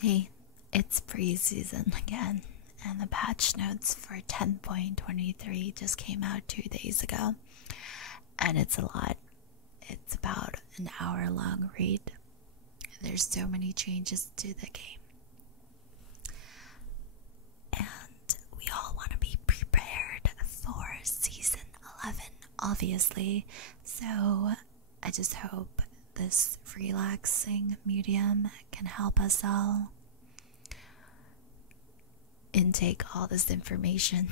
Hey, it's pre-season again, and the patch notes for 10.23 just came out 2 days ago, and it's a lot. It's about an hour-long read. There's so many changes to the game, and we all want to be prepared for Season 11, obviously, so I just hope this relaxing medium can help us all intake all this information.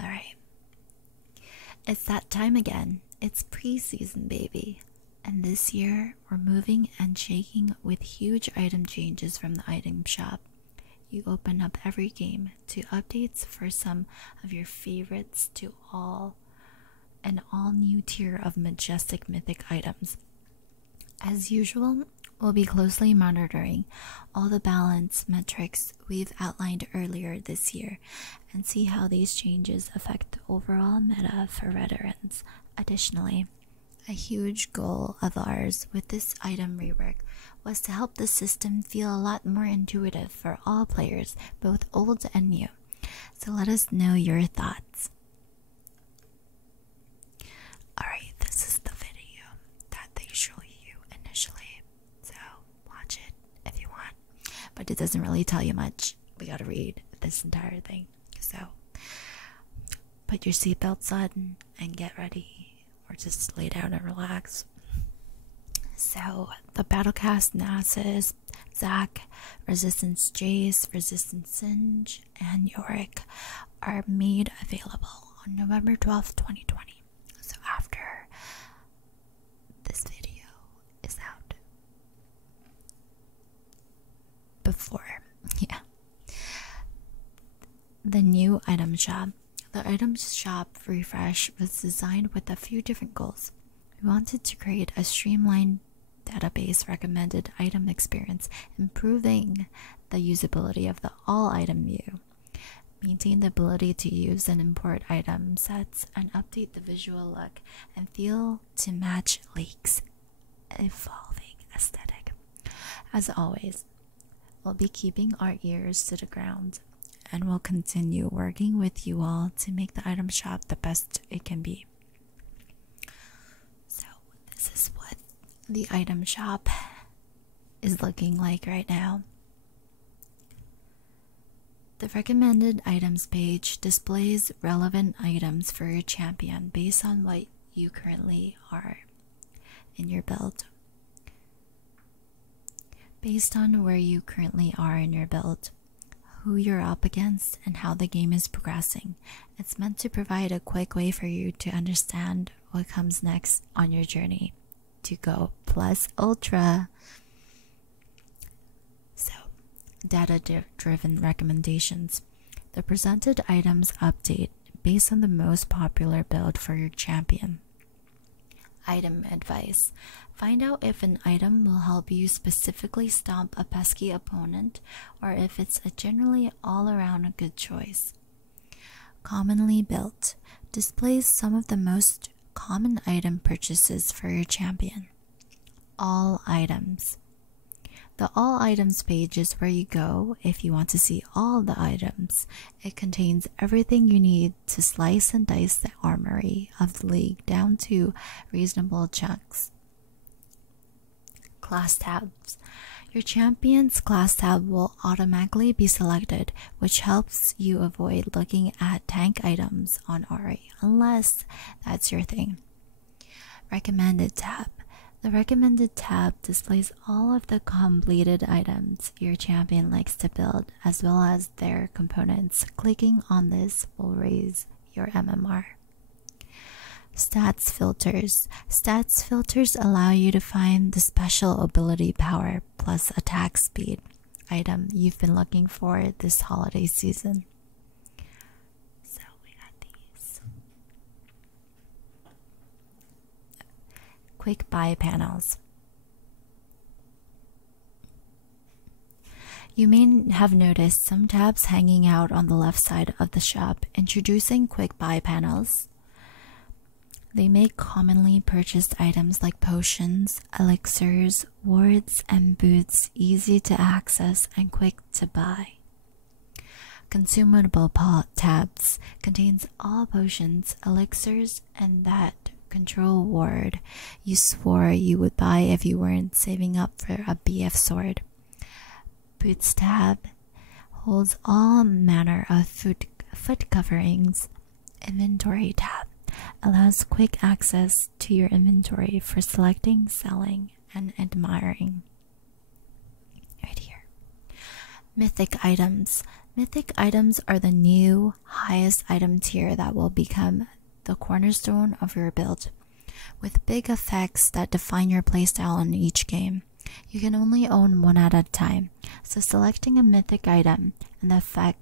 Alright. It's that time again. It's pre-season, baby. And this year, we're moving and shaking with huge item changes from the item shop. You open up every game to updates for some of your favorites to an all-new tier of majestic mythic items. As usual, we'll be closely monitoring all the balance metrics we've outlined earlier this year and see how these changes affect the overall meta for veterans. Additionally, a huge goal of ours with this item rework was to help the system feel a lot more intuitive for all players, both old and new. So let us know your thoughts. Alright, this is the video that they show you initially, so watch it if you want, but it doesn't really tell you much. We gotta read this entire thing, so put your seatbelts on and get ready, or just lay down and relax. So the Battlecast Nasus, Zac, Resistance Jace, Resistance Singe, and Yorick are made available on November 12th, 2020. So after this video is out. Before, yeah. The new item shop. The item shop refresh was designed with a few different goals. We wanted to create a streamlined database recommended item experience, improving the usability of the all item view, maintain the ability to use and import item sets, and update the visual look and feel to match Lake's evolving aesthetic. As always, we'll be keeping our ears to the ground and we'll continue working with you all to make the item shop the best it can be. So this is what the item shop is looking like right now. The recommended items page displays relevant items for your champion based on what you currently are in your build. Based on where you currently are in your build, who you're up against, and how the game is progressing. It's meant to provide a quick way for you to understand what comes next on your journey to go plus ultra. So, data-driven recommendations. The presented items update based on the most popular build for your champion. Item advice. Find out if an item will help you specifically stomp a pesky opponent or if it's a generally all-around a good choice. Commonly built. Displays some of the most common item purchases for your champion. All items. The all items page is where you go if you want to see all the items. It contains everything you need to slice and dice the armory of the league down to reasonable chunks. Class tabs. Your champion's class tab will automatically be selected, which helps you avoid looking at tank items on RA, unless that's your thing. Recommended tab. The recommended tab displays all of the completed items your champion likes to build, as well as their components. Clicking on this will raise your MMR. Stats filters. Stats filters allow you to find the special ability power plus attack speed item you've been looking for this holiday season. So we got these. Quick buy panels. You may have noticed some tabs hanging out on the left side of the shop, introducing quick buy panels. They make commonly purchased items like potions, elixirs, wards, and boots easy to access and quick to buy. Consumable tabs contains all potions, elixirs, and that control ward you swore you would buy if you weren't saving up for a BF sword. Boots tab holds all manner of foot coverings. Inventory tab allows quick access to your inventory for selecting, selling, and admiring. Right here. Mythic Items. Mythic Items are the new highest item tier that will become the cornerstone of your build. With big effects that define your playstyle in each game, you can only own one at a time, so selecting a mythic item and the effect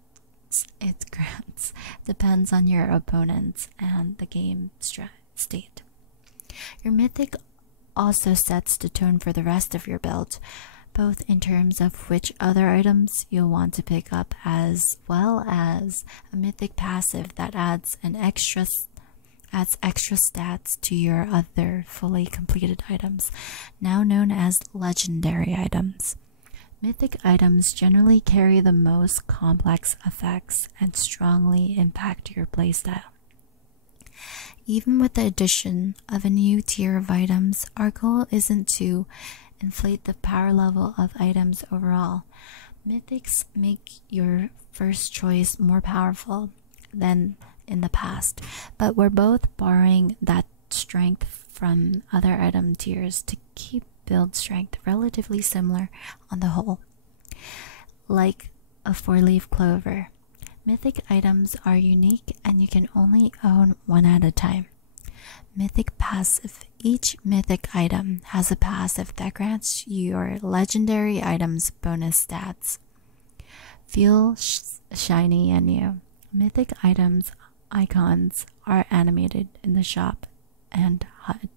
it grants depends on your opponents and the game state. Your mythic also sets the tone for the rest of your build, both in terms of which other items you'll want to pick up, as well as a mythic passive that adds extra stats to your other fully completed items, now known as legendary items. Mythic items generally carry the most complex effects and strongly impact your playstyle. Even with the addition of a new tier of items, our goal isn't to inflate the power level of items overall. Mythics make your first choice more powerful than in the past, but we're both borrowing that strength from other item tiers to keep build strength relatively similar on the whole. Like a 4-leaf clover, mythic items are unique and you can only own one at a time. Mythic passive. Each mythic item has a passive that grants your legendary items bonus stats. Feel shiny and new. Mythic items icons are animated in the shop and HUD.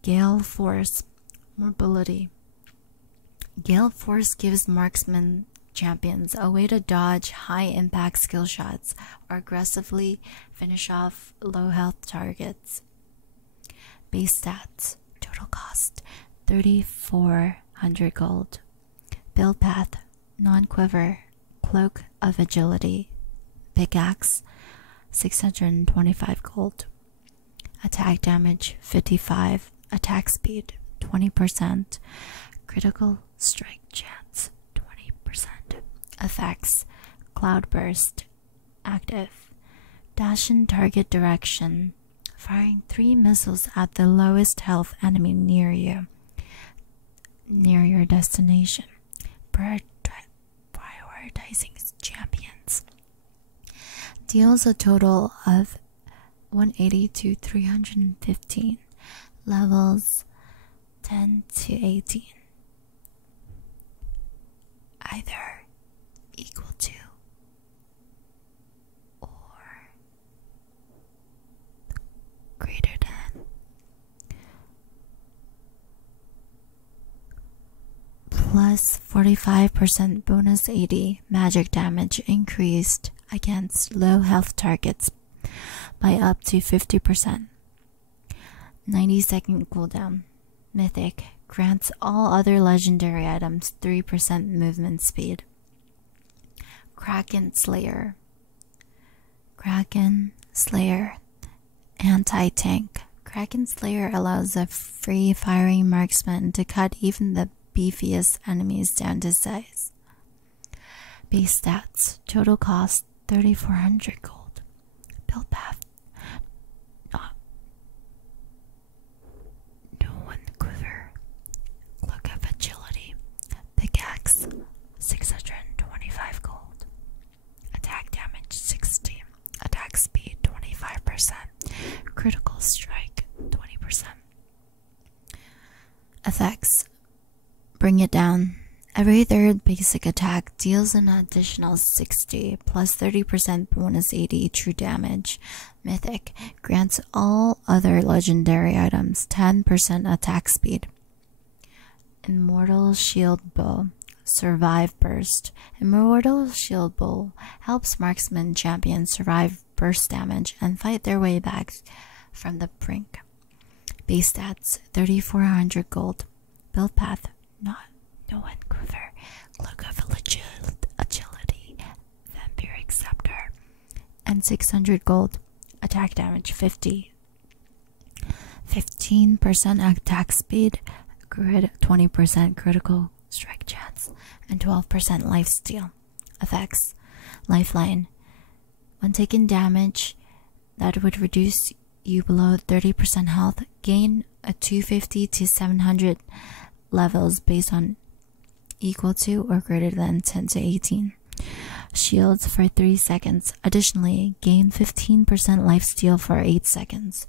Gale Force. Mobility. Gale Force gives marksman champions a way to dodge high impact skill shots or aggressively finish off low health targets. Base stats. Total cost 3,400 gold. Build path. Non-quiver. Cloak of agility. Pickaxe 625 gold. Attack damage 55. Attack speed 20%. Critical strike chance 20%. Effects. Cloudburst active. Dash in target direction, firing 3 missiles at the lowest health enemy near your destination. Prioritizing champions. Deals a total of 180 to 315. Levels 10 to 18. Either equal to or greater than plus 45% bonus 80 magic damage increased against low health targets by up to 50%. 90-second cooldown. Mythic grants all other legendary items 3% movement speed. Kraken Slayer. Kraken Slayer. Anti-tank. Kraken Slayer allows a free firing marksman to cut even the beefiest enemies down to size. Base stats. Total cost 3,400 gold. Build path. No one quiver. Cloak of agility. Pickaxe 625 gold. Attack damage 60. Attack speed 25%. Critical strike 20%. Effects. Bring it down. Every third basic attack deals an additional 60 plus 30% bonus 80 true damage. Mythic grants all other legendary items 10% attack speed. Immortal Shield Bow. Survive Burst. Immortal Shield Bow helps marksman champions survive burst damage and fight their way back from the brink. Base stats 3400 gold. Build path no Vampiric Cloak of Agility, Vampiric Scepter, and 600 gold. Attack damage 50. 15% attack speed, 20% critical strike chance, and 12% lifesteal. Effects: Lifeline. When taking damage that would reduce you below 30% health, gain a 250 to 700 levels based on equal to or greater than 10 to 18. Shields for 3 seconds. Additionally, gain 15% lifesteal for 8 seconds.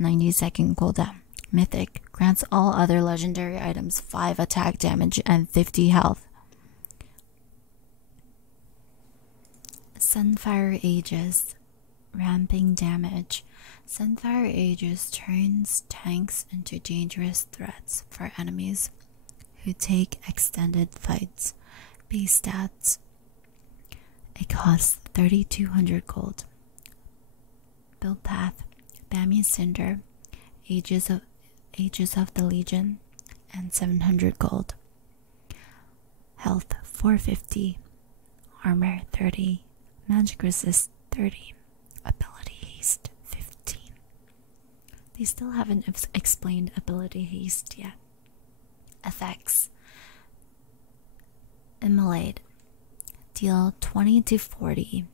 90-second cooldown. Mythic. Grants all other legendary items 5 attack damage and 50 health. Sunfire Aegis. Ramping damage. Sunfire Aegis turns tanks into dangerous threats for enemies who take extended fights. Base stats: it costs 3200 gold. Build path: Bami's Cinder, Ages of the Legion, and 700 gold. Health 450, Armor 30, Magic Resist 30, Ability Haste 15. They still haven't explained Ability Haste yet. Effects: Immolate. Deal 20 to 40,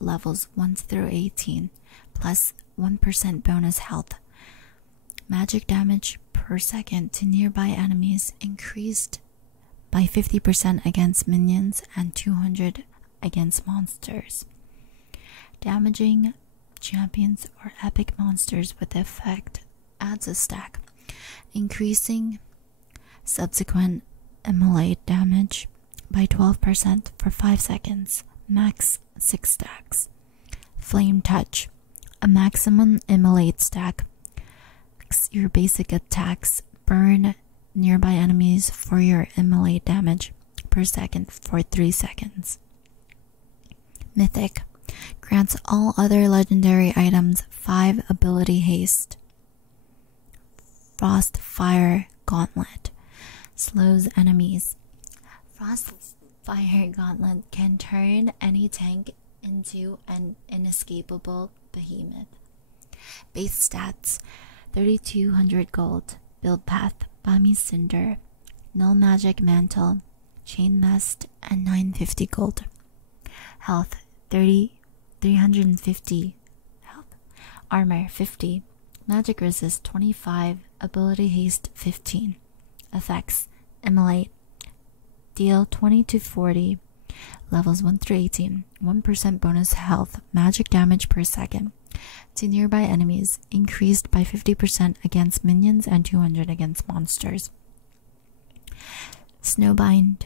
levels 1 through 18, plus 1% bonus health. Magic damage per second to nearby enemies increased by 50% against minions and 200 against monsters. Damaging champions or epic monsters with the effect adds a stack, increasing subsequent immolate damage by 12% for 5 seconds, max 6 stacks. Flame Touch. A maximum immolate stack. Your basic attacks burn nearby enemies for your immolate damage per second for 3 seconds. Mythic. Grants all other legendary items 5 ability haste. Frostfire Gauntlet. Slows enemies. Frostfire Gauntlet can turn any tank into an inescapable behemoth. Base stats: 3200 gold. Build path: Bami's Cinder, Null Magic Mantle, Chain Mast, and 950 gold. Health 350 health. Armor 50. Magic Resist 25. Ability Haste 15. Effects: Immolate. Deal 20 to 40, levels 1 through 18, 1% bonus health, magic damage per second to nearby enemies, increased by 50% against minions and 200 against monsters. Snowbind.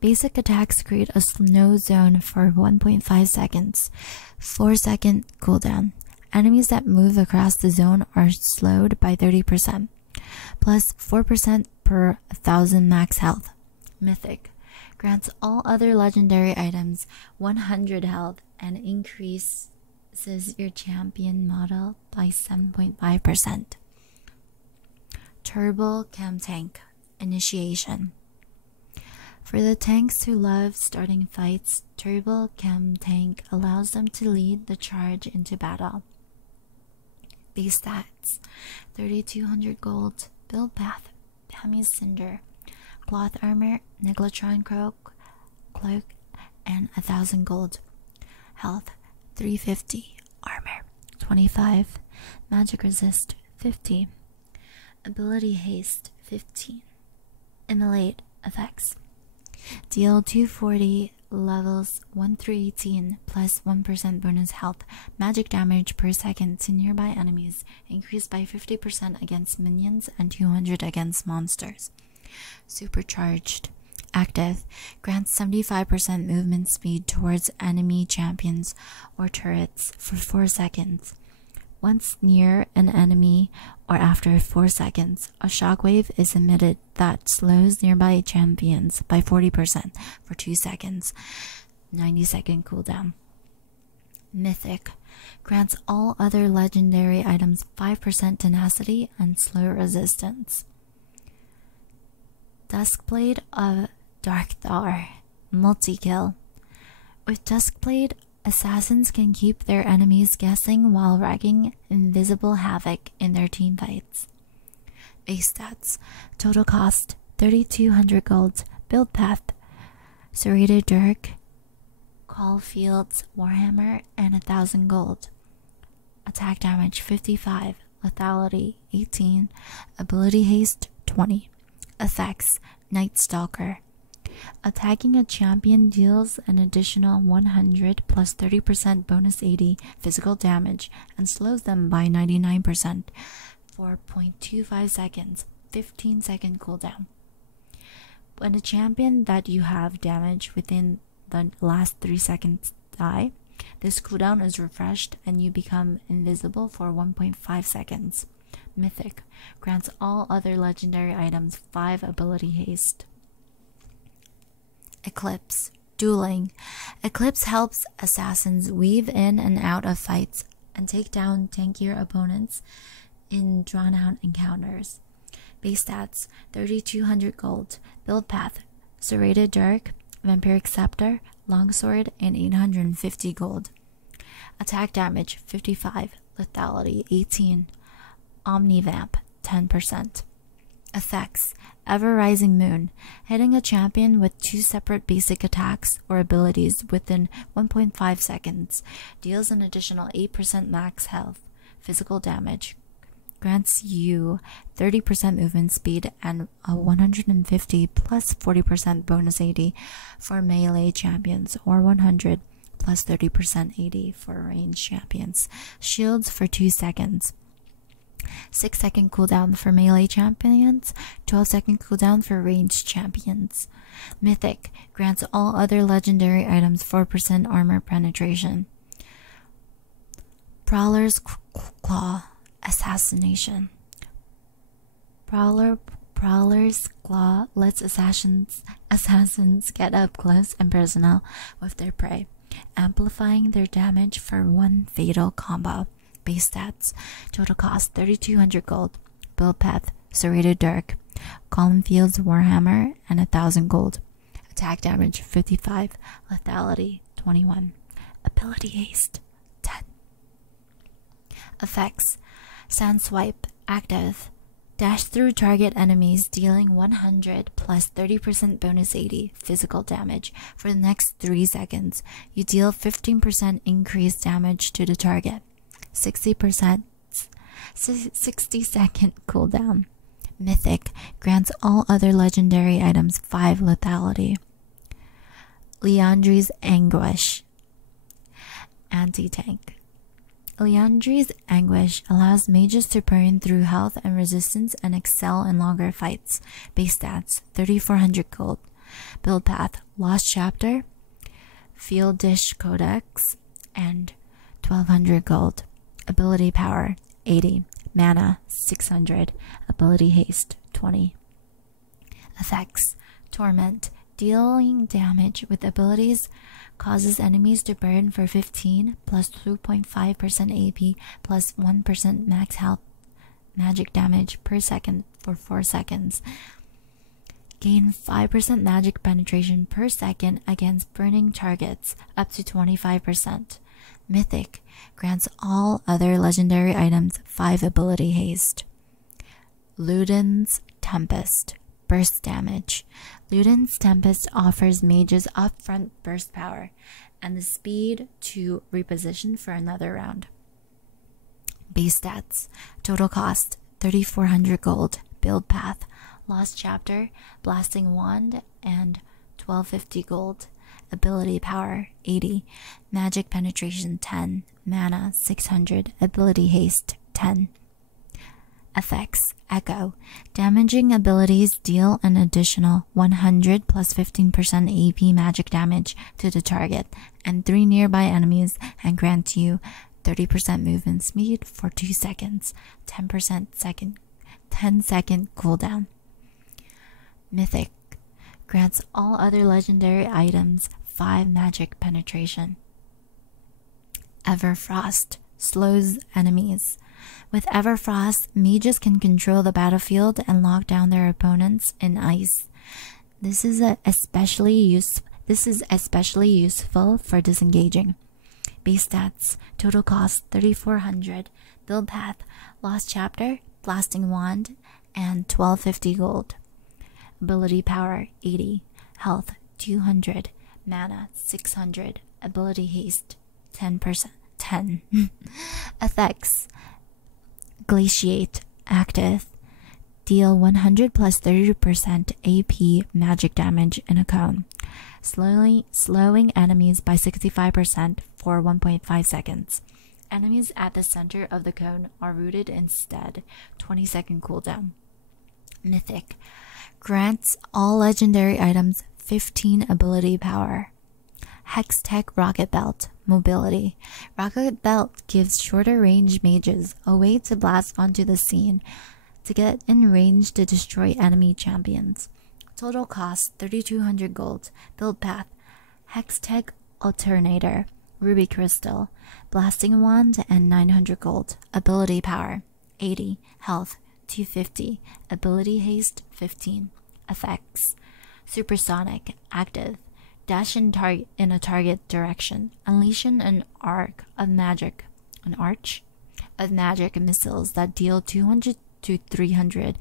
Basic attacks create a snow zone for 1.5 seconds, 4-second cooldown. Enemies that move across the zone are slowed by 30%, plus 4% per 1000 max health. Mythic. Grants all other legendary items 100 health and increases your champion model by 7.5%. Turbo Chem Tank. Initiation. For the tanks who love starting fights, Turbo Chem Tank allows them to lead the charge into battle. Base stats: 3200 gold. Build path: Bami's Cinder, Cloth Armor, Neglatron Cloak, and 1000 gold. Health 350. Armor 25. Magic Resist 50. Ability Haste 15. Immolate effects: deal 240, levels 1 through 18, plus 1% bonus health. Magic damage per second to nearby enemies, increased by 50% against minions and 200 against monsters. Supercharged. Active. Grants 75% movement speed towards enemy champions or turrets for 4 seconds. Once near an enemy or after 4 seconds, a shockwave is emitted that slows nearby champions by 40% for 2 seconds. 90-second cooldown. Mythic grants all other legendary items 5% tenacity and slow resistance. Duskblade of Darkthar multi-kill. With Duskblade, assassins can keep their enemies guessing while wreaking invisible havoc in their teamfights. Base stats: total cost 3,200 gold, build path Serrated Dirk, Caulfield's Warhammer, and 1,000 gold. Attack damage 55, lethality 18, ability haste 20. Effects: Night Stalker. Attacking a champion deals an additional 100 plus 30% bonus 80 physical damage and slows them by 99% for 0.25 seconds, 15-second cooldown. When a champion that you have damaged within the last 3 seconds die, this cooldown is refreshed and you become invisible for 1.5 seconds. Mythic grants all other legendary items 5 ability haste. Eclipse. Dueling. Eclipse helps assassins weave in and out of fights and take down tankier opponents in drawn-out encounters. Base stats: 3,200 gold, build path Serrated Dirk, Vampiric Scepter, Longsword, and 850 gold. Attack damage 55, lethality 18, Omnivamp 10%. Effects: Ever Rising Moon. Hitting a champion with 2 separate basic attacks or abilities within 1.5 seconds deals an additional 8% max health, physical damage, grants you 30% movement speed and a 150 plus 40% bonus 80 for melee champions, or 100 plus 30% 80 for ranged champions. Shields for 2 seconds. 6-second cooldown for melee champions, 12-second cooldown for ranged champions. Mythic grants all other legendary items 4% armor penetration. Prowlers Claw. Assassination. Prowlers Claw lets assassins get up close and personal with their prey, amplifying their damage for 1 fatal combo. Base stats: total cost 3,200 gold, build path Serrated Dirk, Caulfield's Warhammer, and 1,000 gold. Attack damage 55, lethality 21, ability haste 10. Effects: Sand Swipe active. Dash through target enemies, dealing 100 plus 30% bonus 80 physical damage for the next 3 seconds. You deal 15% increased damage to the target. 60% 60-second cooldown. Mythic grants all other legendary items 5 lethality. Liandry's Anguish. Anti-tank. Liandry's Anguish allows mages to burn through health and resistance and excel in longer fights. Base stats: 3,400 gold, build path Lost Chapter, Field Dish Codex, and 1,200 gold. Ability power 80, mana 600, ability haste 20. Effects: Torment. Dealing damage with abilities causes enemies to burn for 15 plus 2.5% AP plus 1% max health magic damage per second for 4 seconds. Gain 5% magic penetration per second against burning targets, up to 25%. Mythic grants all other legendary items 5 ability haste. Luden's Tempest. Burst damage. Luden's Tempest offers mages upfront burst power and the speed to reposition for another round. Base stats: total cost 3,400 gold, build path Lost Chapter, Blasting Wand, and 1,250 gold. Ability power 80, magic penetration 10, mana 600, ability haste 10. Effects: Echo. Damaging abilities deal an additional 100 plus 15% AP magic damage to the target and 3 nearby enemies and grant you 30% movement speed for 2 seconds, 10% 10-second cooldown. Mythic grants all other legendary items 5 magic penetration. Everfrost slows enemies. With Everfrost, mages can control the battlefield and lock down their opponents in ice. This is especially useful for disengaging. Base stats: total cost 3400, build path Lost Chapter, Blasting Wand, and 1250 gold. Ability power 80, health 200, mana 600, ability haste 10%. Effects: Glaciate, active, deal 100 plus 30% AP magic damage in a cone, slowing enemies by 65% for 1.5 seconds. Enemies at the center of the cone are rooted instead. 20-second cooldown. Mythic, grants all legendary items 15 ability power. Hextech Rocket Belt, mobility. Rocket Belt gives shorter range mages a way to blast onto the scene to get in range to destroy enemy champions. Total cost 3200 gold. Build path Hextech Alternator, Ruby Crystal, Blasting Wand, and 900 gold. Ability power 80, health 250, ability haste 15. Effects: Supersonic, active, dash in a target direction, unleashing an arch of magic missiles that deal 200 to 300,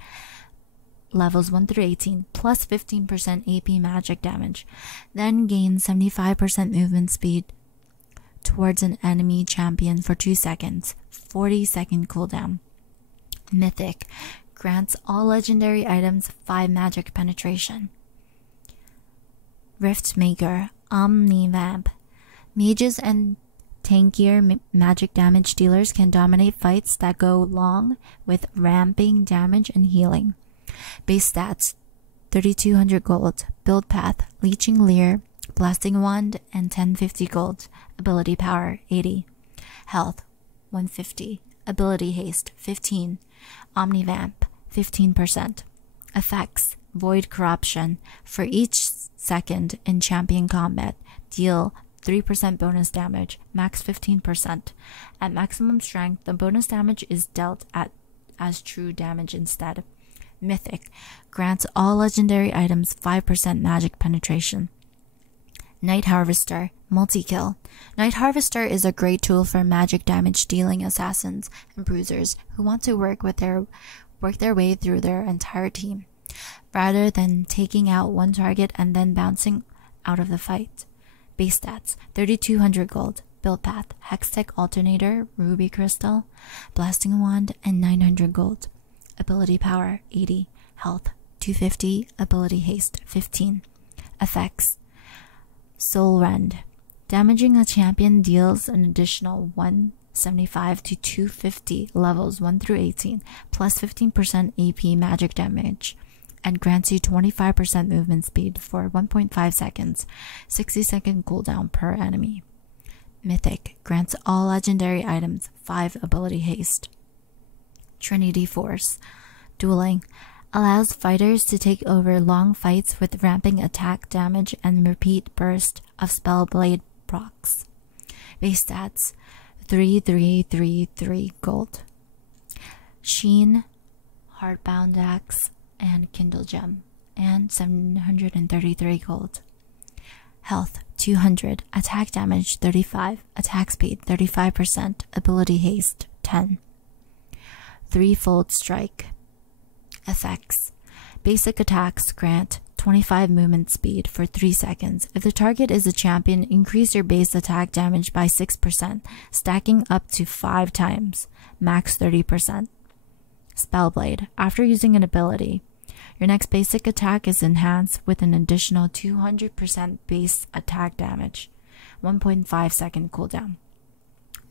levels 1 through 18, plus 15% AP magic damage. Then gain 75% movement speed towards an enemy champion for 2 seconds. 40-second cooldown. Mythic, grants all legendary items 5 magic penetration. Riftmaker, Omni Vamp. Mages and tankier magic damage dealers can dominate fights that go long with ramping damage and healing. Base stats 3200 gold. Build path Leeching Leer, Blasting Wand, and 1050 gold. Ability power 80, health 150, ability haste 15, Omni Vamp 15%. Effects: Void Corruption. For each second in champion combat, deal 3% bonus damage, max 15%. At maximum strength, the bonus damage is dealt as true damage instead. Mythic, grants all legendary items 5% magic penetration. Night Harvester, multi-kill. Night Harvester is a great tool for magic damage dealing assassins and bruisers who want to work their way through their entire team, rather than taking out one target and then bouncing out of the fight. Base stats 3200 gold. Build path Hextech Alternator, Ruby Crystal, Blasting Wand, and 900 gold. Ability power 80, health 250, ability haste 15. Effects: Soul Rend. Damaging a champion deals an additional 175 to 250, levels 1 through 18, plus 15% AP magic damage, and grants you 25% movement speed for 1.5 seconds. 60-second cooldown per enemy. Mythic, grants all legendary items 5 ability haste. Trinity Force. Dueling. Allows fighters to take over long fights with ramping attack damage and repeat burst of Spellblade procs. Base stats 3333 gold. Sheen, Heartbound Axe, and Kindle Gem, and 733 gold. Health 200, attack damage 35, attack speed 35%, ability haste 10. Threefold Strike. Effects: Basic attacks grant 25 movement speed for 3 seconds. If the target is a champion, increase your base attack damage by 6%, stacking up to 5 times, max 30%. Spellblade. After using an ability, your next basic attack is enhanced with an additional 200% base attack damage. 1.5 second cooldown.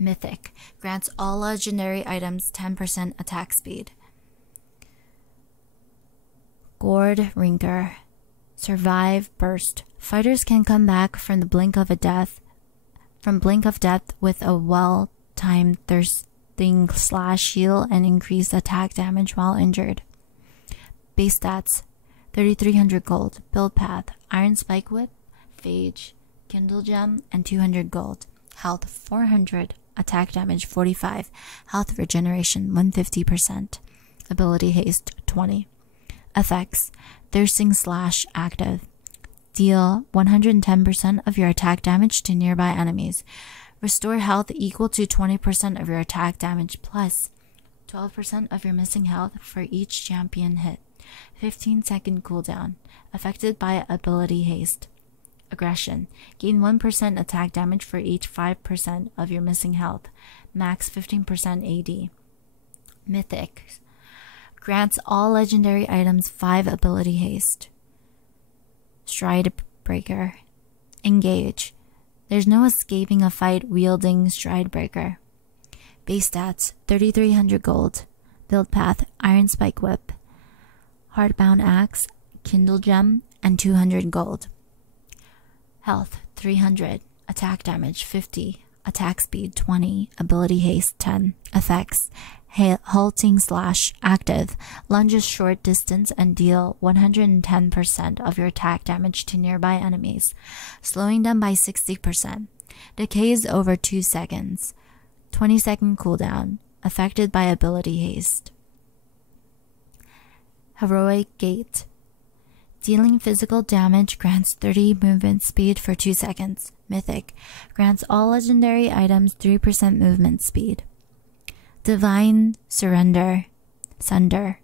Mythic. Grants all legendary items 10% attack speed. Gourd Rinker. Survive Burst. Fighters can come back from the blink of death with a well-timed thirsting slash heal and increase attack damage while injured. Base stats 3300 gold. Build path Iron Spike Whip, Phage, Kindle Gem, and 200 gold. Health 400, attack damage 45, health regeneration 150%, ability haste 20. Effects: Thirsting Slash active. Deal 110% of your attack damage to nearby enemies. Restore health equal to 20% of your attack damage plus 12% of your missing health for each champion hit. 15-second cooldown. Affected by ability haste. Aggression. Gain 1% attack damage for each 5% of your missing health. Max 15% AD. Mythic. Grants all legendary items 5 ability haste. Stride Breaker. Engage. There's no escaping a fight wielding Stride Breaker. Base stats: 3,300 gold. Build path: Iron Spike Whip, Hardbound Axe, Kindle Gem, and 200 gold. Health: 300. Attack damage 50. Attack speed 20. Ability haste 10. Effects: Halting Slash active. Lunges short distance and deal 110% of your attack damage to nearby enemies, slowing them by 60%. Decays over 2 seconds. 20-second cooldown. Affected by ability haste. Heroic Gate. Dealing physical damage grants 30 movement speed for 2 seconds. Mythic. Grants all legendary items 3% movement speed. Divine Sunder. Divine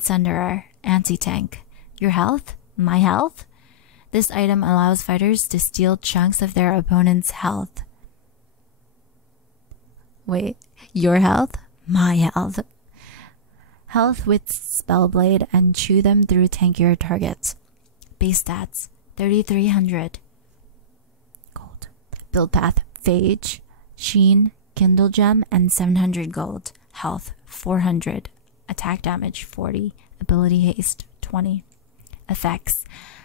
Sunderer. Anti-tank. Your health? My health? This item allows fighters to steal chunks of their opponent's health. Wait, your health? My health. Health with Spellblade and chew them through tankier targets. Base stats: 3,300 gold. Build path: Phage, Sheen, Kindle Gem, and 700 gold. Health: 400. Attack damage 40. Ability haste 20. Effects: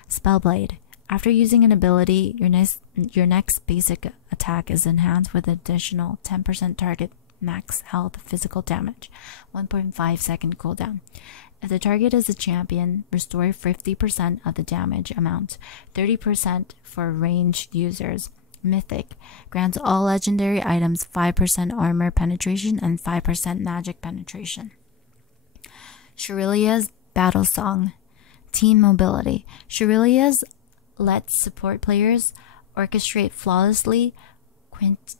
Spellblade. After using an ability, your next basic attack is enhanced with additional 10% target max health physical damage. 1.5 second cooldown. If the target is a champion, restore 50% of the damage amount. 30% for ranged users. Mythic. Grants all legendary items 5% armor penetration and 5% magic penetration. Shirilia's Battle Song. Team mobility. Shirilia's lets support players orchestrate flawlessly quintets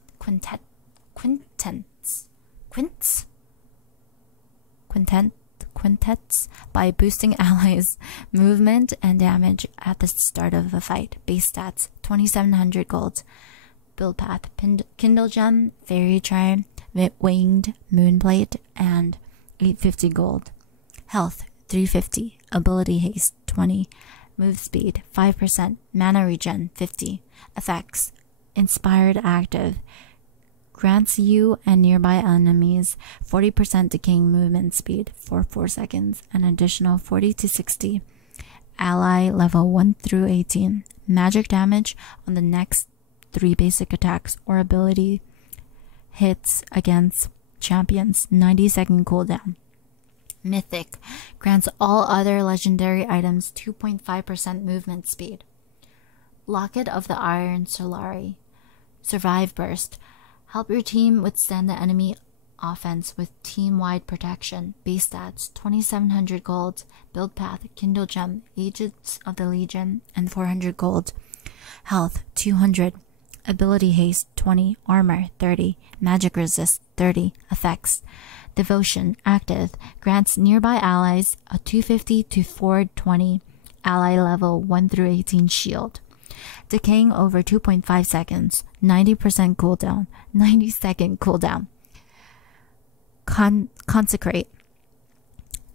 by boosting allies' movement and damage at the start of a fight. Base stats: 2,700 gold. Build path: Kindle Gem, Fairy Charm, Winged Moonplate, and 850 gold. Health: 350. Ability haste 20. Move speed 5%. Mana regen 50. Effects: Inspired active. Grants you and nearby enemies 40% decaying movement speed for 4 seconds, an additional 40 to 60. Ally level 1 through 18. Magic damage on the next 3 basic attacks or ability hits against champions. 90-second cooldown. Mythic. Grants all other legendary items 2.5% movement speed. Locket of the Iron Solari. Survive Burst. Help your team withstand the enemy offense with team-wide protection. Base stats: 2,700 gold. Build path: Kindle Gem, Agents of the Legion, and 400 gold. Health: 200. Ability haste 20. Armor 30. Magic resist 30. Effects: Devotion active. Grants nearby allies a 250 to 420 ally level 1 through 18 shield. Decaying over 2.5 seconds. 90% cooldown. 90-second cooldown. Consecrate.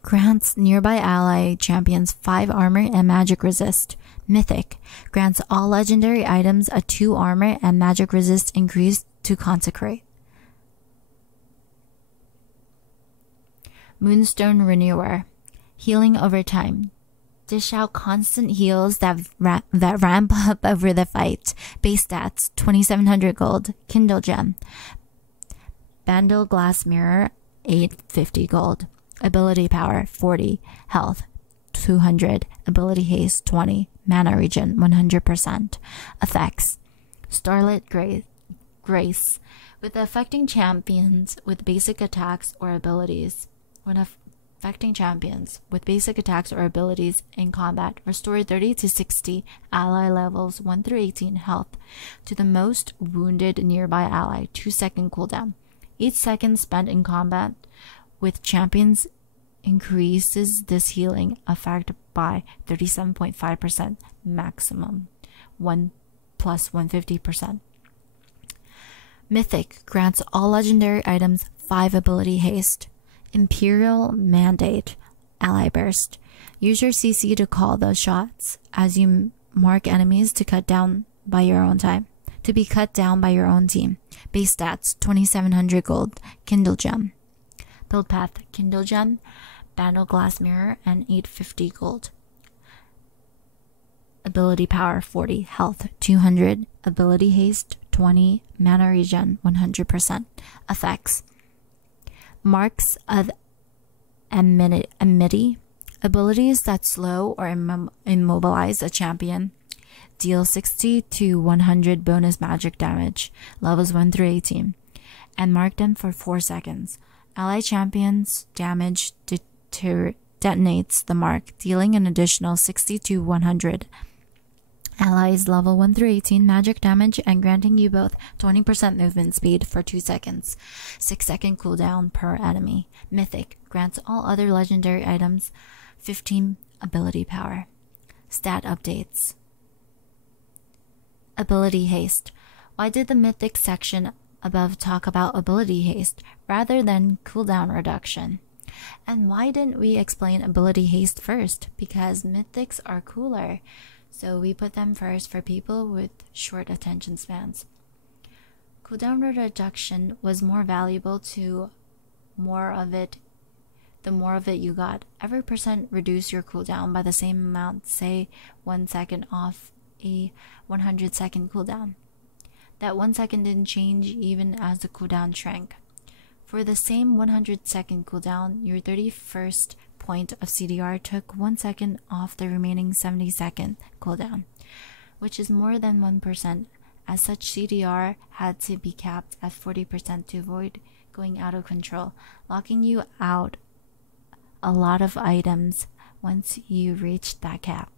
Grants nearby ally champions 5 armor and magic resist. Mythic. Grants all legendary items a 2 armor and magic resist increase to Consecrate. Moonstone Renewer. Healing over time. Dish out constant heals that ramp up over the fight. Base stats: 2,700 gold. Kindle Gem. Bandle Glass Mirror 850 gold. Ability power 40. Health 200. Ability haste 20. Mana regen 100%. Effects: Starlit Grace. With affecting champions with basic attacks or abilities. When affecting champions with basic attacks or abilities in combat, restore 30 to 60 ally levels 1 through 18 health to the most wounded nearby ally, 2-second cooldown. Each second spent in combat with champions increases this healing effect by 37.5% maximum, 1 plus 150%. Mythic grants all legendary items 5 ability haste. Imperial Mandate, Ally Burst. Use your CC to call the shots as you mark enemies to cut down by your own time. To be cut down by your own team. Base stats 2700 gold. Kindle Gem. Build path Kindle Gem, Bandle Glass Mirror, and 850 gold. Ability power 40, health 200, ability haste 20, mana regen 100%. Effects: marks of enmity, abilities that slow or immobilize a champion, deal 60 to 100 bonus magic damage, levels 1 through 18, and mark them for 4 seconds. Ally champions damage detonates the mark, dealing an additional 60 to 100 allies level 1 through 18 magic damage and granting you both 20% movement speed for 2 seconds. 6-second cooldown per enemy. Mythic grants all other legendary items 15 ability power. Stat updates. Ability haste. Why did the Mythic section above talk about ability haste rather than cooldown reduction? And why didn't we explain ability haste first? Because Mythics are cooler. So we put them first for people with short attention spans. Cooldown reduction was more valuable to more of it. The more of it you got. Every percent reduce your cooldown by the same amount, say 1 second off a 100-second cooldown. That 1 second didn't change even as the cooldown shrank. For the same 100-second cooldown, your 31st point of CDR took 1 second off the remaining 70-second cooldown, which is more than 1%. As such, CDR had to be capped at 40% to avoid going out of control, locking you out a lot of items once you reached that cap.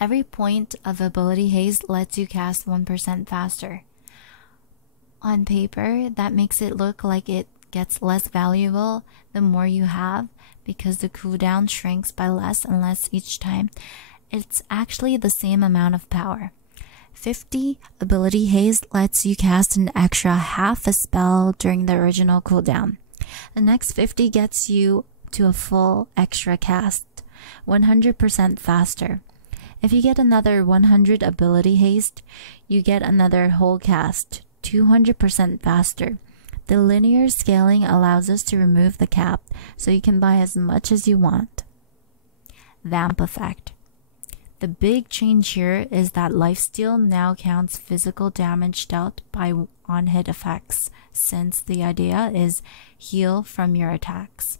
Every point of ability haste lets you cast 1% faster. On paper, that makes it look like it gets less valuable the more you have, because the cooldown shrinks by less and less each time. It's actually the same amount of power. 50 ability haste lets you cast an extra half a spell during the original cooldown. The next 50 gets you to a full extra cast, 100% faster. If you get another 100 ability haste, you get another whole cast, 200% faster. The linear scaling allows us to remove the cap, so you can buy as much as you want. Vamp Effect. The big change here is that lifesteal now counts physical damage dealt by on-hit effects, since the idea is heal from your attacks.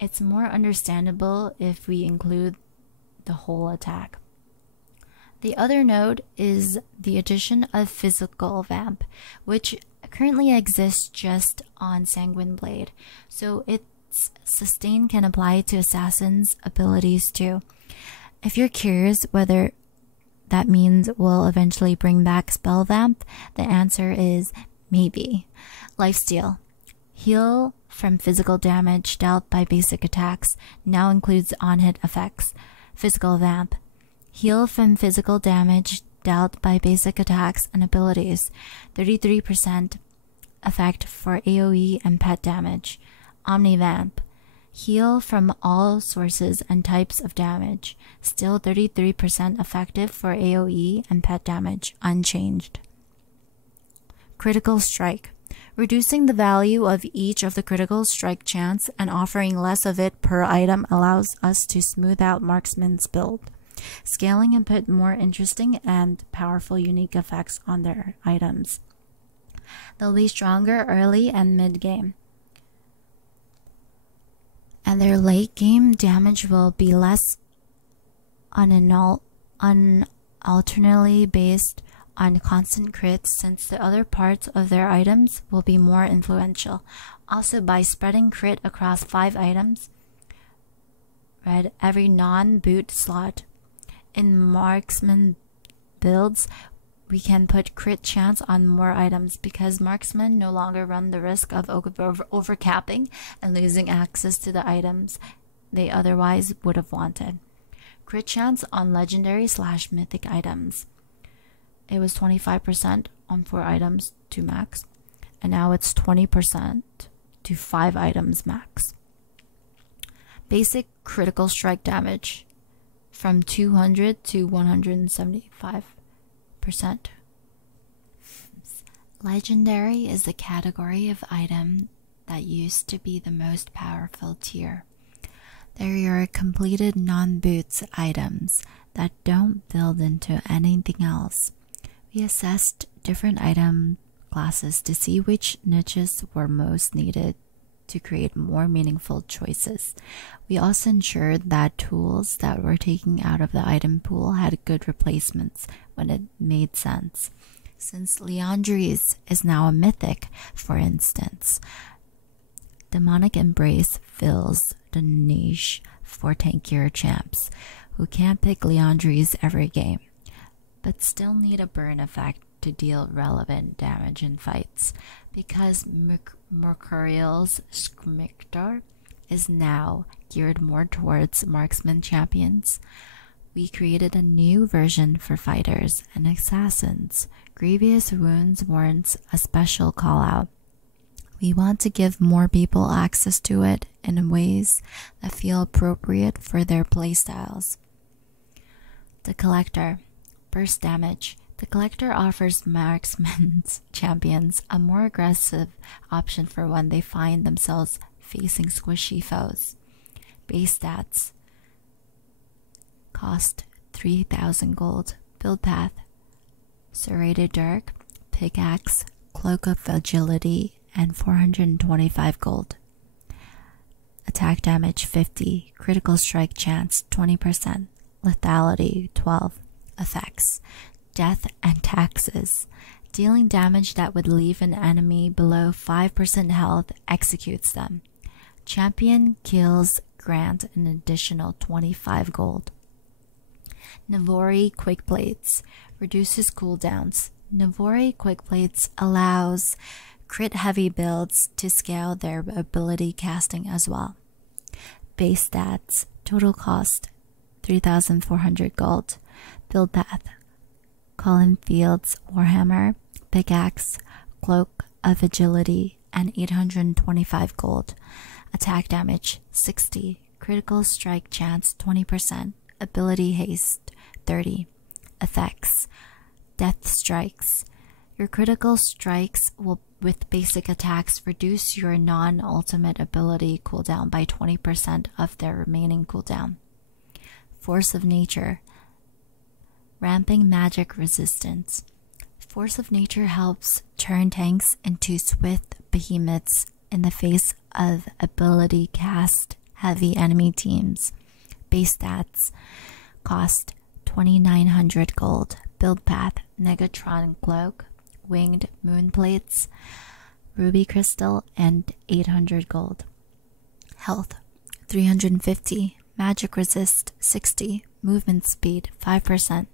It's more understandable if we include the whole attack. The other node is the addition of Physical Vamp, which currently exists just on Sanguine Blade, so its sustain can apply to Assassin's abilities too. If you're curious whether that means we'll eventually bring back Spell Vamp, the answer is maybe. Lifesteal. Heal from physical damage dealt by basic attacks now includes on-hit effects. Physical Vamp. Heal from physical damage dealt by basic attacks and abilities. 33% effect for AoE and pet damage. Omnivamp. Heal from all sources and types of damage. Still 33% effective for AoE and pet damage, unchanged. Critical Strike. Reducing the value of each of the critical strike chance and offering less of it per item allows us to smooth out Marksman's build, scaling and put more interesting and powerful unique effects on their items. They'll be stronger early and mid-game, and their late-game damage will be less on an alternately based on constant crits since the other parts of their items will be more influential. Also, by spreading crit across 5 items, read every non-boot slot. In marksman builds, we can put crit chance on more items because marksmen no longer run the risk of overcapping and losing access to the items they otherwise would have wanted. Crit chance on legendary / mythic items. It was 25% on 4 items to max, and now it's 20% to 5 items max. Basic critical strike damage from 200 to 175%. Legendary is the category of item that used to be the most powerful tier. They're your completed non-boots items that don't build into anything else. We assessed different item classes to see which niches were most needed to create more meaningful choices. We also ensured that tools that were taken out of the item pool had good replacements when it made sense. Since Liandry's is now a mythic, for instance, Demonic Embrace fills the niche for tankier champs who can't pick Liandry's every game, but still need a burn effect to deal relevant damage in fights. Because Mercurial's Skmictar is now geared more towards marksman champions, we created a new version for fighters and assassins. Grievous Wounds warrants a special call out. We want to give more people access to it in ways that feel appropriate for their playstyles. The Collector. Burst damage. The Collector offers marksman's champions a more aggressive option for when they find themselves facing squishy foes. Base stats. Cost 3,000 gold. Build path. Serrated Dirk, Pickaxe, Cloak of Agility, and 425 gold. Attack damage 50. Critical strike chance 20%. Lethality 12. Effects. Death and taxes. Dealing damage that would leave an enemy below 5% health executes them. Champion kills grant an additional 25 gold. Navori Quick Plates reduces cooldowns. Navori Quick Plates allows crit heavy builds to scale their ability casting as well. Base stats. Total cost 3,400 gold. Build path. Colin Field's Warhammer, Pickaxe, Cloak of Agility, and 825 gold. Attack damage 60. Critical strike chance 20%. Ability haste 30. Effects. Death strikes. Your critical strikes will, with basic attacks, reduce your non-ultimate ability cooldown by 20% of their remaining cooldown. Force of Nature. Ramping magic resistance. Force of Nature helps turn tanks into swift behemoths in the face of ability cast heavy enemy teams. Base stats. Cost 2,900 gold. Build path. Negatron Cloak, Winged Moonplates, Ruby Crystal, and 800 gold. Health 350. Magic resist 60. Movement speed 5%.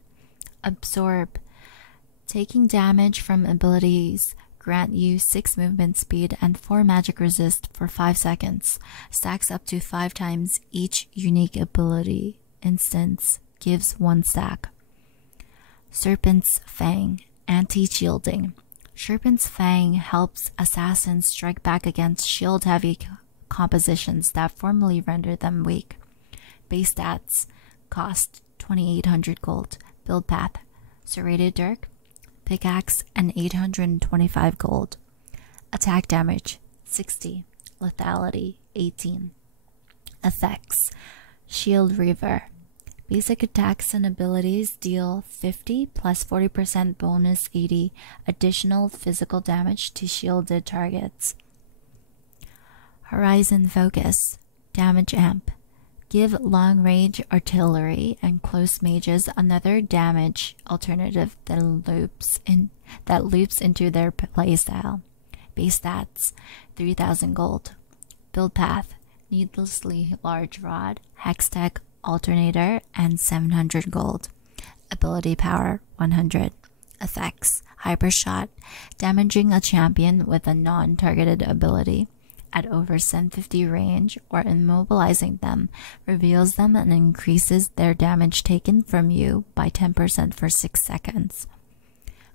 Absorb. Taking damage from abilities grant you 6 movement speed and 4 magic resist for 5 seconds. Stacks up to 5 times each unique ability instance gives 1 stack. Serpent's Fang. Anti-shielding. Serpent's Fang helps assassins strike back against shield-heavy compositions that formerly render them weak. Base stats. Cost 2,800 gold. Build path. Serrated Dirk, Pickaxe, and 825 gold. Attack damage 60. Lethality 18. Effects. Shield Reaver. Basic attacks and abilities deal 50 plus 40% bonus 80 additional physical damage to shielded targets. Horizon Focus. Damage Amp. Give long-range artillery and close mages another damage alternative that loops into their playstyle. Base stats: 3,000 gold. Build path: needlessly large rod, hextech alternator, and 700 gold. Ability power: 100. Effects: hyper shot, damaging a champion with a non-targeted ability at over 750 range or immobilizing them, reveals them and increases their damage taken from you by 10% for 6 seconds.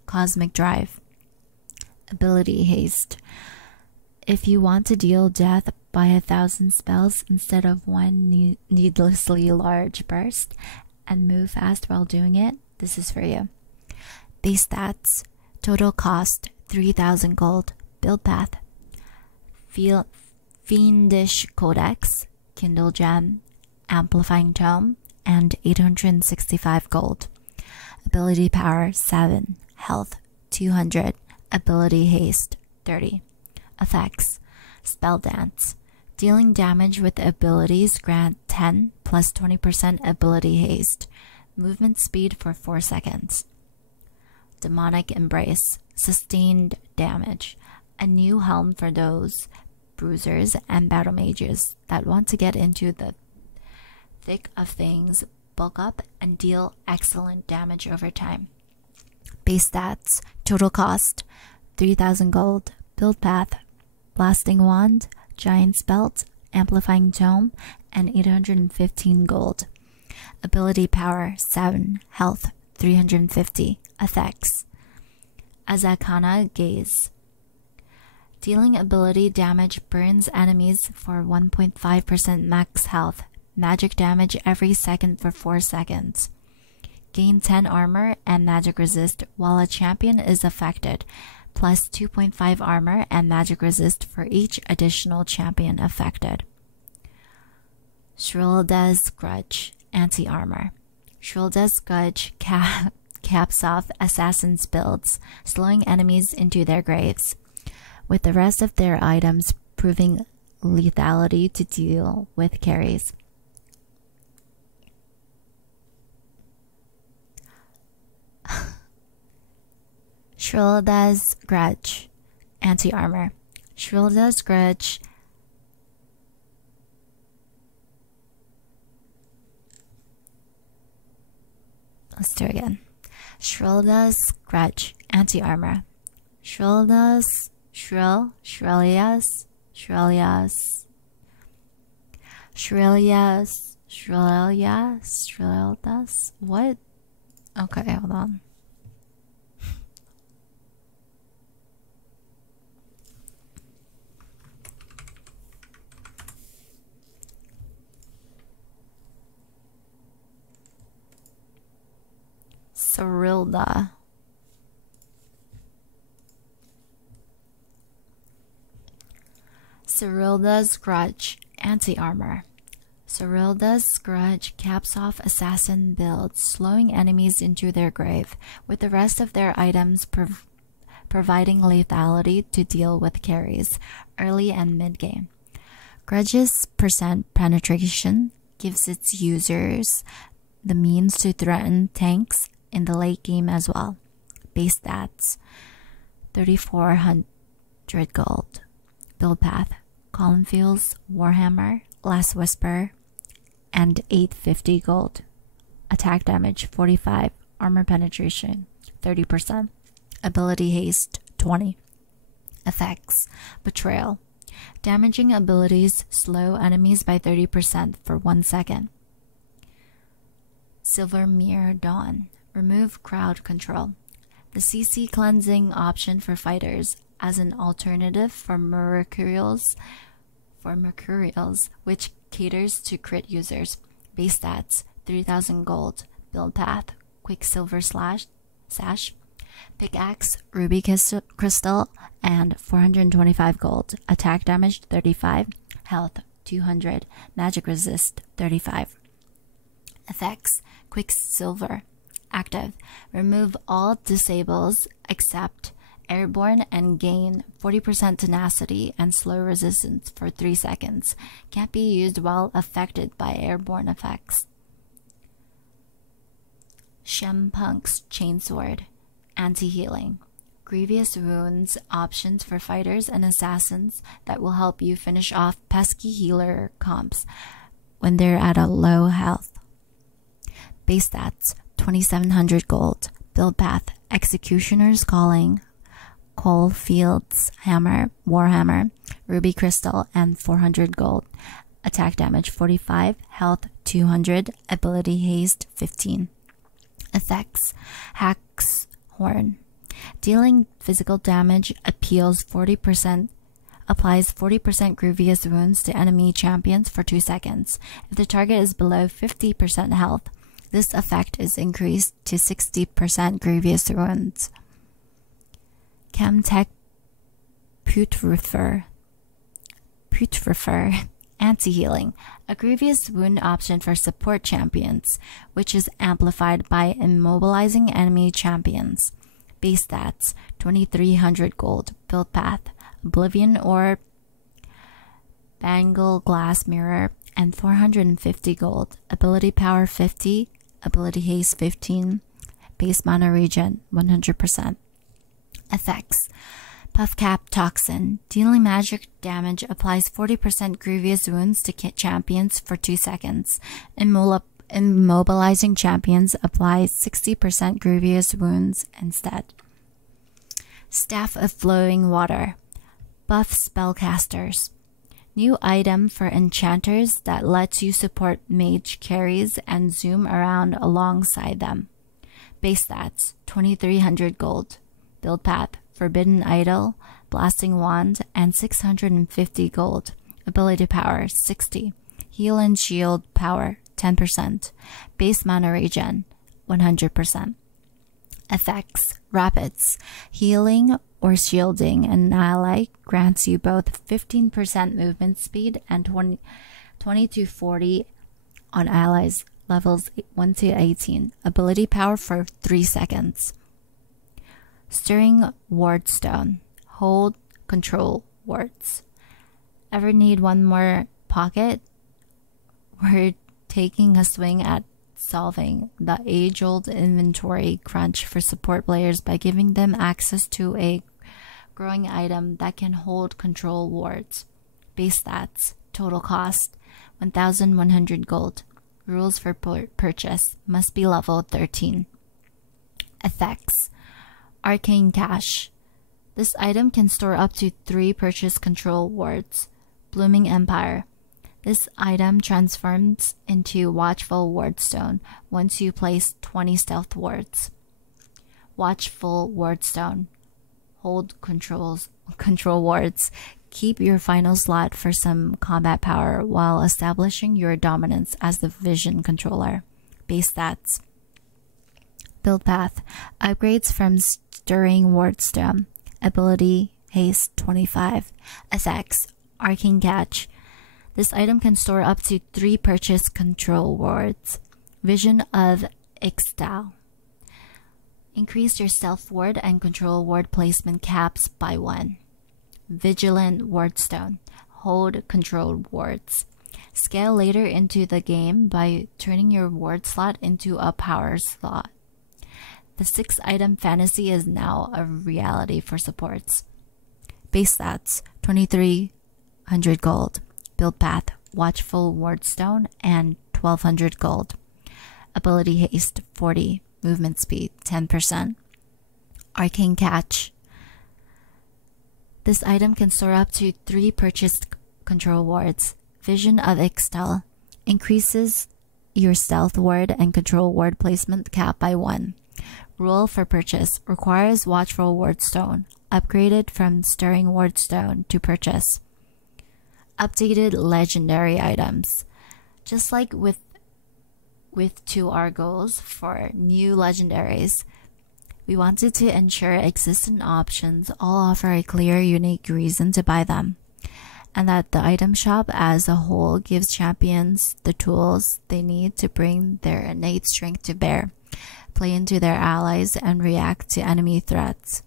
Cosmic drive. Ability haste. If you want to deal death by 1,000 spells instead of one needlessly large burst and move fast while doing it, this is for you. Base stats: total cost 3,000 gold. Build path: Fiendish Codex, Kindle Gem, Amplifying Tome, and 865 gold. Ability power: 7. Health: 200. Ability haste: 30. Effects: Spell Dance. Dealing damage with abilities grant 10 plus 20% ability haste. Movement speed for 4 seconds. Demonic Embrace. Sustained damage. A new helm for those bruisers and battle mages that want to get into the thick of things, bulk up, and deal excellent damage over time. Base stats: total cost 3,000 gold. Build path: Blasting Wand, Giant's Belt, Amplifying Tome, and 815 gold. Ability power: 7. Health: 350. Effects: Azakana Gaze. Dealing ability damage burns enemies for 1.5% max health. Magic damage every second for 4 seconds. Gain 10 armor and magic resist while a champion is affected, plus 2.5 armor and magic resist for each additional champion affected. Shrilda's Grudge, Anti-Armor. Shrilda's Grudge caps off assassins' builds, slowing enemies into their graves, with the rest of their items proving lethality to deal with carries. Shrilda's Grudge, Anti-Armor. Shrilda's Grudge Let's do it again. Shrilda's Grudge, Anti-Armor. Shrilda's what? Okay, hold on. Cyrilda's Grudge, Anti-Armor. Cyrilda's Grudge caps off assassin builds, slowing enemies into their grave, with the rest of their items providing lethality to deal with carries, early and mid-game. Grudge's percent penetration gives its users the means to threaten tanks in the late game as well. Base stats: 3,400 gold. Build path: Columnfield's Warhammer, Last Whisper, and 850 gold. Attack damage: 45. Armor penetration: 30%. Ability haste: 20. Effects: Betrayal. Damaging abilities slow enemies by 30% for 1 second. Silvermere Dawn. Remove crowd control. The CC cleansing option for fighters as an alternative for Mercurials, which caters to crit users. Base stats: 3,000 gold. Build path: Quicksilver Sash, Pickaxe, Ruby Crystal, and 425 gold. Attack damage: 35. Health: 200. Magic resist: 35. Effects: Quicksilver. Active: remove all disables except Airborne and gain 40% tenacity and slow resistance for 3 seconds. Can't be used while affected by airborne effects. Shempunk's Chainsword. Anti-healing. Grievous wounds options for fighters and assassins that will help you finish off pesky healer comps when they're at a low health. Base stats 2700 gold. Build path Executioner's Calling, Coalfield's Hammer, Warhammer, Ruby Crystal, and 400 gold. Attack damage 45, health 200, ability haste 15. Effects Hack's Horn. Dealing physical damage applies 40% grievous wounds to enemy champions for 2 seconds. If the target is below 50% health, this effect is increased to 60% grievous wounds. Chemtech Putrefer. Anti-healing. A grievous wound option for support champions, which is amplified by immobilizing enemy champions. Base stats 2300 gold. Build path Oblivion Orb, Bangle Glass Mirror, and 450 gold. Ability power 50, ability haste 15, base mana regen 100%. Effects Puffcap Toxin. Dealing magic damage applies 40% grievous wounds to champions for 2 seconds. Immobilizing champions applies 60% grievous wounds instead. Staff of Flowing Water. Buff Spellcasters. New item for enchanters that lets you support mage carries and zoom around alongside them. Base stats 2300 gold. Build path Forbidden Idol, Blasting Wand, and 650 gold. Ability power 60. Heal and shield power 10%. Base mana regen 100%. Effects Rapids. Healing or shielding an ally grants you both 15% movement speed and 20 to 40 on allies levels 1 to 18. Ability power for 3 seconds. Stirring Wardstone. Hold control wards. Ever need one more pocket? We're taking a swing at solving the age-old inventory crunch for support players by giving them access to a growing item that can hold control wards. Base stats. Total cost 1,100 gold. Rules for purchase. Must be level 13. Effects Arcane Cache. This item can store up to 3 purchase control wards. Blooming Empire. This item transforms into Watchful Wardstone once you place 20 stealth wards. Watchful Wardstone. Hold control wards. Keep your final slot for some combat power while establishing your dominance as the vision controller. Base stats. Build path. Upgrades from Stirring Wardstone. Ability haste 25. Effects Arcane Catch. This item can store up to 3 purchase control wards. Vision of Ixtal. Increase your stealth ward and control ward placement caps by 1. Vigilant Wardstone. Hold control wards. Scale later into the game by turning your ward slot into a power slot. The 6-item fantasy is now a reality for supports. Base stats 2300 gold. Build path Watchful Wardstone and 1200 gold. Ability haste 40. Movement speed 10%. Arcane Catch. This item can store up to 3 purchased control wards. Vision of Ixtal. Increases your stealth ward and control ward placement cap by 1. Rule for purchase. Requires Watchful Wardstone. Upgraded from Stirring Wardstone to purchase. Updated legendary items. Just like with to our goals for new legendaries, we wanted to ensure existing options all offer a clear, unique reason to buy them, and that the item shop as a whole gives champions the tools they need to bring their innate strength to bear, play into their allies, and react to enemy threats.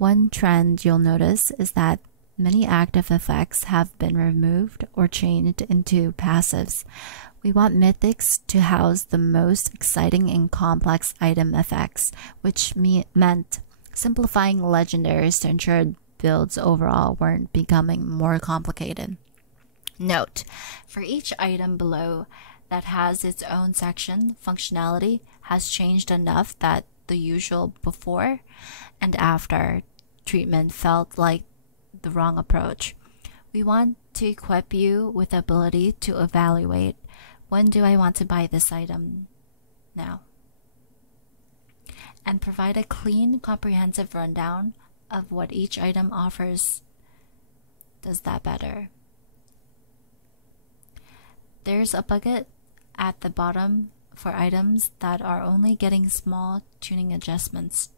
One trend you'll notice is that many active effects have been removed or changed into passives. We want mythics to house the most exciting and complex item effects, which meant simplifying legendaries to ensure builds overall weren't becoming more complicated. Note, for each item below that has its own section, functionality has changed enough that the usual before and after treatment felt like the wrong approach. We want to equip you with the ability to evaluate, when do I want to buy this item now? And provide a clean, comprehensive rundown of what each item offers. Does that better. There's a bucket at the bottom for items that are only getting small tuning adjustments.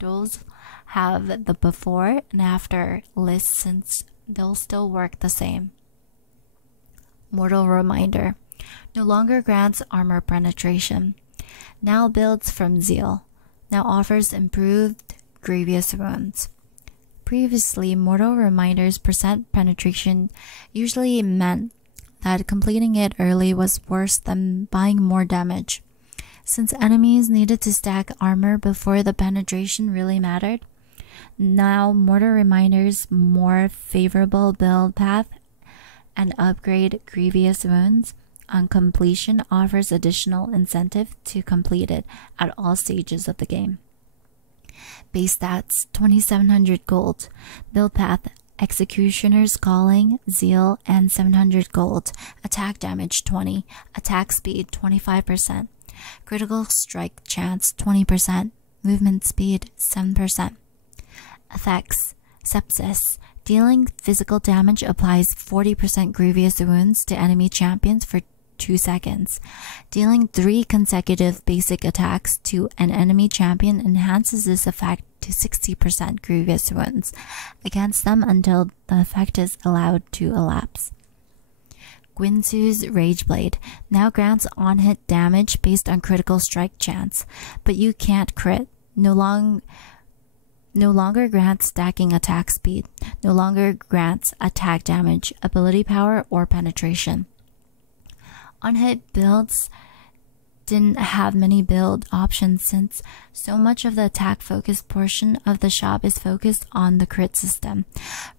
Those have the before and after lists since they'll still work the same. Mortal Reminder. No longer grants armor penetration. Now builds from Zeal. Now offers improved grievous wounds. Previously, Mortal Reminder's percent penetration usually meant that completing it early was worse than buying more damage. Since enemies needed to stack armor before the penetration really mattered, now Mortal Reminder's more favorable build path and upgrade grievous wounds on completion offers additional incentive to complete it at all stages of the game. Base stats 2700 gold, build path Executioner's Calling, Zeal, and 700 gold, attack damage 20, attack speed 25%, critical strike chance 20%, movement speed 7%. Effects: Sepsis. Dealing physical damage applies 40% grievous wounds to enemy champions for 2 seconds. Dealing 3 consecutive basic attacks to an enemy champion enhances this effect to 60% grievous wounds against them until the effect is allowed to elapse. Guinzu's Rageblade now grants on-hit damage based on critical strike chance, but you can't crit. No longer grants stacking attack speed. No longer grants attack damage, ability power, or penetration. On-hit builds didn't have many build options since so much of the attack-focused portion of the shop is focused on the crit system,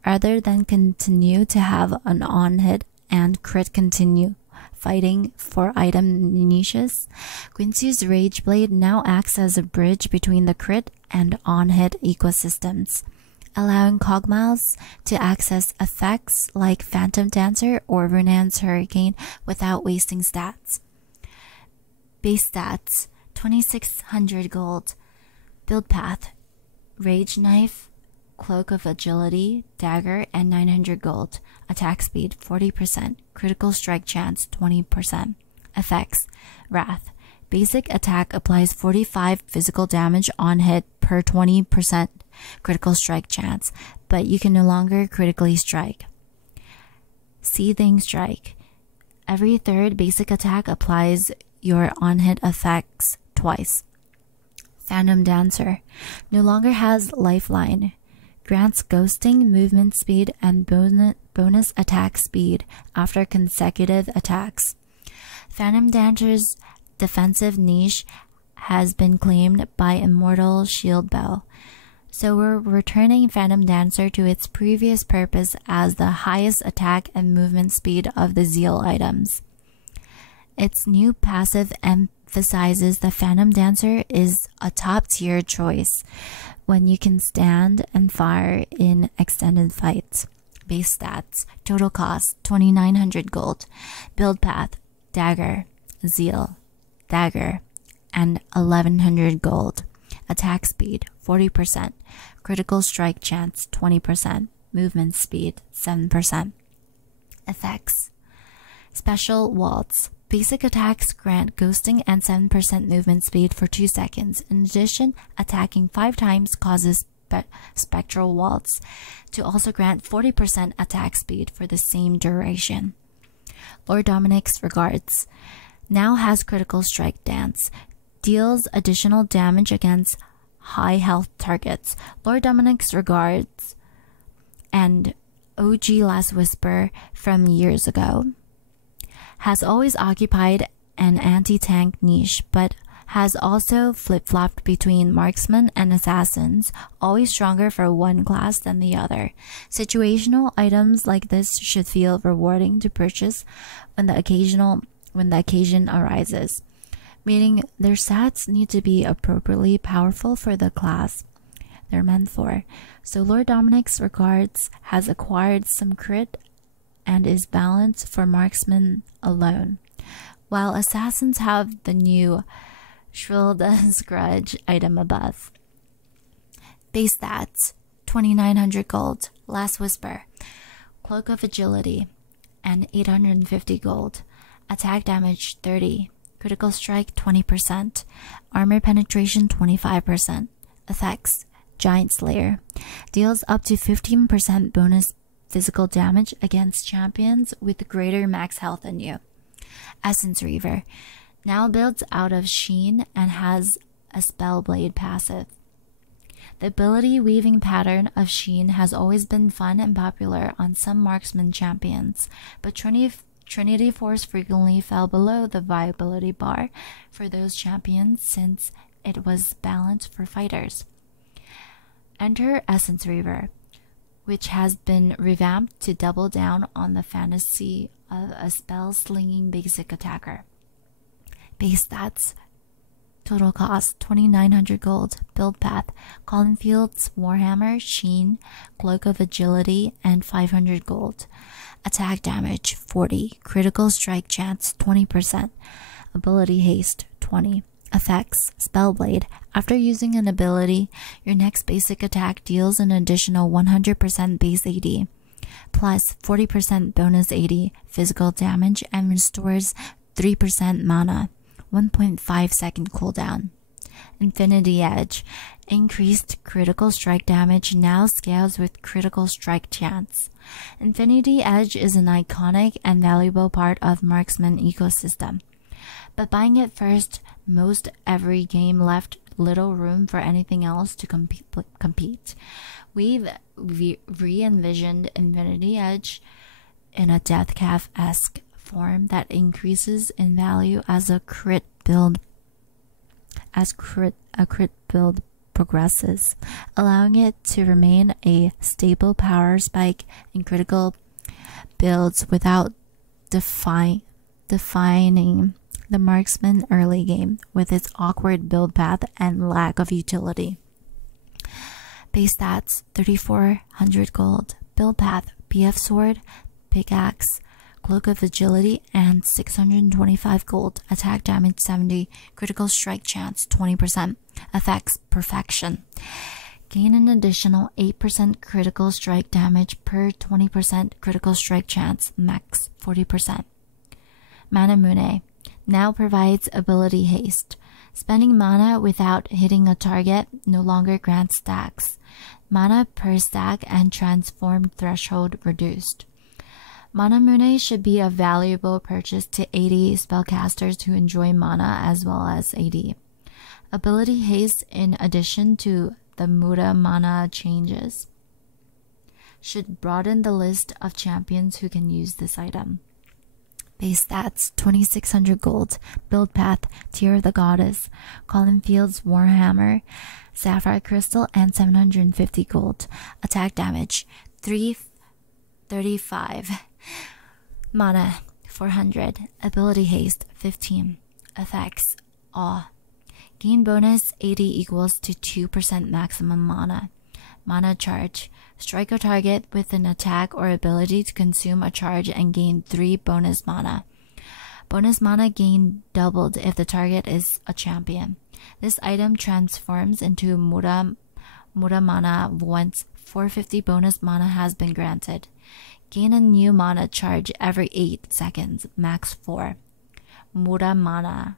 rather than continue to have an on-hit and crit continue fighting for item niches. Guinzu's Rageblade now acts as a bridge between the crit and on-hit ecosystems, allowing Cogmiles to access effects like Phantom Dancer or Renan's Hurricane without wasting stats. Base stats 2600 gold, build path Rage Knife, Cloak of Agility, Dagger, and 900 gold, attack speed 40%, critical strike chance 20%. Effects: Wrath. Basic attack applies 45 physical damage on hit per 20% critical strike chance, but you can no longer critically strike. Seething Strike. Every third basic attack applies your on-hit effects twice. Phantom Dancer no longer has lifeline. Grants ghosting, movement speed, and bonus attack speed after consecutive attacks. Phantom Dancer's defensive niche has been claimed by Immortal Shield Bell, so we're returning Phantom Dancer to its previous purpose as the highest attack and movement speed of the Zeal items. Its new passive emphasizes the Phantom Dancer is a top-tier choice when you can stand and fire in extended fights. Base stats: total cost 2900 gold, build path Dagger, Zeal, Dagger, and 1100 gold, attack speed 40%, critical strike chance 20%, movement speed 7%. Effects: Special Waltz. Basic attacks grant ghosting and 7% movement speed for 2 seconds. In addition, attacking 5 times causes Spectral Waltz to also grant 40% attack speed for the same duration. Lord Dominic's Regards now has critical strike dance. Deals additional damage against high health targets. Lord Dominic's regards and OG Last Whisper from years ago has always occupied an anti-tank niche, but has also flip-flopped between marksmen and assassins, always stronger for one class than the other. Situational items like this should feel rewarding to purchase when the occasion arises, meaning their stats need to be appropriately powerful for the class they're meant for. So Lord Dominic's regards has acquired some crit and is balanced for marksmen alone, while assassins have the new Shrilda's Grudge item above. Base stats: 2900 gold, Last Whisper, Cloak of Agility, and 850 gold. Attack damage 30, critical strike 20%, armor penetration 25%. Effects: Giant Slayer, deals up to 15% bonus physical damage against champions with greater max health than you. Essence Reaver, now builds out of Sheen and has a Spellblade passive. The ability weaving pattern of Sheen has always been fun and popular on some marksman champions, but Trinity Force frequently fell below the viability bar for those champions since it was balanced for fighters. Enter Essence Reaver, which has been revamped to double down on the fantasy of a spell-slinging basic attacker. Base stats: total cost 2900 gold, build path Colin Field's Warhammer, Sheen, Cloak of Agility, and 500 gold. Attack damage 40, critical strike chance 20%, ability haste 20. Effects: Spellblade, after using an ability, your next basic attack deals an additional 100% base AD plus 40% bonus AD physical damage and restores 3% mana, 1.5 second cooldown. Infinity Edge, increased critical strike damage now scales with critical strike chance. Infinity Edge is an iconic and valuable part of marksman ecosystem, but buying it first, most every game left little room for anything else to compete. We've re-envisioned Infinity Edge in a Deathcaf-esque form that increases in value as a crit build progresses, allowing it to remain a staple power spike in critical builds without defining the marksman early game with its awkward build path and lack of utility. Base stats: 3400 gold, build path BF sword, pickaxe, Cloak of Agility, and 625 gold. Attack damage 70, critical strike chance 20%. Effects: Perfection, gain an additional 8% critical strike damage per 20% critical strike chance, max 40%. Manamune now provides ability haste. Spending mana without hitting a target no longer grants stacks. Mana per stack and transform threshold reduced. Manamune should be a valuable purchase to AD spellcasters who enjoy mana as well as AD. Ability haste, in addition to the Muda mana changes, should broaden the list of champions who can use this item. Base stats: 2600 gold, build path Tear of the Goddess, Colin Field's Warhammer, Sapphire Crystal, and 750 gold. Attack damage 335, mana 400, ability haste 15. Effects: Awe, gain bonus 80 equals to 2% maximum mana. Mana charge, strike a target with an attack or ability to consume a charge and gain 3 bonus mana. Bonus mana gain doubled if the target is a champion. This item transforms into Muda mana once 450 bonus mana has been granted. Gain a new mana charge every 8 seconds, max 4. Muda mana.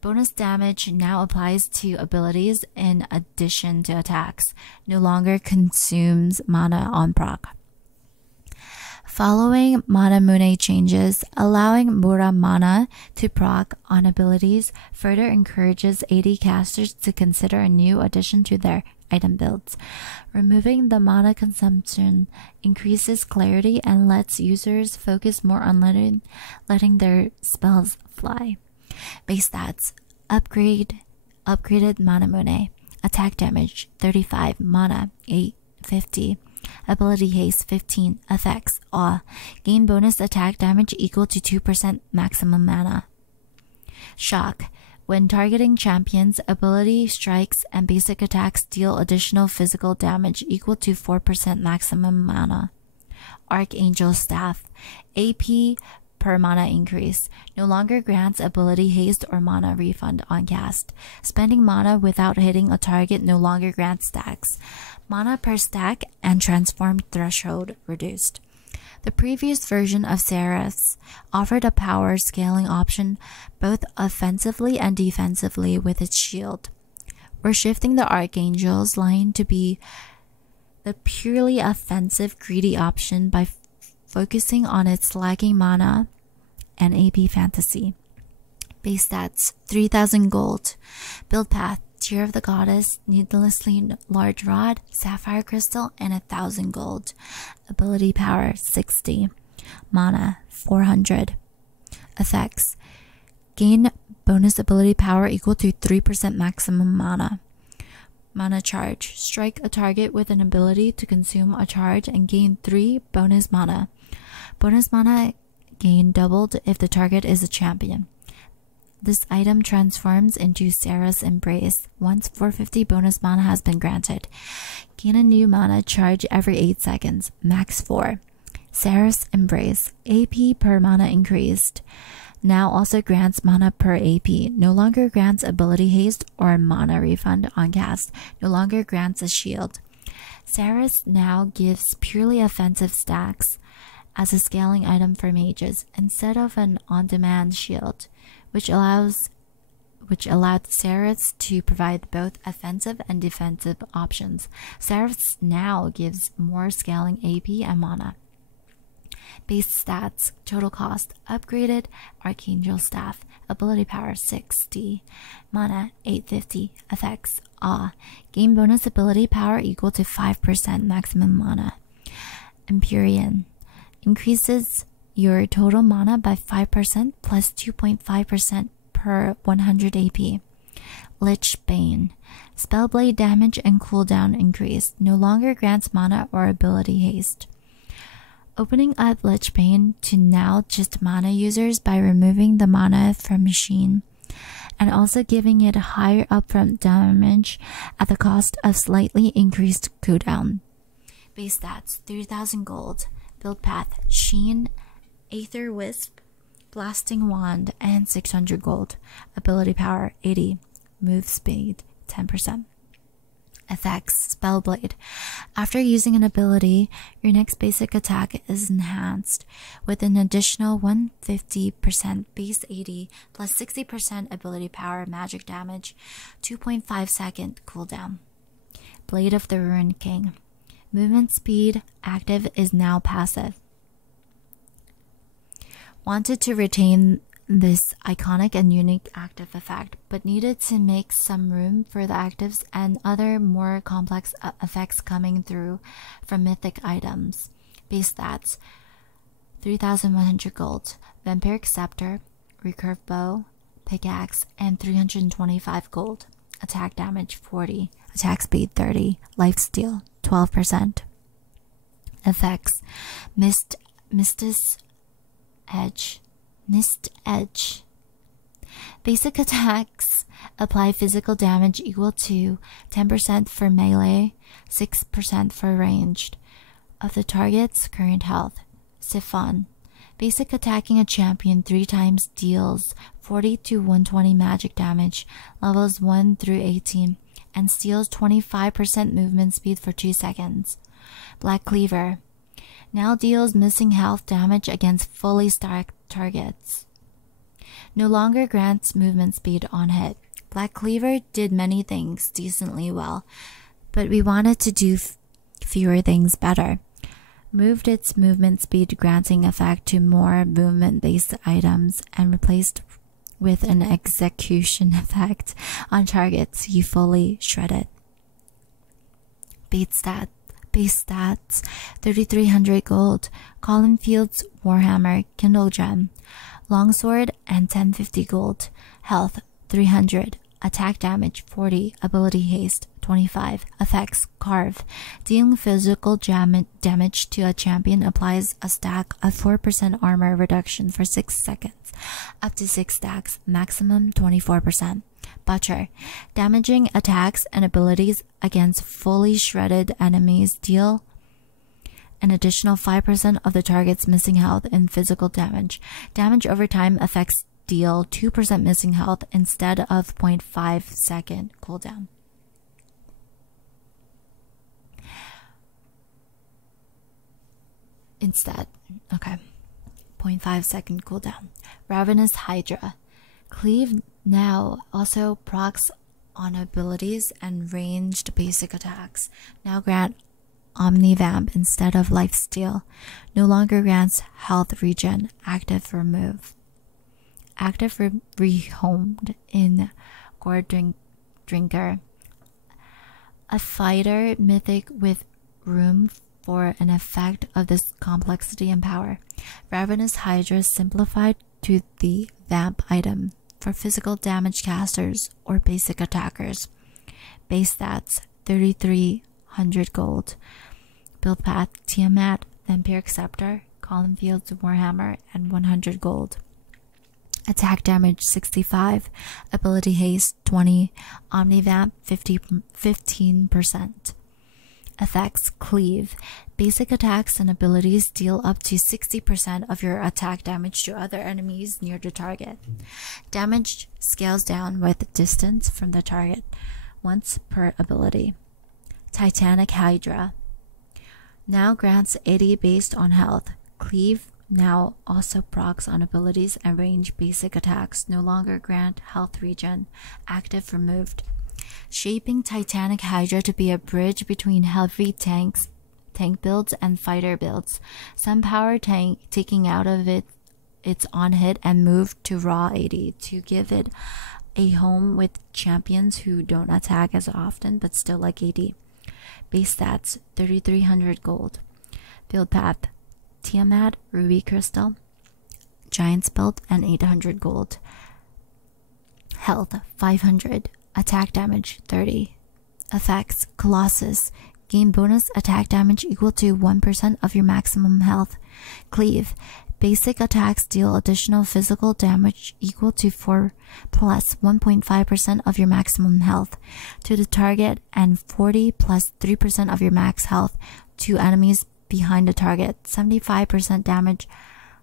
Bonus damage now applies to abilities in addition to attacks. No longer consumes mana on proc. Following Mana Mune changes, allowing Mura Mana to proc on abilities further encourages AD casters to consider a new addition to their item builds. Removing the mana consumption increases clarity and lets users focus more on letting their spells fly. Base stats: upgraded Mana Mune, attack damage 35, mana 850. Ability haste 15, effects awe, gain bonus attack damage equal to 2% maximum mana. Shock: when targeting champions, ability strikes and basic attacks deal additional physical damage equal to 4% maximum mana. Archangel Staff, AP per mana increase, no longer grants ability haste or mana refund on cast. Spending mana without hitting a target no longer grants stacks. Mana per stack and transformed threshold reduced. The previous version of Seraphs offered a power scaling option both offensively and defensively with its shield. We're shifting the Archangel's line to be the purely offensive greedy option by focusing on its lagging mana and AP fantasy. Base stats: 3,000 gold. Build path: Tear of the Goddess, Needlessly Large Rod, Sapphire Crystal, and 1,000 gold. Ability power 60. Mana 400. Effects: gain bonus ability power equal to 3% maximum mana. Mana charge: strike a target with an ability to consume a charge and gain 3 bonus mana. Bonus mana gain doubled if the target is a champion. This item transforms into Sarah's Embrace once 450 bonus mana has been granted. Gain a new mana charge every 8 seconds, max 4. Sarah's Embrace, AP per mana increased. Now also grants mana per AP, no longer grants ability haste or mana refund on cast, no longer grants a shield. Sarah's now gives purely offensive stacks as a scaling item for mages instead of an on-demand shield, which allowed Seraphs to provide both offensive and defensive options. Seraphs now gives more scaling AP and mana. Base stats: total cost: upgraded Archangel Staff, ability power 60, mana 850. Effects: awe, gain bonus ability power equal to 5% maximum mana. Empyrean, increases your total mana by 5% plus 2.5% per 100 AP. Lich Bane, spellblade damage and cooldown increased, no longer grants mana or ability haste. Opening up Lich Bane to now just mana users by removing the mana from machine and also giving it a higher upfront damage at the cost of slightly increased cooldown. Base stats: 3,000 gold. Build path: Sheen, Aether Wisp, Blasting Wand, and 600 gold. Ability power 80. Move speed 10%. Effects: Spellblade. After using an ability, your next basic attack is enhanced with an additional 150% base 80 plus 60% ability power magic damage, 2.5 second cooldown. Blade of the Ruined King. Movement speed active is now passive. Wanted to retain this iconic and unique active effect, but needed to make some room for the actives and other more complex effects coming through from Mythic Items. Base stats: 3,100 gold. Vampiric Scepter, Recurve Bow, Pickaxe, and 325 gold. Attack damage 40, attack speed 30, lifesteal 12%. Effects: Mist Edge. Basic attacks apply physical damage equal to 10% for melee, 6% for ranged of the target's current health. Siphon. Basic attacking a champion 3 times deals 40 to 120 magic damage, levels 1 through 18, and steals 25% movement speed for 2 seconds. Black Cleaver. Now deals missing health damage against fully stacked targets. No longer grants movement speed on hit. Black Cleaver did many things decently well, but we wanted to do fewer things better. Moved its movement speed granting effect to more movement-based items and replaced with an execution effect on targets you fully shredded. Base stats 3300 gold, Colin Field's Warhammer Kindle Gem, Longsword and 1050 gold, health 300, attack damage 40, ability haste 25, effects carve. Dealing physical damage to a champion applies a stack of 4% armor reduction for 6 seconds, up to 6 stacks, maximum 24%. Butcher. Damaging attacks and abilities against fully shredded enemies deal an additional 5% of the target's missing health in physical damage. Damage over time effects deal 2% missing health instead of 0.5 second cooldown. Okay. 0.5 second cooldown. Ravenous Hydra. Cleave now also procs on abilities and ranged basic attacks. Now grant Omni-Vamp instead of Lifesteal. No longer grants health regen. Active remove. Active rehomed in Gourd Drinker. A fighter mythic with room for an effect of this complexity and power. Ravenous Hydra simplified to the Vamp item for physical damage casters or basic attackers. Base stats 3300 gold. Build path Tiamat, Vampiric Scepter, Colin Field's Warhammer, and 100 gold. Attack damage 65, ability haste 20, Omni-Vamp 15%. Effects cleave. Basic attacks and abilities deal up to 60% of your attack damage to other enemies near the target. Damage scales down with distance from the target, once per ability. Titanic Hydra. Now grants 80 based on health. Cleave now also procs on abilities and range basic attacks. No longer grant health regen. Active removed. Shaping Titanic Hydra to be a bridge between heavy tank builds and fighter builds. Some power tank taking out of its on hit and moved to raw 80 to give it a home with champions who don't attack as often but still like 80. Base stats 3300 gold. Build path Tiamat, Ruby Crystal, Giant's Belt, and 800 gold. Health 500. Attack damage 30. Effects Colossus. Gain bonus attack damage equal to 1% of your maximum health. Cleave. Basic attacks deal additional physical damage equal to 4 plus 1.5% of your maximum health to the target and 40 plus 3% of your max health to enemies behind the target. 75% damage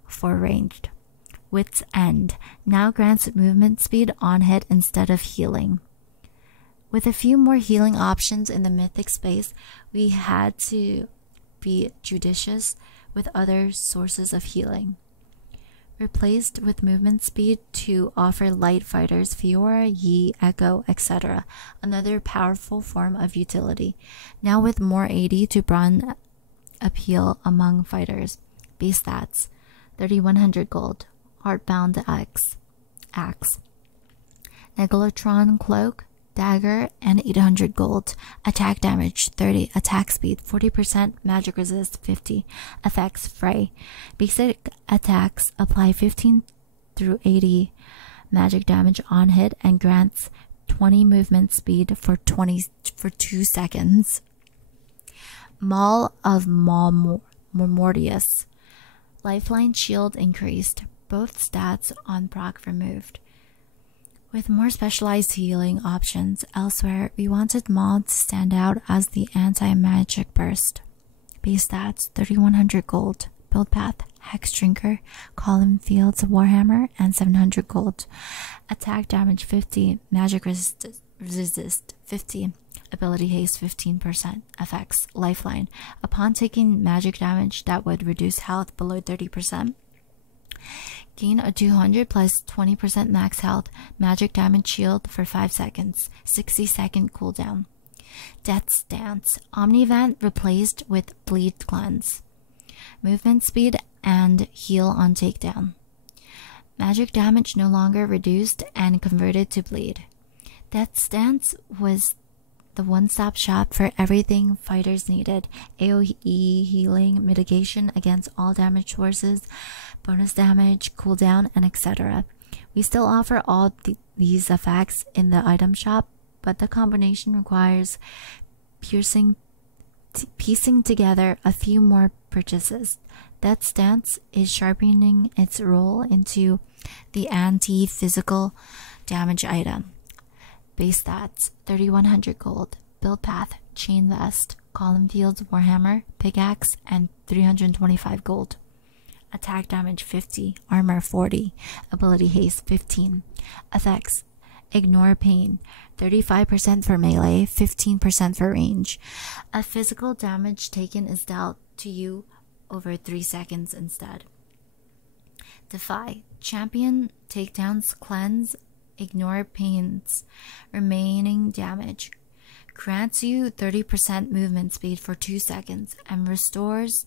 for ranged. Wit's End. Now grants movement speed on hit instead of healing. With a few more healing options in the mythic space, we had to be judicious with other sources of healing. Replaced with movement speed to offer light fighters Fiora, Yi, Echo, etc. Another powerful form of utility. Now with more 80 to broaden appeal among fighters. Base stats 3100 gold. Heartbound Axe. Negalotron Cloak, Dagger, and 800 gold. Attack damage 30, attack speed 40%, magic resist 50. Effects Fray. Basic attacks apply 15 through 80 magic damage on hit and grants 20 movement speed for 2 seconds. Maul of Mormortius. Lifeline shield increased. Both stats on proc removed. With more specialized healing options elsewhere, we wanted Maul to stand out as the anti-magic burst. Base stats 3100 gold. Build path Hex Drinker, Colin Field's Warhammer, and 700 gold. Attack damage 50, magic resist 50, ability haste 15%. Effects Lifeline. Upon taking magic damage that would reduce health below 30%, gain a 200 plus 20% max health magic damage shield for 5 seconds, 60-second cooldown. Death Stance. Omni-Vamp replaced with Bleed Cleanse. movement speed, and heal on takedown. Magic damage no longer reduced and converted to bleed. Death Stance was the one-stop shop for everything fighters needed: AoE healing, mitigation against all damage sources, bonus damage, cooldown, and etc. We still offer all these effects in the item shop, but the combination requires piecing together a few more purchases. Death Stance is sharpening its role into the anti-physical damage item. Base stats: 3100 gold, build path, chain vest, column fields, warhammer, pickaxe, and 325 gold. Attack damage 50, armor 40, ability haste 15. Effects: ignore pain, 35% for melee, 15% for range. A physical damage taken is dealt to you over 3 seconds instead. Defy, champion takedowns, cleanse, ignore pain's remaining damage, grants you 30% movement speed for 2 seconds, and restores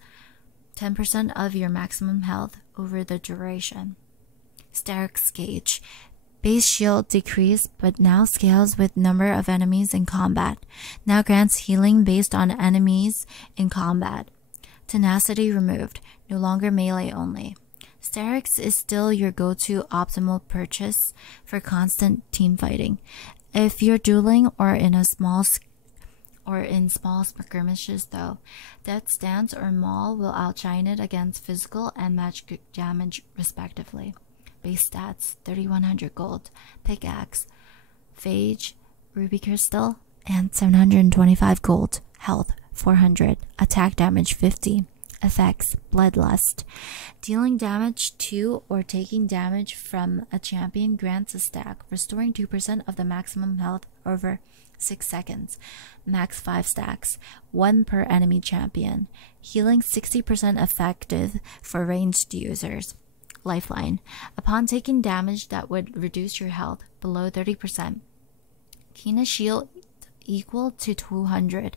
10% of your maximum health over the duration. Steric's Gauge, base shield decreased but now scales with number of enemies in combat. Now grants healing based on enemies in combat. Tenacity removed, no longer melee only. Steric's is still your go-to optimal purchase for constant team fighting. If you're dueling or in small skirmishes though, Death Stance or Maul will outshine it against physical and magic damage respectively. Base stats: 3100 gold, pickaxe, phage, ruby crystal, and 725 gold. Health 400, attack damage 50. Effects: Bloodlust, dealing damage to or taking damage from a champion grants a stack, restoring 2% of the maximum health over 6 seconds. Max 5 stacks, 1 per enemy champion. Healing 60% effective for ranged users. Lifeline, upon taking damage that would reduce your health below 30%. Kina shield equal to 200,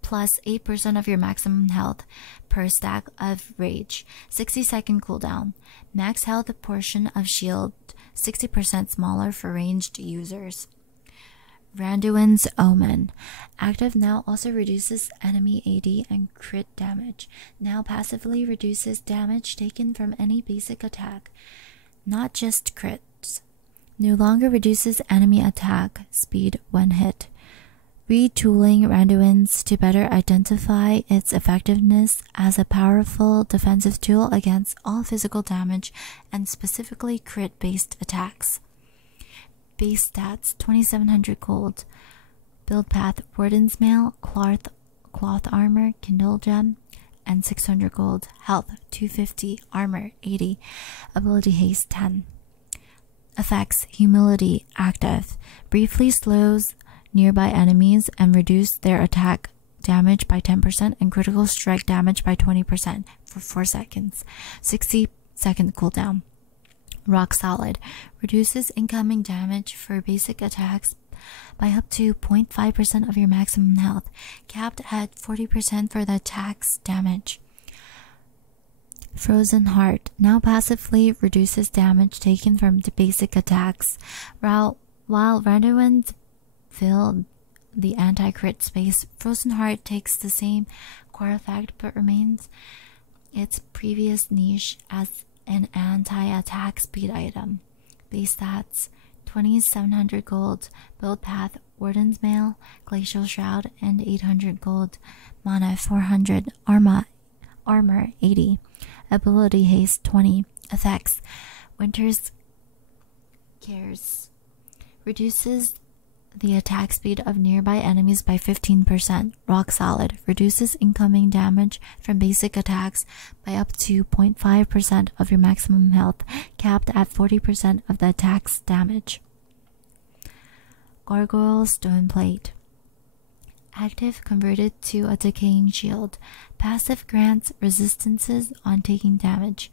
plus 8% of your maximum health per stack of rage. 60-second cooldown. Max health portion of shield 60% smaller for ranged users. Randuin's Omen, active now, also reduces enemy AD and crit damage. Now passively reduces damage taken from any basic attack, not just crits. No longer reduces enemy attack speed when hit. Retooling Randuin's to better identify its effectiveness as a powerful defensive tool against all physical damage and specifically crit-based attacks. Base stats: 2700 gold, build path, Warden's Mail, cloth armor, Kindle gem, and 600 gold. Health 250, armor 80, ability haste 10. Effects: humility active, briefly slows nearby enemies and reduce their attack damage by 10% and critical strike damage by 20% for 4 seconds. 60-second cooldown. Rock Solid, reduces incoming damage for basic attacks by up to 0.5% of your maximum health, capped at 40% for the attack's damage. Frozen Heart, now passively reduces damage taken from the basic attacks, while Randuin's fill the anti-crit space. Frozen Heart takes the same core effect but remains its previous niche as an anti-attack speed item. Base stats: 2700 gold, build path, Warden's Mail, Glacial Shroud, and 800 gold. Mana 400, armor 80, ability haste 20. Effects: Winter's Cares, reduces the attack speed of nearby enemies by 15%. Rock Solid, reduces incoming damage from basic attacks by up to 0.5% of your maximum health, capped at 40% of the attack's damage. Gargoyle Stone Plate, active converted to a decaying shield. Passive grants resistances on taking damage,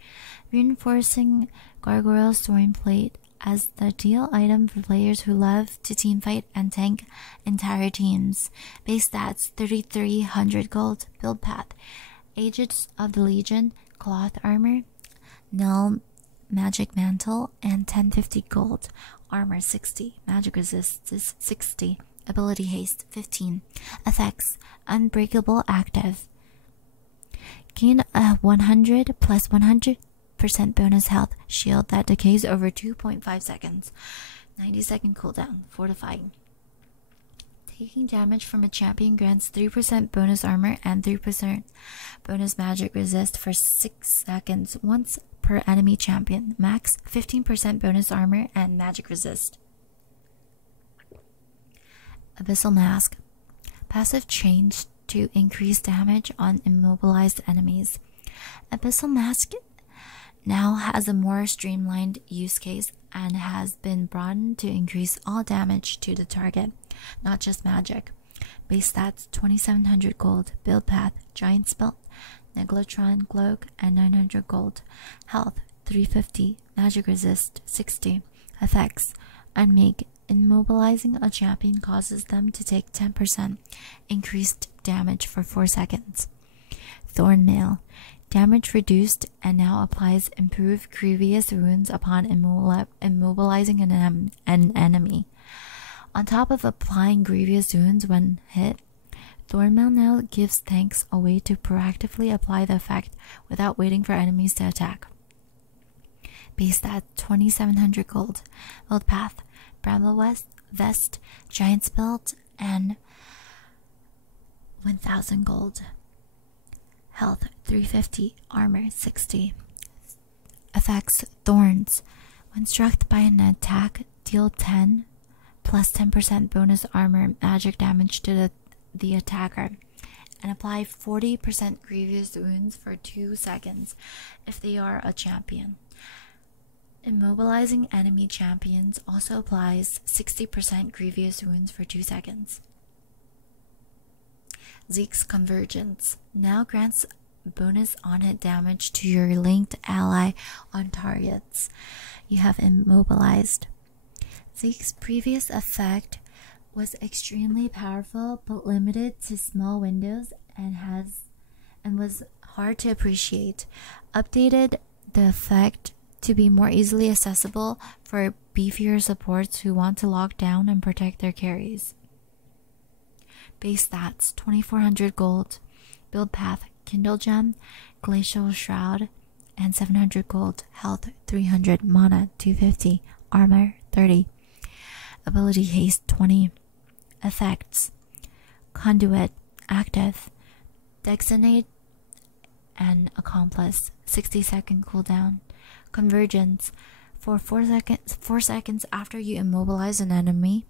reinforcing Gargoyle Stone Plate as the deal item for players who love to teamfight and tank entire teams. Base stats: 3300 gold, build path, Agents of the Legion, cloth armor, null magic mantle, and 1050 gold. Armor 60, magic resist is 60, ability haste 15. Effects: unbreakable active. Gain a 100 plus 100% bonus health shield that decays over 2.5 seconds. 90-second cooldown. Fortifying. Taking damage from a champion grants 3% bonus armor and 3% bonus magic resist for 6 seconds once per enemy champion. Max 15% bonus armor and magic resist. Abyssal Mask. Passive change to increase damage on immobilized enemies. Abyssal Mask now has a more streamlined use case and has been broadened to increase all damage to the target, not just magic. Base stats 2700 gold, build path, giant belt, neglotron cloak, and 900 gold. Health 350, magic resist 60. Effects: unmake. Immobilizing a champion causes them to take 10% increased damage for 4 seconds. Thorn Mail. Damage reduced and now applies improved grievous wounds upon immobilizing an enemy. On top of applying grievous wounds when hit, Thornmail now gives thanks a way to proactively apply the effect without waiting for enemies to attack. Base stat 2700 gold. Build path, Bramble vest, Giant's belt, and 1000 gold. Health 350, armor 60. Effects: thorns. When struck by an attack, deal 10 plus 10% bonus armor magic damage to the attacker, and apply 40% grievous wounds for 2 seconds if they are a champion. Immobilizing enemy champions also applies 60% grievous wounds for 2 seconds. Zeke's Convergence now grants bonus on-hit damage to your linked ally on targets you have immobilized. Zeke's previous effect was extremely powerful but limited to small windows and was hard to appreciate. Updated the effect to be more easily accessible for beefier supports who want to lock down and protect their carries. Base stats 2400 gold, build path, Kindle Gem, Glacial Shroud, and 700 gold. Health 300, mana 250, armor 30, ability haste 20. Effects: conduit, active, designate, and accomplice 60-second cooldown. Convergence for 4 seconds after you immobilize an enemy.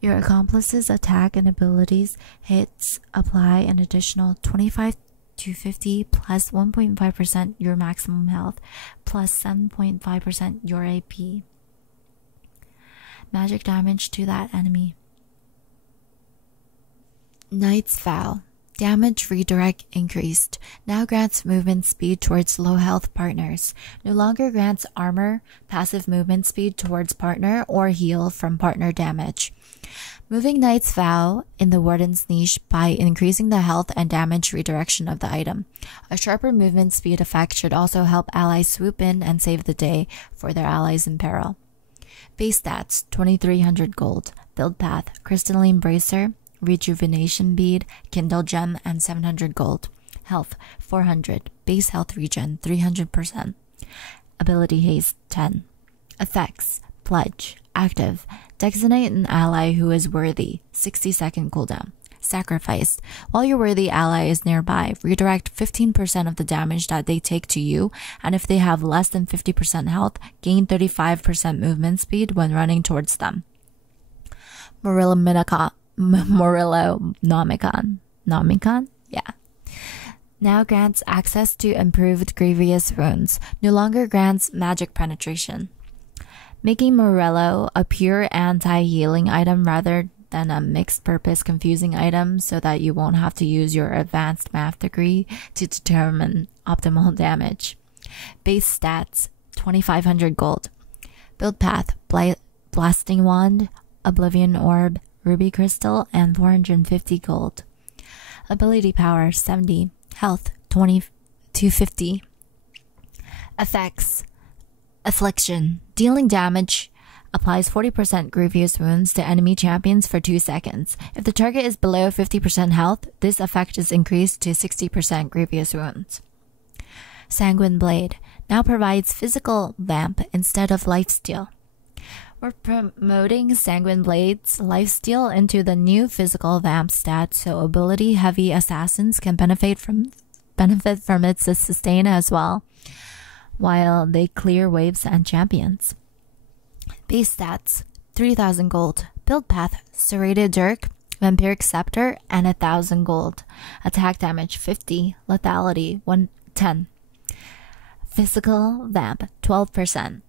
Your accomplice's attack and abilities hits apply an additional 25 to 50 plus 1.5% your maximum health plus 7.5% your AP. Magic damage to that enemy. Knight's Vow. Damage redirect increased. Now grants movement speed towards low health partners. No longer grants armor, passive movement speed towards partner, or heal from partner damage. Moving Knight's Vow in the Warden's niche by increasing the health and damage redirection of the item. A sharper movement speed effect should also help allies swoop in and save the day for their allies in peril. Base stats 2300 gold. Build path, Crystalline Bracer, Rejuvenation Bead, Kindle Gem, and 700 gold. Health 400, base health regen 300%. Ability haste 10. Effects: pledge, active, designate an ally who is worthy, 60-second cooldown. Sacrifice: while your worthy ally is nearby, redirect 15% of the damage that they take to you, and if they have less than 50% health, gain 35% movement speed when running towards them. Morillo Nomicon? Yeah. Now grants access to improved grievous wounds. No longer grants magic penetration. Making Morello a pure anti-healing item rather than a mixed-purpose confusing item so that you won't have to use your advanced math degree to determine optimal damage. Base stats 2500 gold. Build path, Blasting Wand, Oblivion Orb, Ruby Crystal, and 450 gold. Ability power 70, health 250. Effects. Affliction. Dealing damage. Applies 40% grievous wounds to enemy champions for 2 seconds. If the target is below 50% health, this effect is increased to 60% grievous wounds. Sanguine Blade. Now provides physical vamp instead of lifesteal. We're promoting Sanguine Blade's lifesteal into the new physical vamp stat, so ability-heavy assassins can benefit from its sustain as well, while they clear waves and champions. Base stats: 3,000 gold. Build path: Serrated Dirk, Vampiric Scepter, and 1,000 gold. Attack damage 50, lethality 110. Physical vamp 12%.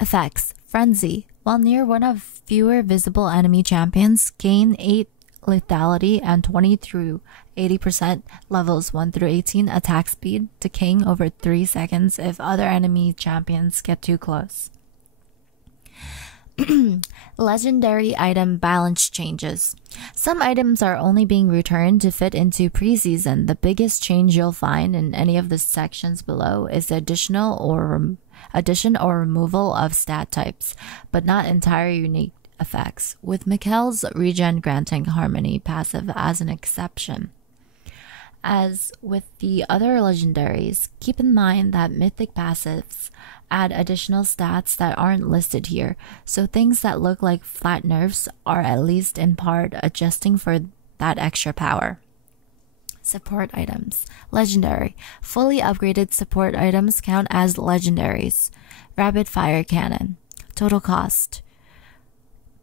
Effects: Frenzy. While near one of fewer visible enemy champions, gain 8 lethality and 20 through 80% levels 1 through 18 attack speed, decaying over 3 seconds if other enemy champions get too close. Legendary item balance changes. Some items are only being returned to fit into preseason. The biggest change you'll find in any of the sections below is the addition or removal of stat types, but not entire unique effects, with Mikkel's regen granting harmony passive as an exception. As with the other legendaries, keep in mind that mythic passives add additional stats that aren't listed here, so things that look like flat nerfs are at least in part adjusting for that extra power. Support items. Legendary. Fully upgraded support items count as legendaries. Rapid Fire Cannon. Total cost.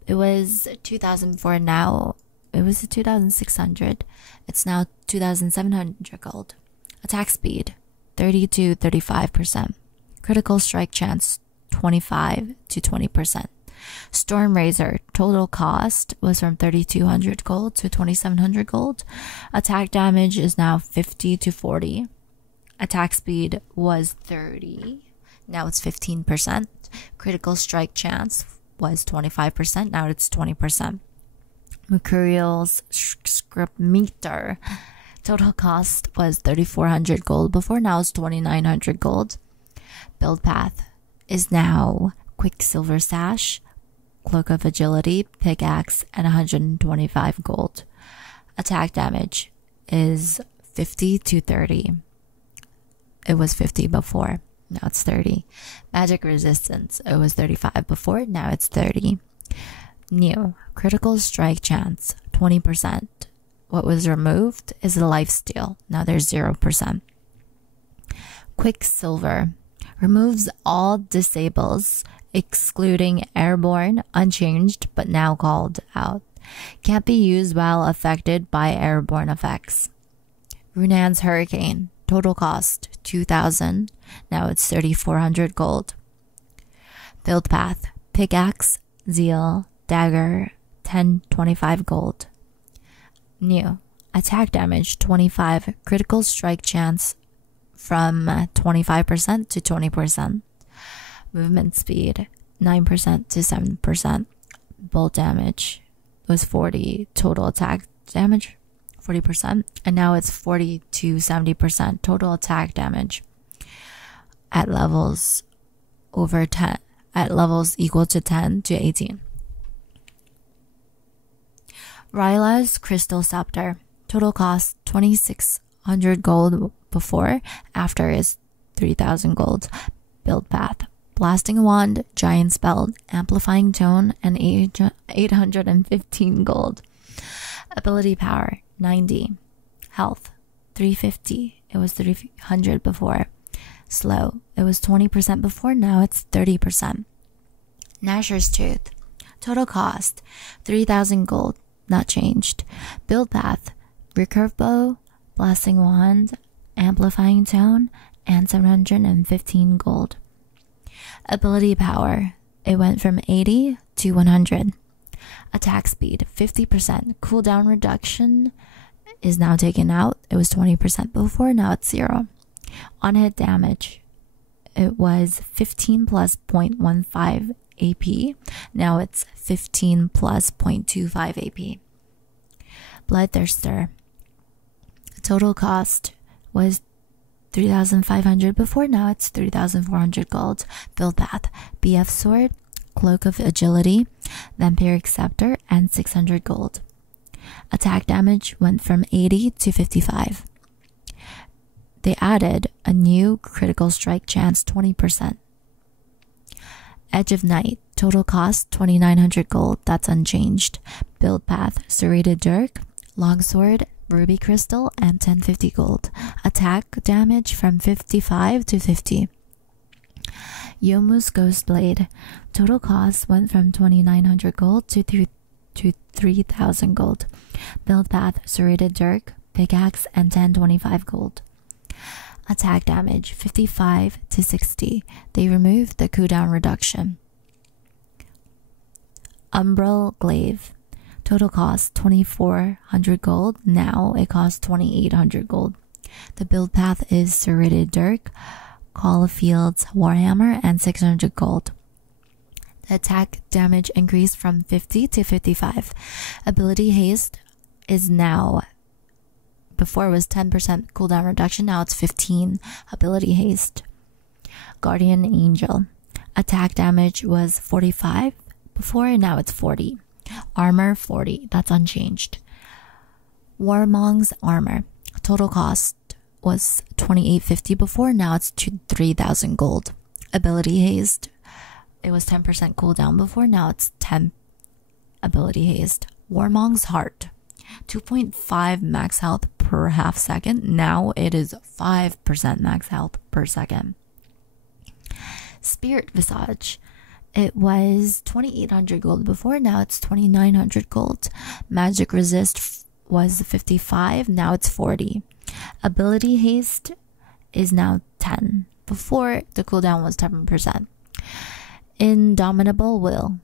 It was 2,004, now it was 2,600. It's now 2,700 gold. Attack speed 30 to 35%. Critical strike chance 25 to 20%. Storm Razor. Total cost was from 3,200 gold to 2,700 gold. Attack damage is now 50 to 40. Attack speed was 30. Now it's 15%. Critical strike chance was 25%. Now it's 20%. Mercurial's script meter. Total cost was 3,400 gold before, now it's 2,900 gold. Build path is now Quicksilver Sash, Cloak of Agility, Pickaxe, and 125 gold. Attack damage is 50 to 30. It was 50 before, now it's 30. Magic resistance, it was 35 before, now it's 30. New critical strike chance 20%. What was removed is the lifesteal, now there's 0%. Quicksilver removes all disables excluding airborne, unchanged but now called out. Can't be used while affected by airborne effects. Runan's Hurricane. Total cost 2,000. Now it's 3,400 gold. Build path. Pickaxe, Zeal, Dagger, 1025 gold. New. Attack damage 25. Critical strike chance from 25% to 20%. Movement speed 9% to 7%. Bolt damage was 40. Total attack damage 40%, and now it's 40 to 70% total attack damage at levels over 10, at levels equal to 10 to 18. Ryla's Crystal Scepter. Total cost 2,600 gold before, after is 3,000 gold. Build path. Blasting Wand, Giant Spell, Amplifying Tone, and 815 gold. Ability power 90. Health 350. It was 300 before. Slow. It was 20% before, now it's 30%. Gnasher's Tooth. Total cost 3,000 gold, not changed. Build path. Recurve Bow, Blasting Wand, Amplifying Tone, and 715 gold. Ability power. It went from 80 to 100. Attack speed 50%. Cooldown reduction is now taken out. It was 20% before, now it's 0. On hit damage, it was 15 plus 0.15 AP. Now it's 15 plus 0.25 AP. Bloodthirster. Total cost was 3,500 before, now it's 3,400 gold. Build path, BF sword, cloak of agility, vampiric scepter, and 600 gold. Attack damage went from 80 to 55. They added a new critical strike chance, 20%. Edge of Night, total cost 2,900 gold, that's unchanged. Build path, serrated dirk, longsword, ruby crystal, and 1050 gold. Attack damage from 55 to 50. Yomu's Ghost Blade, total cost went from 2,900 gold to 3,000 gold. Build path, serrated dirk, pickaxe, and 1025 gold. Attack damage 55 to 60. They removed the cooldown reduction. Umbral Glaive, total cost 2,400 gold, now it costs 2,800 gold. The build path is serrated dirk, Call of Fields warhammer, and 600 gold. The attack damage increased from 50 to 55. Ability haste is now, before it was 10% cooldown reduction, now it's 15 ability haste. Guardian Angel, attack damage was 45 before, and now it's 40. Armor 40, that's unchanged. Warmong's armor, total cost was 2,850 before, now it's 3,000 gold. Ability haste, it was 10% cooldown before, now it's 10 ability haste. Warmong's heart, 2.5 max health per half second, now it is 5% max health per second. Spirit Visage, it was 2,800 gold before, now it's 2,900 gold. Magic resist was 55, now it's 40. Ability haste is now 10. Before, the cooldown was 10%. Indomitable Will,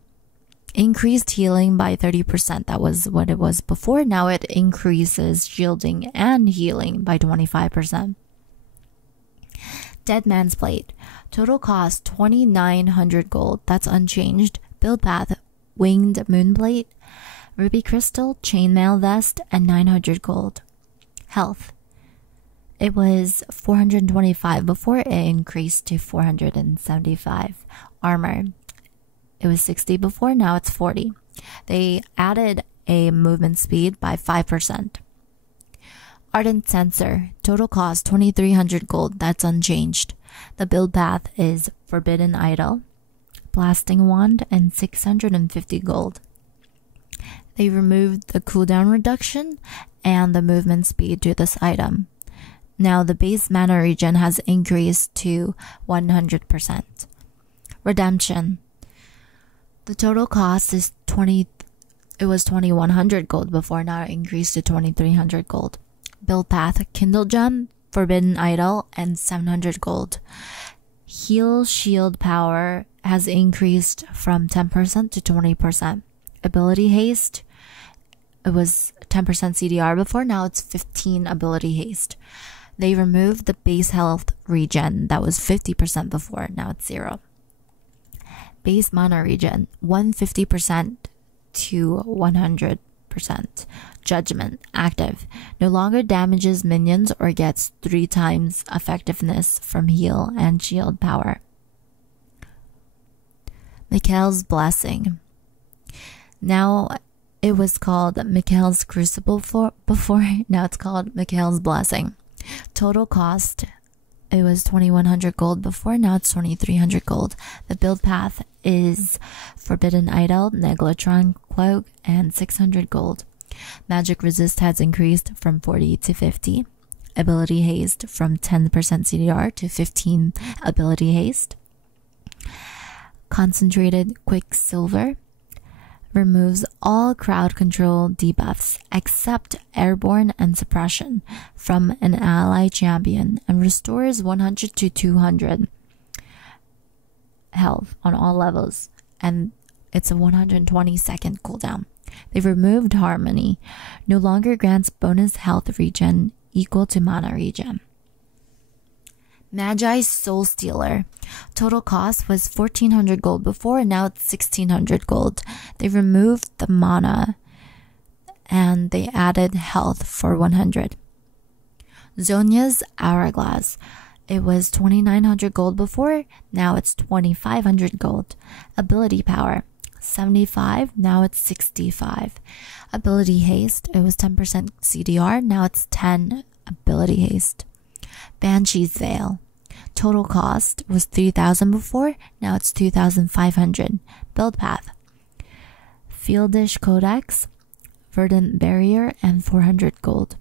increased healing by 30%. That was what it was before. Now it increases shielding and healing by 25%. Dead Man's Plate, total cost 2,900 gold. That's unchanged. Build path, Winged Moonplate, Ruby Crystal, Chainmail Vest, and 900 gold. Health, it was 425 before, it increased to 475. Armor, it was 60 before, now it's 40. They added a movement speed by 5%. Ardent Censer, total cost 2,300 gold, that's unchanged. The build path is Forbidden Idol, Blasting Wand, and 650 gold. They removed the cooldown reduction and the movement speed to this item. Now the base mana regen has increased to 100%. Redemption, the total cost is it was 2,100 gold before, now it increased to 2,300 gold. Build path, Kindle Gem, Forbidden Idol, and 700 gold. Heal shield power has increased from 10% to 20%. Ability haste, it was 10% CDR before, now it's 15 ability haste. They removed the base health regen that was 50% before, now it's 0. Base mana regen, 150% to 100%. Judgment, active, no longer damages minions or gets 3 times effectiveness from heal and shield power. Mikhail's Blessing, now it was called Mikhail's Crucible before, now it's called Mikhail's Blessing. Total cost, it was 2,100 gold before, now it's 2,300 gold. The build path is Forbidden Idol, Neglatron Cloak, and 600 gold. Magic resist has increased from 40 to 50. Ability haste from 10% CDR to 15 ability haste. Concentrated Quicksilver removes all crowd control debuffs except airborne and suppression from an ally champion and restores 100 to 200 health on all levels, and it's a 120-second cooldown. They've removed Harmony, no longer grants bonus health regen equal to mana regen. Magi's Soul Stealer, total cost was 1,400 gold before, and now it's 1,600 gold. They removed the mana and they added health for 100. Zhonya's Hourglass. It was 2,900 gold before, now it's 2,500 gold. Ability power, 75, now it's 65. Ability haste, it was 10% CDR, now it's 10 ability haste. Banshee's Veil. Total cost was 3,000 before, now it's 2,500. Build path. Fieldish Codex, Verdant Barrier, and 400 gold.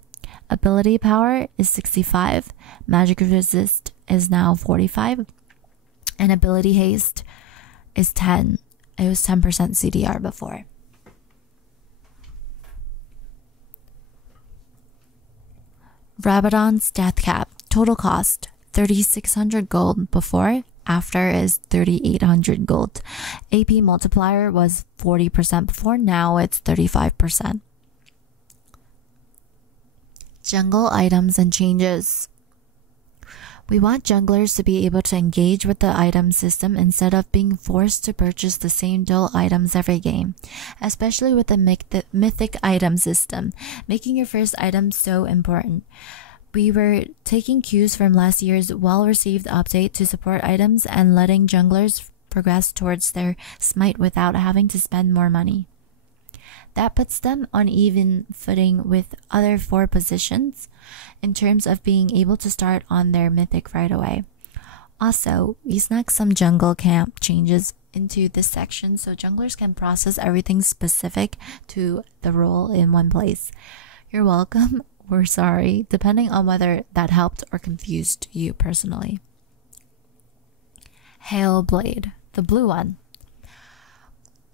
Ability power is 65. Magic resist is now 45. And ability haste is 10. It was 10% CDR before. Rabadon's Death Cap. Total cost 3,600 gold before. After is 3,800 gold. AP multiplier was 40% before. Now it's 35%. Jungle items and changes. We want junglers to be able to engage with the item system instead of being forced to purchase the same dull items every game, especially with the Mythic Item system, making your first item so important. We were taking cues from last year's well-received update to support items and letting junglers progress towards their smite without having to spend more money. That puts them on even footing with other 4 positions in terms of being able to start on their mythic right away. Also, we snuck some jungle camp changes into this section so junglers can process everything specific to the role in one place. You're welcome. We're sorry, depending on whether that helped or confused you personally. Hail Blade, the blue one.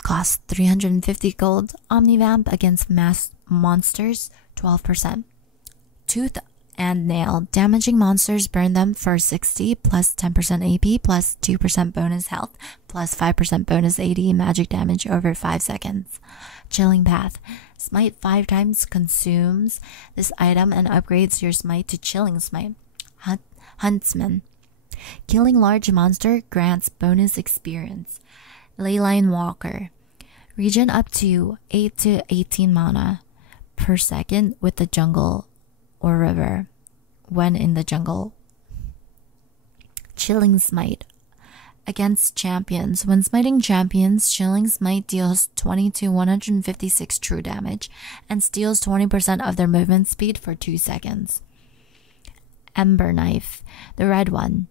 Cost 350 gold. Omnivamp against mass monsters, 12%. Tooth and Nail. Damaging monsters, burn them for 60 plus 10% AP plus 2% bonus health plus 5% bonus AD magic damage over 5 seconds. Chilling Path. Smite 5 times consumes this item and upgrades your smite to Chilling Smite. Huntsman. Killing large monster grants bonus experience. Leyline Walker. Regen up to 8 to 18 mana per second with the jungle or river when in the jungle. Chilling Smite. Against champions. When smiting champions, Chilling Smite deals 20 to 156 true damage and steals 20% of their movement speed for 2 seconds. Ember Knife, the red one.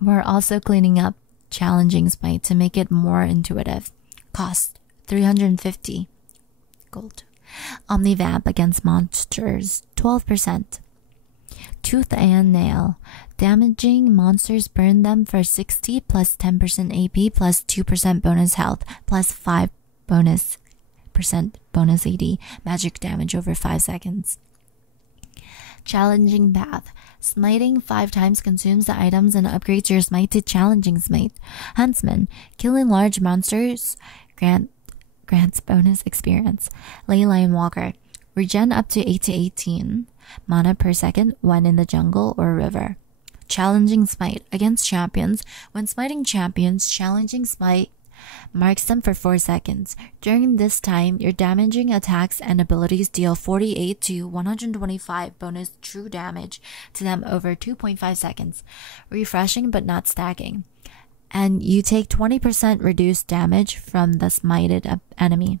We're also cleaning up Challenging Smite to make it more intuitive. Cost 350 gold. Omnivamp against monsters, 12%. Tooth and Nail. Damaging monsters, burn them for 60 plus 10% AP plus 2% bonus health plus 5% bonus AD magic damage over 5 seconds. Challenging Path. Smiting 5 times consumes the items and upgrades your smite to Challenging Smite. Huntsman. Killing large monsters grants bonus experience. Leyline Walker. Regen up to 8 to 18 mana per second when in the jungle or river. Challenging Smite. Against champions. When smiting champions, Challenging Smite marks them for 4 seconds. During this time, your damaging attacks and abilities deal 48 to 125 bonus true damage to them over 2.5 seconds, refreshing but not stacking. And you take 20% reduced damage from the smited enemy.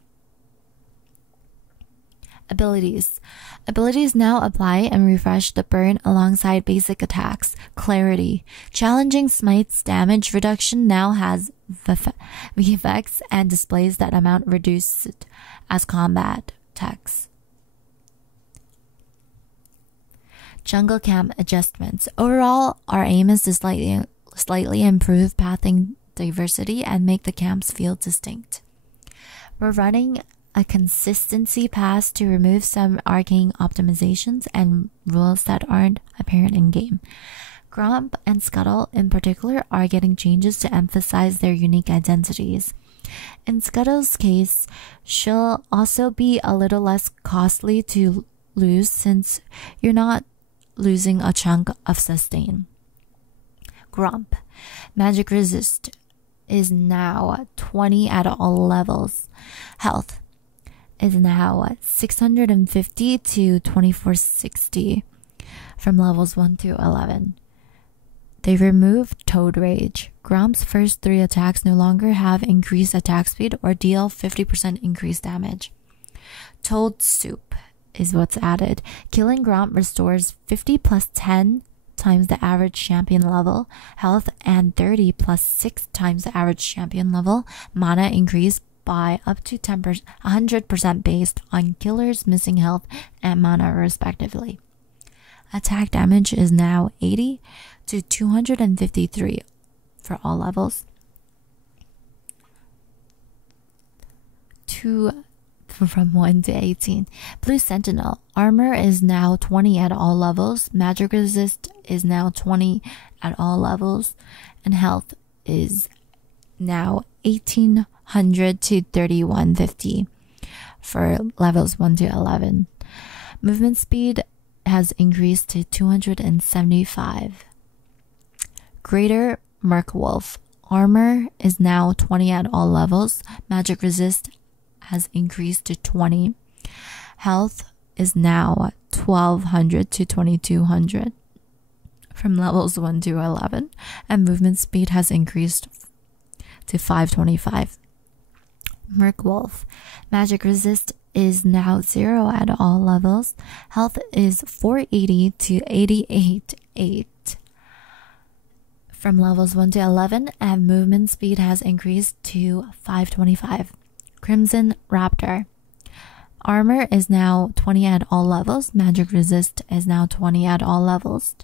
Abilities. Abilities now apply and refresh the burn alongside basic attacks. Clarity. Challenging Smite's damage reduction now has VFX and displays that amount reduced as combat text. Jungle Camp adjustments. Overall, our aim is to slightly improve pathing diversity and make the camps feel distinct. We're running a consistency pass to remove some arcane optimizations and rules that aren't apparent in-game. Gromp and Scuttle in particular are getting changes to emphasize their unique identities. In Scuttle's case, she'll also be a little less costly to lose since you're not losing a chunk of sustain. Gromp. Magic resist is now 20 at all levels. Health is now 650 to 2460. from levels 1 to 11. They removed Toad Rage. Gromp's first 3 attacks no longer have increased attack speed or deal 50% increased damage. Toad Soup is what's added. Killing Gromp restores 50 plus 10 times the average champion level health and 30 plus 6 times the average champion level mana increase by up to 100% based on killer's missing health and mana respectively. Attack damage is now 80 to 253 for all levels. From 1 to 18. Blue Sentinel. Armor is now 20 at all levels. Magic resist is now 20 at all levels. And health is now 1800 to 3150 for levels 1 to 11. Movement speed has increased to 275. Greater Merkwolf. Armor is now 20 at all levels. Magic resist has increased to 20. Health is now 1200 to 2200 from levels 1 to 11, and movement speed has increased to 525. Merkwolf. Magic resist is now 0 at all levels. Health is 480 to 88.8 from levels 1 to 11, and movement speed has increased to 525. Crimson Raptor. Armor is now 20 at all levels. Magic resist is now 20 at all levels.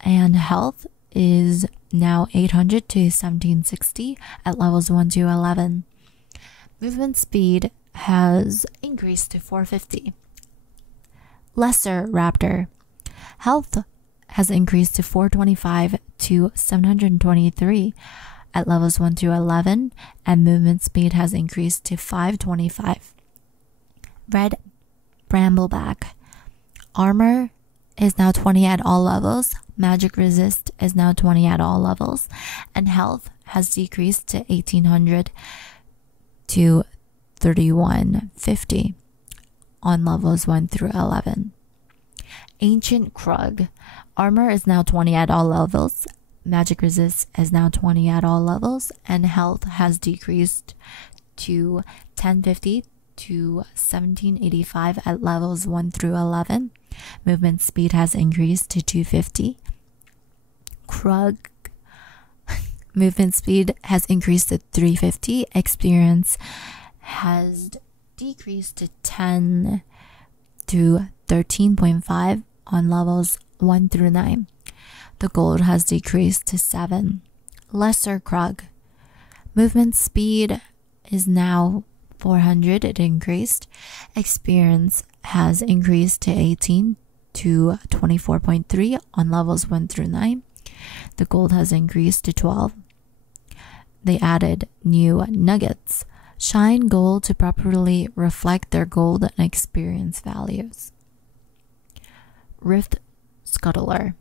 And health is now 800 to 1760 at levels 1 to 11. Movement speed has increased to 450. Lesser Raptor. Health has increased to 425 to 723 at levels 1 to 11, and movement speed has increased to 525. Red Brambleback. Armor is now 20 at all levels. Magic resist is now 20 at all levels, and health has decreased to 1800 to 3150 on levels 1 through 11. Ancient Krug. Armor is now 20 at all levels. Magic resist is now 20 at all levels, and health has decreased to 1050 to 1785 at levels 1 through 11. Movement speed has increased to 250. Krug. Movement speed has increased to 350. Experience has decreased to 10 to 13.5 on levels 1 through 9. The gold has decreased to 7. Lesser Krug. Movement speed is now 400. It increased. Experience has increased to 18 to 24.3 on levels 1 through 9. The gold has increased to 12. They added new nuggets. Shine gold to properly reflect their gold and experience values. Rift Scuttler.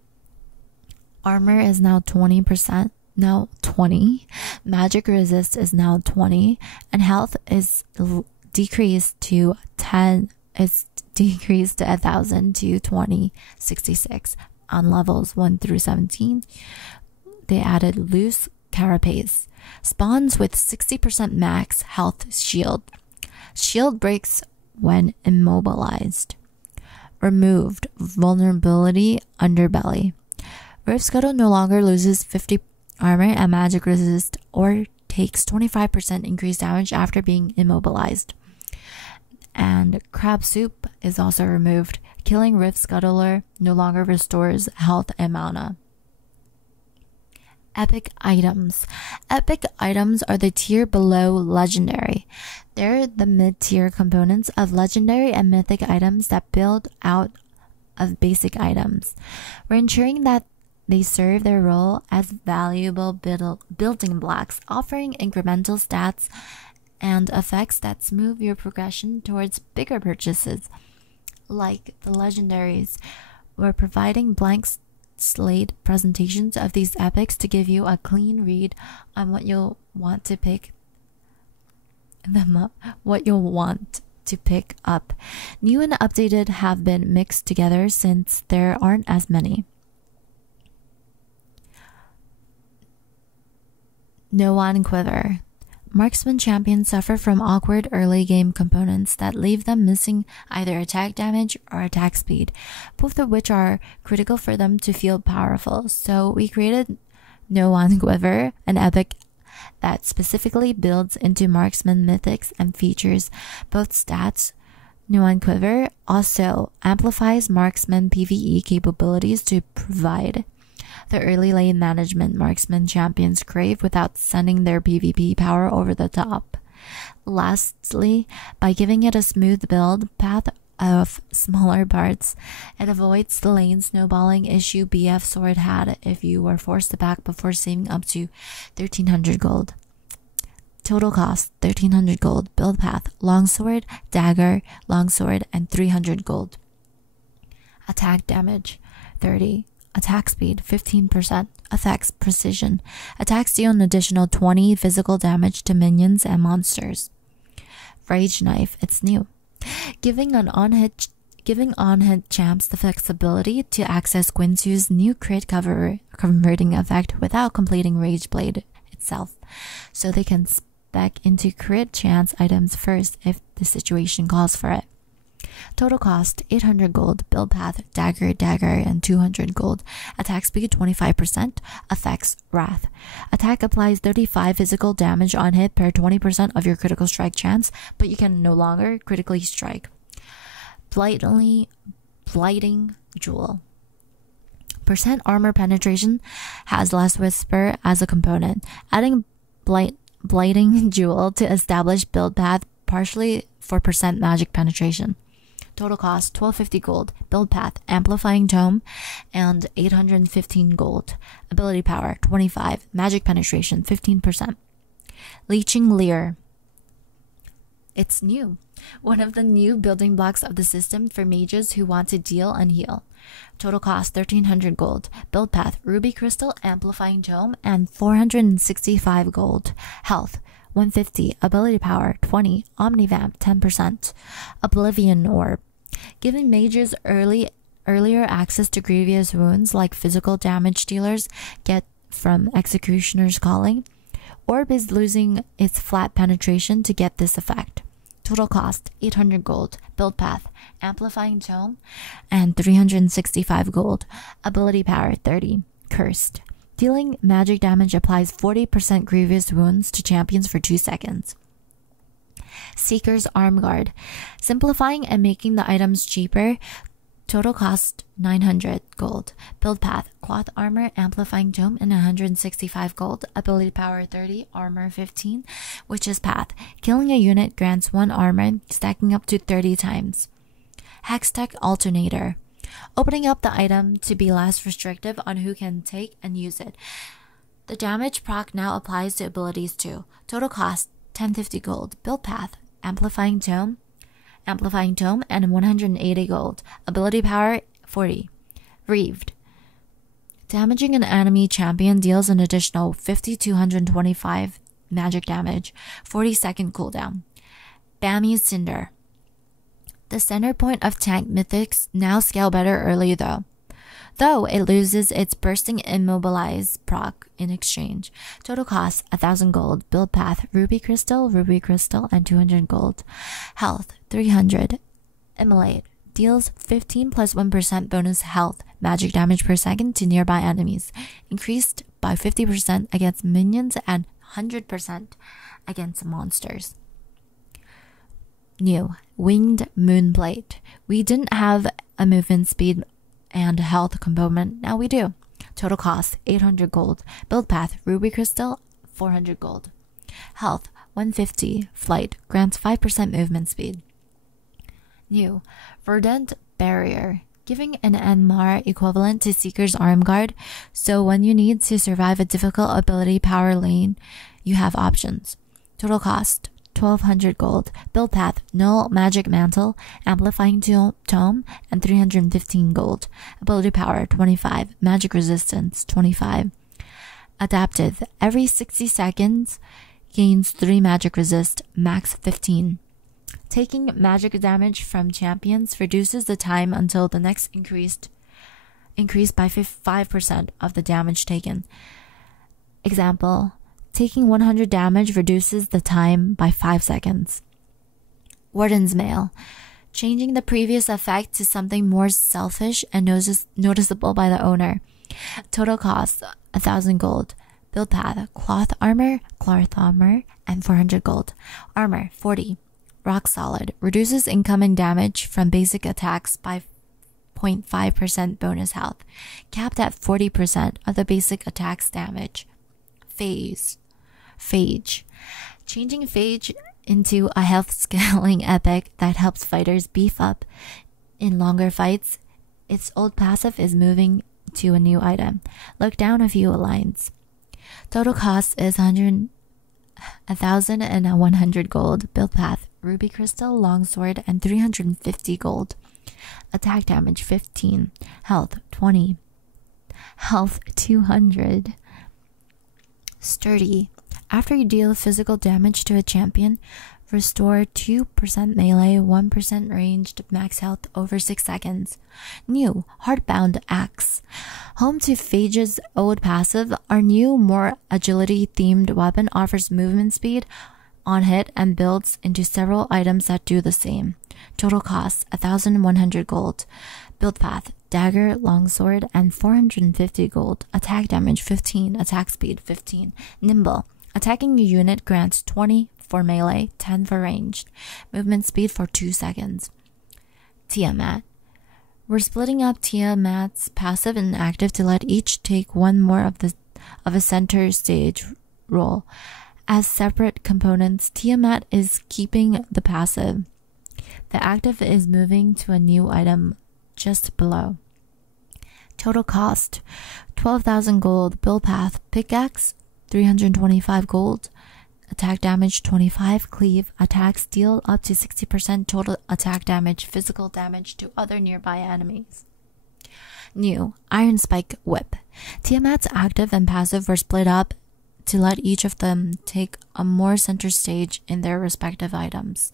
Armor is now 20%, now 20. Magic resist is now 20, and health is decreased to 10. It's decreased to 1000 to 2066 on levels 1 through 17. They added Loose Carapace. Spawns with 60% max health shield. Shield breaks when immobilized. Removed Vulnerability Underbelly. Rift Scuttle no longer loses 50 armor and magic resist or takes 25% increased damage after being immobilized. And Crab Soup is also removed. Killing Rift Scuttler no longer restores health and mana. Epic Items. Epic items are the tier below legendary. They're the mid-tier components of legendary and mythic items that build out of basic items. We're ensuring that they serve their role as valuable building blocks, offering incremental stats and effects that smooth your progression towards bigger purchases. Like the legendaries, we're providing blank slate presentations of these epics to give you a clean read on what you'll want to pick them up, what you'll want to pick up. New and updated have been mixed together since there aren't as many. No One Quiver. Marksman champions suffer from awkward early game components that leave them missing either attack damage or attack speed, both of which are critical for them to feel powerful. So we created No One Quiver, an epic that specifically builds into Marksman mythics and features both stats. No One Quiver also amplifies Marksman PvE capabilities to provide the early lane management Marksman champions crave without sending their PvP power over the top. Lastly, by giving it a smooth build path of smaller parts, it avoids the lane snowballing issue BF Sword had if you were forced to back before saving up to 1300 gold. Total cost 1300 gold. Build path longsword, dagger, longsword, and 300 gold. Attack damage 30. Attack speed 15%. Effects precision. Attacks deal an additional 20 physical damage to minions and monsters. Rage knife, it's new. Giving on-hit champs the flexibility to access Quinsu's new crit converting effect without completing Rage Blade itself, so they can spec into crit chance items first if the situation calls for it. Total cost 800 gold. Build path dagger, and 200 gold. Attack speed 25%. Effects wrath. Attack applies 35 physical damage on hit per 20% of your critical strike chance, but you can no longer critically strike. Blighting jewel. Percent armor penetration has Last Whisper as a component. Adding blighting jewel to establish build path partially for percent magic penetration. Total cost 1250 gold. Build path amplifying tome and 815 gold. Ability power 25. Magic penetration 15%. Leeching Leer. It's new. One of the new building blocks of the system for mages who want to deal and heal. Total cost 1300 gold. Build path ruby crystal amplifying tome and 465 gold. Health 150. Ability power 20. Omnivamp 10%. Oblivion Orb. Giving mages earlier access to grievous wounds like physical damage dealers get from Executioner's Calling. Orb is losing its flat penetration to get this effect. Total cost 800 gold. Build path amplifying tome and 365 gold. Ability power 30. Cursed. Dealing magic damage applies 40% grievous wounds to champions for 2 seconds. Seeker's Arm Guard. Simplifying and making the items cheaper. Total cost 900 gold. Build path cloth armor, amplifying tome, and 165 gold. Ability power 30, armor 15, witch's path. Killing a unit grants 1 armor, stacking up to 30 times. Hextech Alternator. Opening up the item to be less restrictive on who can take and use it. The damage proc now applies to abilities too. Total cost 1050 gold. Build path amplifying tome, and 180 gold. Ability power 40. Reaved. Damaging an enemy champion deals an additional 5225 magic damage, 40-second cooldown. Bammy's Cinder. The center point of tank mythics now scale better early though it loses its bursting immobilize proc in exchange. Total cost 1000 gold. Build path ruby crystal, and 200 gold. Health 300. Immolate. Deals 15 plus 1% bonus health magic damage per second to nearby enemies. Increased by 50% against minions and 100% against monsters. New. Winged Moonblade. We didn't have a movement speed and health component, now we do. Total cost 800 gold. Build path ruby crystal, 400 gold. Health 150. Flight grants 5% movement speed. New. Verdant Barrier. Giving an Enmar equivalent to Seeker's Arm Guard, so when you need to survive a difficult ability power lane, you have options. Total cost 1200 gold. Build path null magic mantle, amplifying tome, and 315 gold. Ability power 25. Magic resistance 25. Adaptive. Every 60 seconds gains 3 magic resist, max 15. Taking magic damage from champions reduces the time until the next increased by 5% of the damage taken. Example, taking 100 damage reduces the time by 5 seconds. Warden's Mail. Changing the previous effect to something more selfish and noticeable by the owner. Total cost, 1,000 gold. Build path, cloth armor, and 400 gold. Armor, 40. Rock solid. Reduces incoming damage from basic attacks by 0.5% bonus health. Capped at 40% of the basic attack's damage. Phage. Changing Phage into a health scaling epic that helps fighters beef up in longer fights. Its old passive is moving to a new item. Look down a few lines. Total cost is 1,100 gold. Build path, ruby crystal, longsword, and 350 gold. Attack damage 15. Health 20. Health 200. Sturdy. After you deal physical damage to a champion, restore 2% melee, 1% ranged max health over 6 seconds. New, Heartbound Axe. Home to Phage's old passive, our new, more agility-themed weapon offers movement speed on hit and builds into several items that do the same. Total cost, 1,100 gold. Build path, dagger, longsword, and 450 gold. Attack damage 15, attack speed 15. Nimble. Attacking a unit grants 20 for melee, 10 for ranged. Movement speed for 2 seconds. Tiamat. We're splitting up Tiamat's passive and active to let each take one more of a center stage role. As separate components, Tiamat is keeping the passive. The active is moving to a new item just below. Total cost, 12,000 gold. Build path, pickaxe, 325 gold. Attack damage 25. Cleave. Attacks deal up to 60% total attack damage, physical damage to other nearby enemies. New, Iron Spike Whip. Tiamat's active and passive were split up to let each of them take a more center stage in their respective items.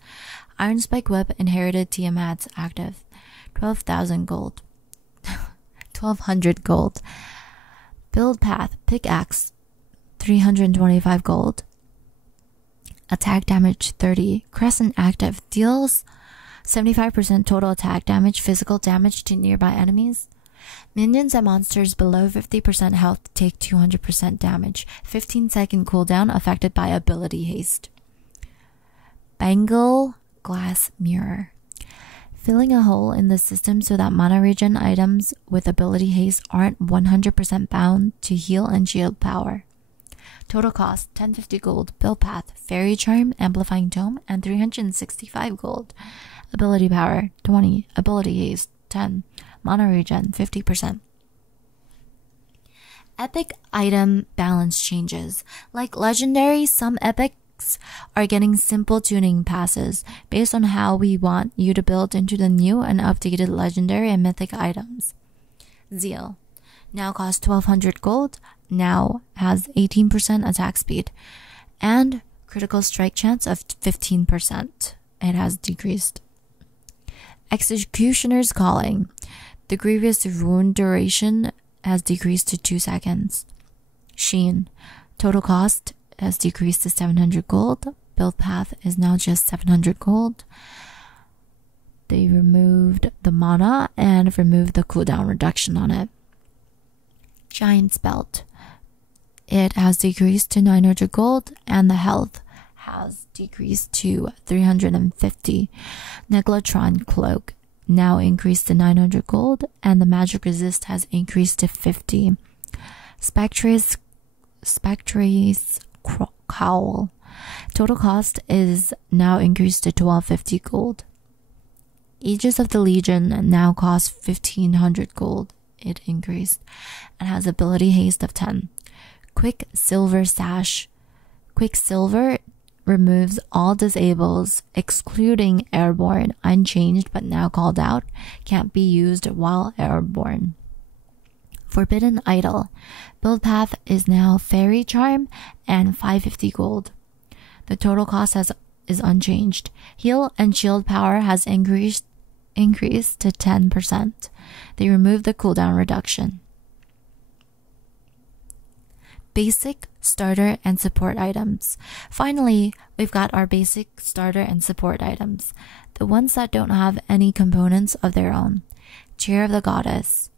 Iron Spike Whip inherited Tiamat's active. 12,000 gold. 1,200 gold. Build path, pickaxe, 325 gold. Attack damage 30. Crescent active deals 75% total attack damage, physical damage to nearby enemies. Minions and monsters below 50% health take 200% damage. 15-second cooldown affected by ability haste. Bangle Glass Mirror. Filling a hole in the system so that mana regen items with ability haste aren't 100% bound to heal and shield power. Total cost, 1050 gold. Build path, Fairy Charm, Amplifying Tome, and 365 gold. Ability power, 20. Ability haste, 10. Mana regen, 50%. Epic item balance changes. Like legendary, some epics are getting simple tuning passes based on how we want you to build into the new and updated legendary and mythic items. Zeal. Now costs 1,200 gold. Now has 18% attack speed and critical strike chance of 15%. It has decreased. Executioner's Calling. The grievous wound duration has decreased to 2 seconds. Sheen. Total cost has decreased to 700 gold. Build path is now just 700 gold. They removed the mana and removed the cooldown reduction on it. Giant's Belt. It has decreased to 900 gold and the health has decreased to 350. Neglatron Cloak now increased to 900 gold and the magic resist has increased to 50. Spectre's Cowl. Total cost is now increased to 1,250 gold. Aegis of the Legion now costs 1,500 gold. It increased and has ability haste of 10. Quicksilver Sash. Quicksilver removes all disables, excluding airborne, unchanged but now called out, can't be used while airborne. Forbidden Idol. Build path is now Fairy Charm and 550 gold. The total cost has is unchanged. Heal and shield power has increased to 10%. They removed the cooldown reduction. Basic, starter, and support items. Finally, we've got our basic, starter, and support items. The ones that don't have any components of their own. Chair of the Goddess.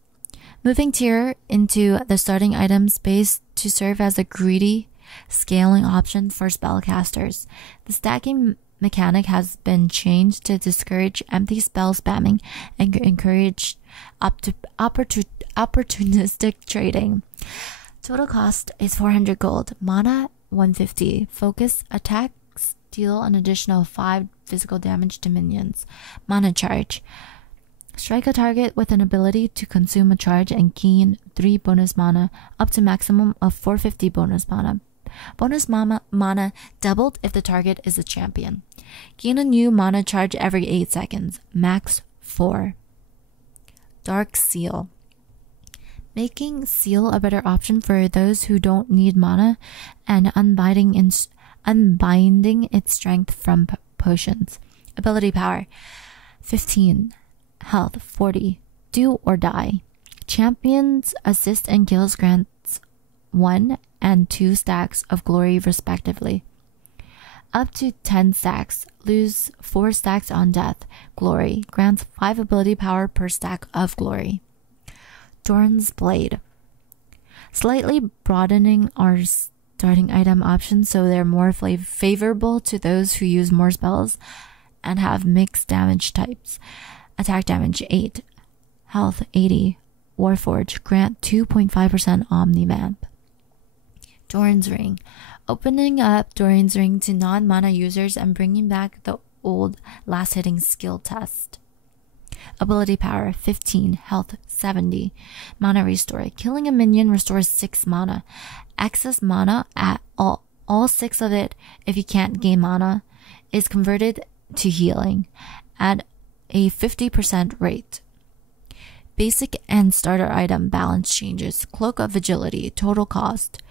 Moving tier into the starting item space to serve as a greedy scaling option for spellcasters. The stacking mechanic has been changed to discourage empty spell spamming and encourage opportunistic trading. Total cost is 400 gold. Mana 150. Focus attacks deal an additional 5 physical damage to minions. Mana charge. Strike a target with an ability to consume a charge and gain 3 bonus mana, up to maximum of 450 bonus mana. Bonus mana doubled if the target is a champion. Gain a new mana charge every 8 seconds, max 4. Dark Seal. Making Seal a better option for those who don't need mana and unbinding its strength from potions. Ability power 15. Health 40. Do or die. Champions assist and kills grants 1 and 2 stacks of glory respectively. Up to 10 stacks. Lose 4 stacks on death. Glory. Grants 5 ability power per stack of glory. Dorn's Blade. Slightly broadening our starting item options so they're more favorable to those who use more spells and have mixed damage types. Attack damage 8. Health 80. Warforge. Grant 2.5% Omni Vamp. Doran's Ring. Opening up Doran's Ring to non-mana users and bringing back the old last-hitting skill test. Ability power 15. Health 70. Mana restore. Killing a minion restores 6 mana. Excess mana at all 6 of it, if you can't gain mana, is converted to healing at a 50% rate. Basic and starter item balance changes. Cloak of Agility. Total cost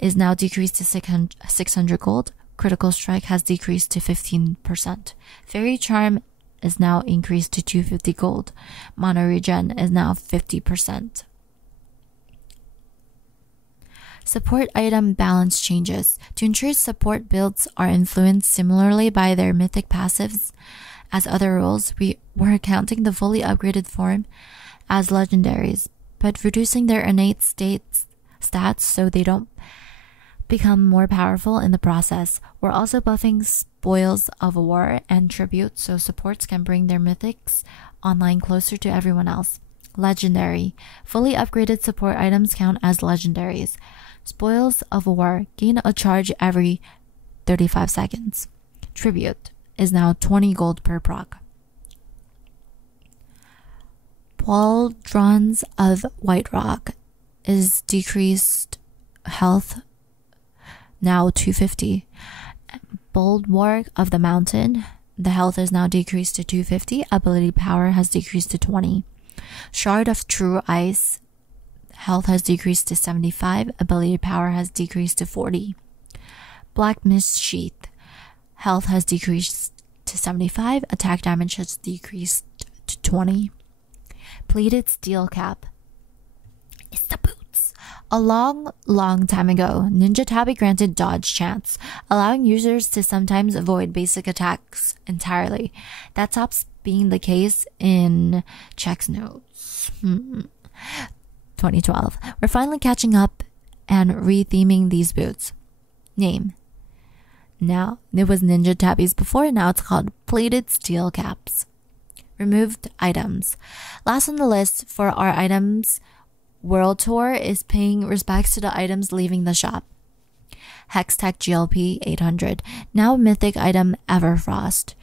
is now decreased to 600 gold. Critical Strike has decreased to 15%. Fairy Charm is now increased to 250 gold. Mana regen is now 50%. Support item balance changes. To ensure support builds are influenced similarly by their mythic passives as other roles, we're counting the fully upgraded form as legendaries, but reducing their innate stats so they don't become more powerful in the process. We're also buffing Spoils of War and Tribute so supports can bring their mythics online closer to everyone else. Legendary. Fully upgraded support items count as legendaries. Spoils of War. Gain a charge every 35 seconds. Tribute is now 20 gold per proc. Pauldrons of White Rock is decreased health, now 250. Bulwark of the Mountain, the health is now decreased to 250. Ability power has decreased to 20. Shard of True Ice, health has decreased to 75. Ability power has decreased to 40. Black Mist Sheath, health has decreased to 75. Attack damage has decreased to 20. Pleated Steel Cap. It's the boots. A long time ago, Ninja Tabi granted dodge chance, allowing users to sometimes avoid basic attacks entirely. That stops being the case in Check's Notes. 2012. We're finally catching up and retheming these boots. Name. Now, it was Ninja Tabis before, now it's called Pleated Steel Caps. Removed items. Last on the list for our items World Tour is paying respects to the items leaving the shop. Hextech GLP 800. Now mythic item Everfrost.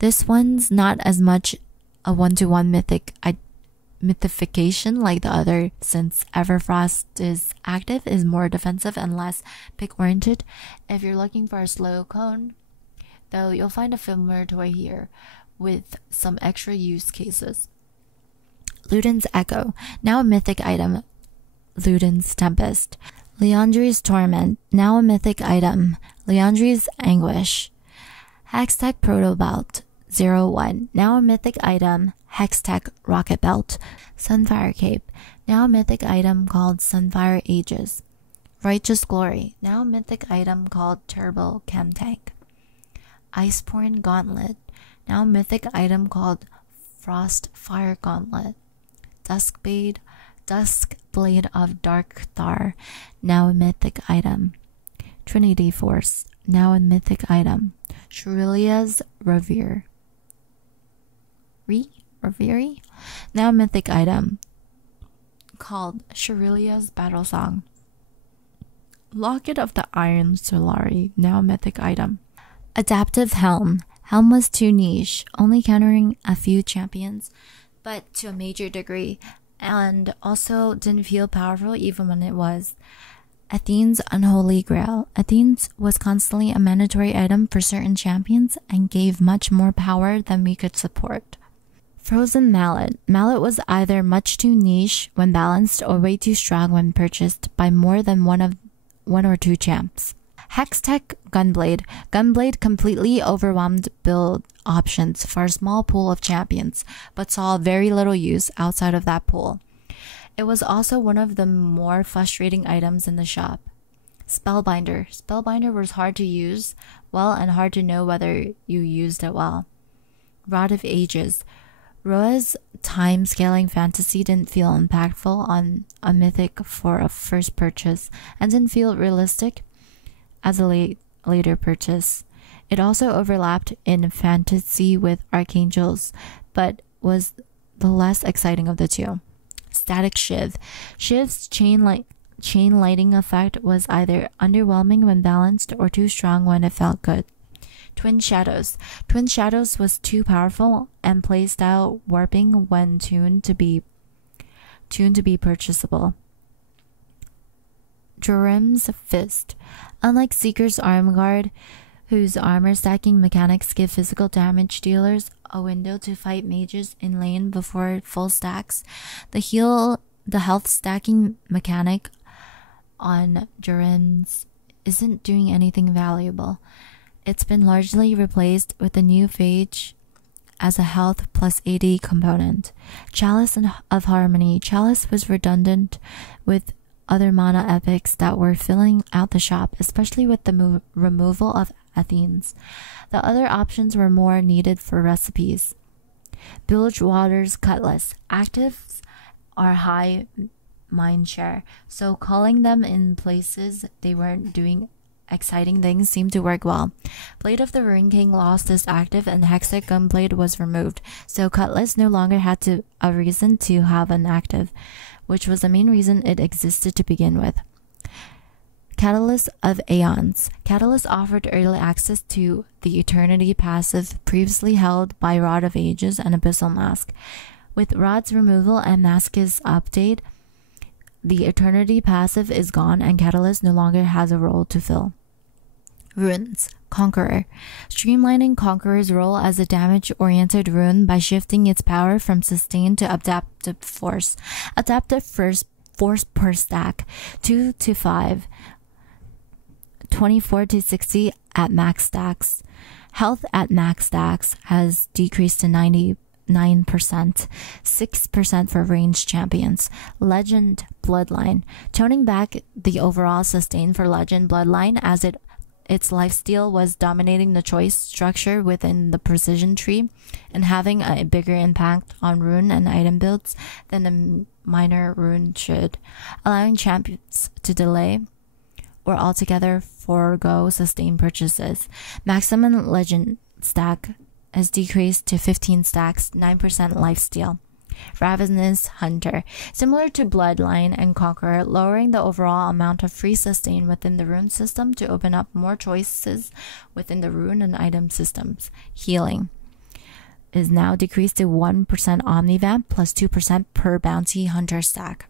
This one's not as much a one-to-one mythification like the other, since Everfrost is active, is more defensive and less pick-oriented. If you're looking for a slow cone, though, you'll find a familiar toy here with some extra use cases. Luden's Echo. Now a mythic item. Luden's Tempest. Leandri's Torment. Now a mythic item. Leandri's Anguish. Hextech Proto Belt 01, now a mythic item, Hextech Rocket Belt. Sunfire Cape, now a mythic item called Sunfire Aegis. Righteous Glory, now a mythic item called Turbo Chem Tank. Iceborne Gauntlet, now a mythic item called Frost Fire Gauntlet. Duskblade of Dark Thar, now a mythic item. Trinity Force, now a mythic item. Shurilia's Revere, now a mythic item called Shurilia's Battle Song. Locket of the Iron Solari, now a mythic item. Adaptive Helm. Helm was too niche, only countering a few champions, but to a major degree, and also didn't feel powerful even when it was. Athene's Unholy Grail. Athene's was constantly a mandatory item for certain champions and gave much more power than we could support. Frozen Mallet. Mallet was either much too niche when balanced or way too strong when purchased by more than one or two champs. Hextech Gunblade. Gunblade completely overwhelmed build options for a small pool of champions, but saw very little use outside of that pool. It was also one of the more frustrating items in the shop. Spellbinder. Spellbinder was hard to use well and hard to know whether you used it well. Rod of Ages. Roa's time-scaling fantasy didn't feel impactful on a mythic for a first purchase and didn't feel realistic as a later purchase. It also overlapped in fantasy with Archangels, but was the less exciting of the two. Static Shiv. Shiv's chain lighting effect was either underwhelming when balanced or too strong when it felt good. Twin Shadows. Twin Shadows was too powerful and playstyle warping when tuned to be purchasable. Jorim's Fist. Unlike Seeker's Arm Guard, whose armor stacking mechanics give physical damage dealers a window to fight mages in lane before full stacks, the health stacking mechanic on Jorim's isn't doing anything valuable. It's been largely replaced with the new Phage as a health plus AD component. Chalice of Harmony. Chalice was redundant with other mana epics that were filling out the shop, especially with the removal of Athene's. The other options were more needed for recipes. Bilgewater's Cutlass. Actives are high mind share, so calling them in places they weren't doing exciting things seemed to work well. Blade of the Ring King lost its active and Hextech Gunblade was removed, so Cutlass no longer had a reason to have an active, which was the main reason it existed to begin with. Catalyst of Aeons. Catalyst offered early access to the Eternity passive previously held by Rod of Ages and Abyssal Mask. With Rod's removal and Mask's update, the Eternity passive is gone and Catalyst no longer has a role to fill. Runes. Conqueror. Streamlining Conqueror's role as a damage-oriented rune by shifting its power from sustain to adaptive force. Adaptive force per stack, 2 to 5, 24 to 60 at max stacks. Health at max stacks has decreased to 99%, 6% for ranged champions. Legend Bloodline. Toning back the overall sustain for Legend Bloodline as its lifesteal was dominating the choice structure within the precision tree and having a bigger impact on rune and item builds than the minor rune should, allowing champions to delay or altogether forego sustained purchases. Maximum legend stack has decreased to 15 stacks, 9% lifesteal. Ravenous Hunter. Similar to Bloodline and Conqueror, lowering the overall amount of free sustain within the rune system to open up more choices within the rune and item systems. Healing is now decreased to 1% Omnivamp plus 2% per Bounty Hunter stack.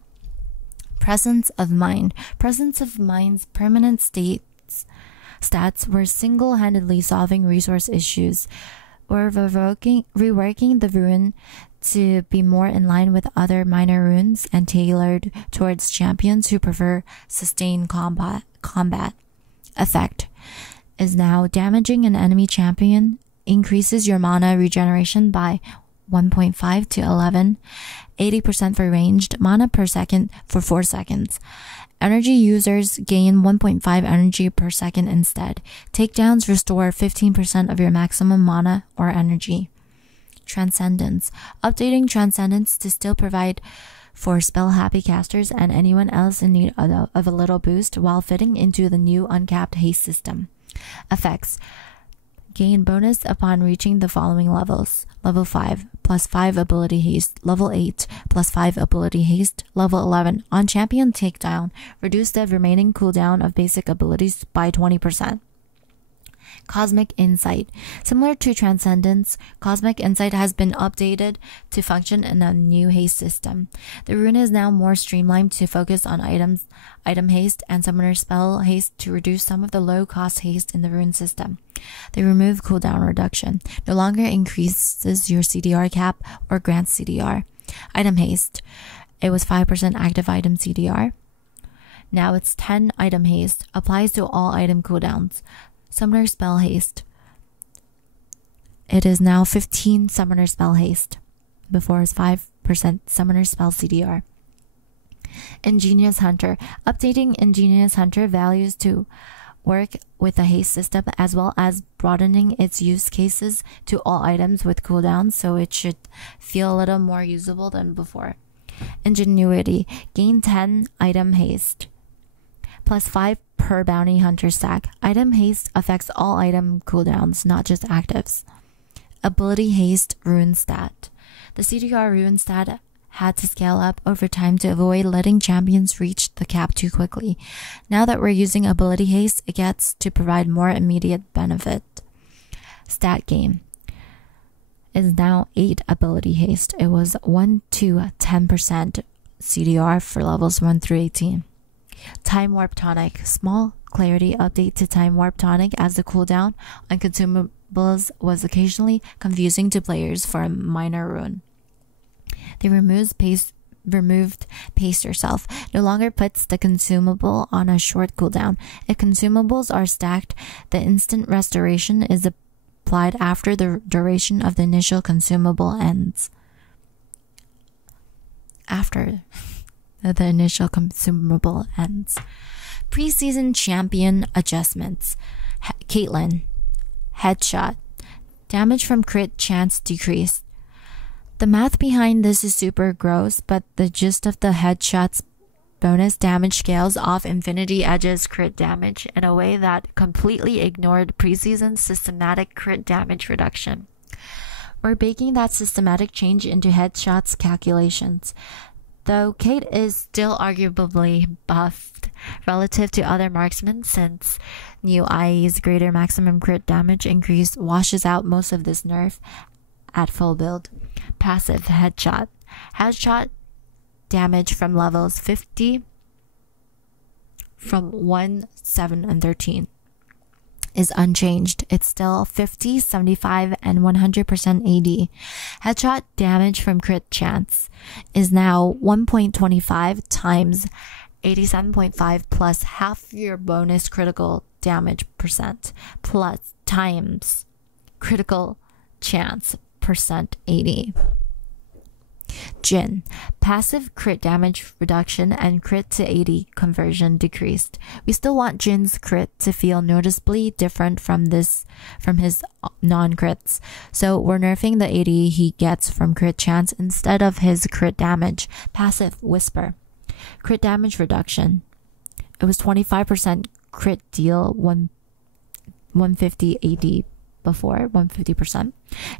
Presence of Mind. Presence of Mind's permanent stats were single-handedly solving resource issues or reworking the rune to be more in line with other minor runes and tailored towards champions who prefer sustained combat. Effect. is now damaging an enemy champion increases your mana regeneration by 1.5 to 11, 80% for ranged, mana per second for 4 seconds. Energy users gain 1.5 energy per second instead. Takedowns restore 15% of your maximum mana or energy. Transcendence. Updating Transcendence to still provide for spell-happy casters and anyone else in need of a little boost while fitting into the new uncapped haste system. Effects. Gain bonus upon reaching the following levels. Level 5, plus 5 ability haste. Level 8, plus 5 ability haste. Level 11, on champion takedown, reduce the remaining cooldown of basic abilities by 20%. Cosmic Insight. Similar to Transcendence, Cosmic Insight has been updated to function in a new haste system. The rune is now more streamlined to focus on item haste and summoner spell haste to reduce some of the low-cost haste in the rune system. They remove cooldown reduction, no longer increases your CDR cap or grants CDR. Item haste. It was 5% active item CDR. Now it's 10 item haste, applies to all item cooldowns. Summoner spell haste. It is now 15 summoner spell haste. Before is 5% summoner spell CDR. Ingenious Hunter. Updating Ingenious Hunter values to work with the haste system as well as broadening its use cases to all items with cooldowns, so it should feel a little more usable than before. Ingenuity. Gain 10 item haste. Plus 5 per bounty hunter stack. Item haste affects all item cooldowns, not just actives. Ability haste rune stat. The CDR rune stat had to scale up over time to avoid letting champions reach the cap too quickly. Now that we're using ability haste, it gets to provide more immediate benefit. Stat gain is now 8 ability haste. It was 1 to 10% CDR for levels 1 through 18. Time Warp Tonic. Small clarity update to Time Warp Tonic as the cooldown on consumables was occasionally confusing to players for a minor rune. They removed Pace Yourself. No longer puts the consumable on a short cooldown. If consumables are stacked, the instant restoration is applied after the duration of the initial consumable ends. After the initial consumable ends. Preseason champion adjustments. Caitlyn. Headshot. Damage from crit chance decreased. The math behind this is super gross, but the gist of the headshots bonus damage scales off Infinity Edge's crit damage in a way that completely ignored preseason's systematic crit damage reduction. We're baking that systematic change into headshots calculations. Though Kate is still arguably buffed relative to other marksmen since new IE's greater maximum crit damage increase washes out most of this nerf at full build. Passive headshot. Headshot damage from levels 50 from 1, 7, and 13 is unchanged. It's still 50, 75, and 100% AD. Headshot damage from crit chance is now 1.25 times 87.5 plus half your bonus critical damage percent plus times critical chance percent 80. Jhin. Passive crit damage reduction and crit to 80 conversion decreased. We still want Jin's crit to feel noticeably different from his non-crits, so we're nerfing the 80 he gets from crit chance instead of his crit damage. Passive Whisper. Crit damage reduction. It was 25% crit deal 150 AD before, 150%.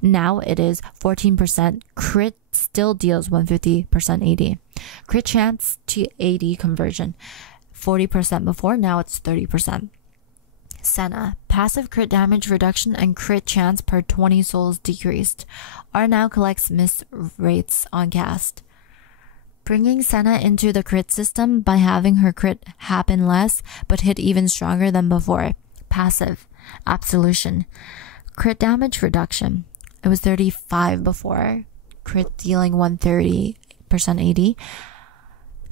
Now it is 14% crit still deals 150% AD. Crit chance to AD conversion, 40% before, now it's 30%. Senna. Passive crit damage reduction and crit chance per 20 souls decreased. R now collects miss rates on cast. Bringing Senna into the crit system by having her crit happen less but hit even stronger than before. Passive Absolution. Crit damage reduction. It was 35 before, crit dealing 130% AD.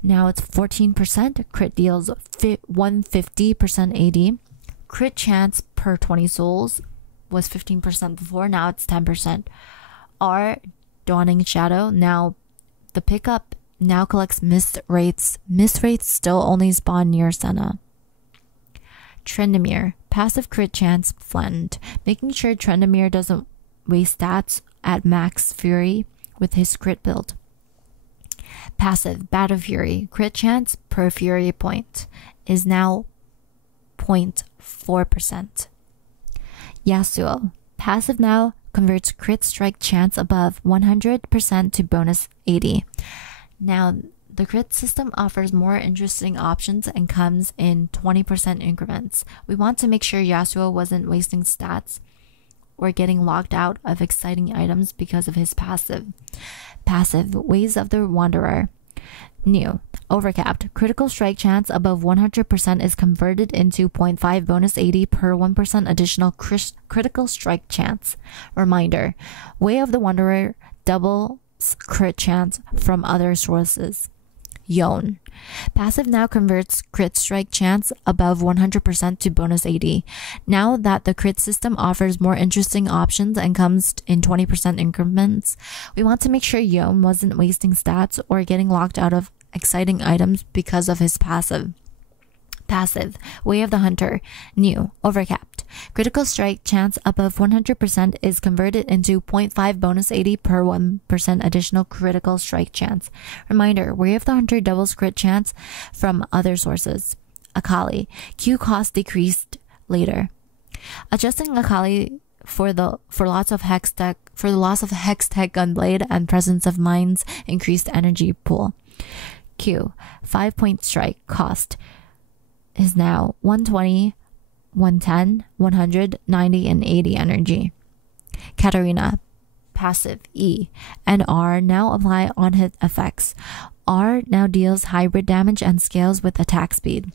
Now it's 14%, crit deals 150% AD. Crit chance per 20 souls was 15% before, now it's 10%. R, Dawning Shadow, now the pickup now collects mist wraiths. Mist wraiths still only spawn near Senna. Trendemir, passive crit chance flattened, making sure Trendemir doesn't waste stats at max fury with his crit build. Passive Battle Fury, crit chance per fury point is now 0.4%. Yasuo, passive now converts crit strike chance above 100% to bonus 80. Now, the crit system offers more interesting options and comes in 20% increments. We want to make sure Yasuo wasn't wasting stats or getting locked out of exciting items because of his passive. Passive Ways of the Wanderer. New, overcapped. Critical strike chance above 100% is converted into 0.5 bonus 80 per 1% additional critical strike chance. Reminder, Way of the Wanderer doubles crit chance from other sources. Yon. Passive now converts crit strike chance above 100% to bonus 80. Now that the crit system offers more interesting options and comes in 20% increments, we want to make sure Yon wasn't wasting stats or getting locked out of exciting items because of his passive. Passive Way of the Hunter. New, overcapped. Critical strike chance above 100% is converted into 0.5 bonus 80 per 1% additional critical strike chance. Reminder, Way of the Hunter doubles crit chance from other sources. Akali, Q cost decreased later. Adjusting Akali for the loss of hex tech gunblade and presence of mines increased energy pool. Q 5-point strike cost is now 120, 110, 100, 90, and 80 energy. Katarina, passive E and R now apply on-hit effects. R now deals hybrid damage and scales with attack speed.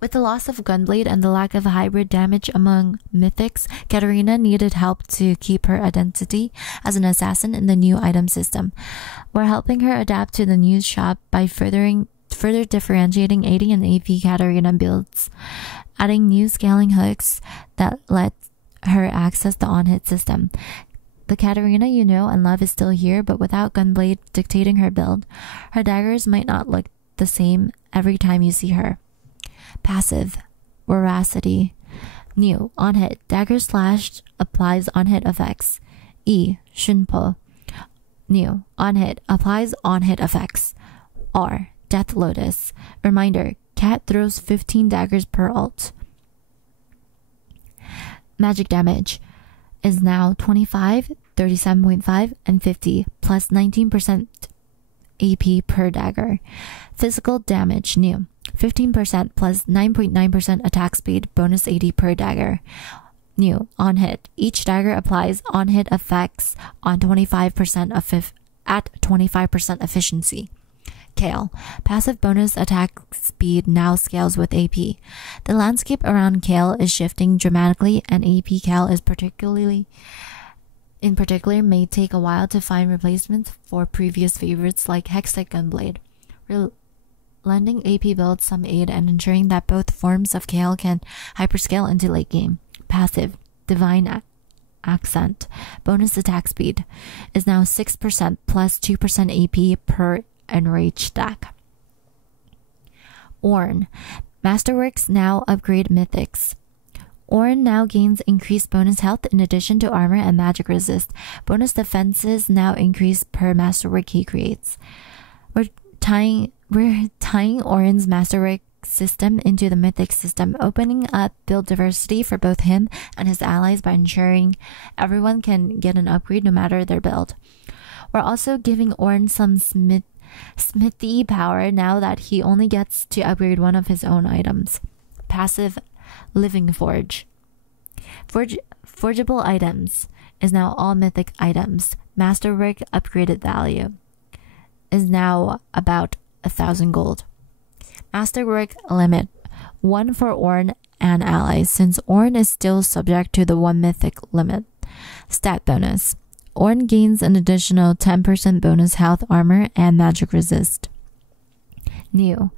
With the loss of Gunblade and the lack of hybrid damage among mythics, Katarina needed help to keep her identity as an assassin in the new item system. We're helping her adapt to the new shop by further differentiating AD and AP Katarina builds, adding new scaling hooks that let her access the on-hit system. The Katarina you know and love is still here, but without Gunblade dictating her build, her daggers might not look the same every time you see her. Passive Voracity. New, on-hit. Dagger slashed applies on-hit effects. E, Shunpo. New, on-hit. Applies on-hit effects. R, Death Lotus. Reminder, Cat throws 15 daggers per ult. Magic damage is now 25, 37.5, and 50, plus 19% AP per dagger. Physical damage, new. 15% plus 9.9% attack speed, bonus 80 per dagger. New, on hit. Each dagger applies on hit effects on 25% at 25% efficiency. Kale, passive bonus attack speed now scales with AP. The landscape around Kale is shifting dramatically, and AP Kale is in particular may take a while to find replacements for previous favorites like Hextech Gunblade. Lending AP builds some aid and ensuring that both forms of Kale can hyperscale into late game. Passive Divine Accent bonus attack speed is now 6% plus 2% AP per enraged stack. Ornn, Masterworks now upgrade mythics. Ornn now gains increased bonus health in addition to armor and magic resist. Bonus defenses now increase per masterwork he creates. We're tying Ornn's masterwork system into the mythic system, opening up build diversity for both him and his allies by ensuring everyone can get an upgrade no matter their build. We're also giving Ornn some smithy power now that he only gets to upgrade one of his own items. Passive Living Forge. Forgeable items is now all mythic items. Masterwork upgraded value is now about 1,000 gold. Masterwork limit 1 for Ornn and allies, since Ornn is still subject to the 1 mythic limit. Stat bonus. Ornn gains an additional 10% bonus health, armor, and magic resist. New.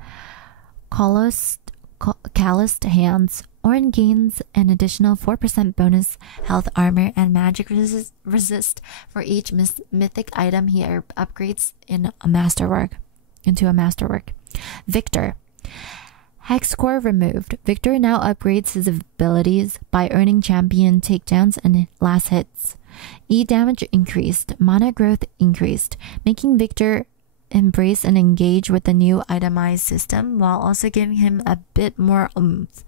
Calloused Hands Orin gains an additional 4% bonus health, armor, and magic resist for each mythic item he upgrades into a masterwork. Victor. Hex Core removed. Victor now upgrades his abilities by earning champion takedowns and last hits. E damage increased, mana growth increased, making Victor embrace and engage with the new itemized system while also giving him a bit more oomph.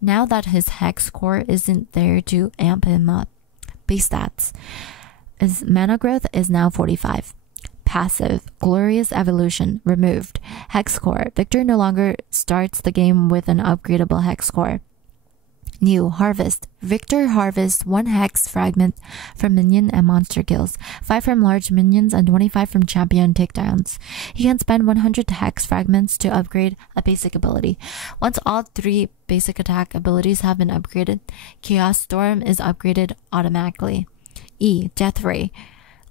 Now that his Hex Core isn't there to amp him up. Base stats. His mana growth is now 45. Passive, Glorious Evolution, removed. Hex Core. Victor no longer starts the game with an upgradable Hex Core. New, Harvest. Victor harvests 1 Hex fragment from minion and monster kills, 5 from large minions, and 25 from champion takedowns. He can spend 100 Hex fragments to upgrade a basic ability. Once all 3 basic attack abilities have been upgraded, Chaos Storm is upgraded automatically. E, Death Ray.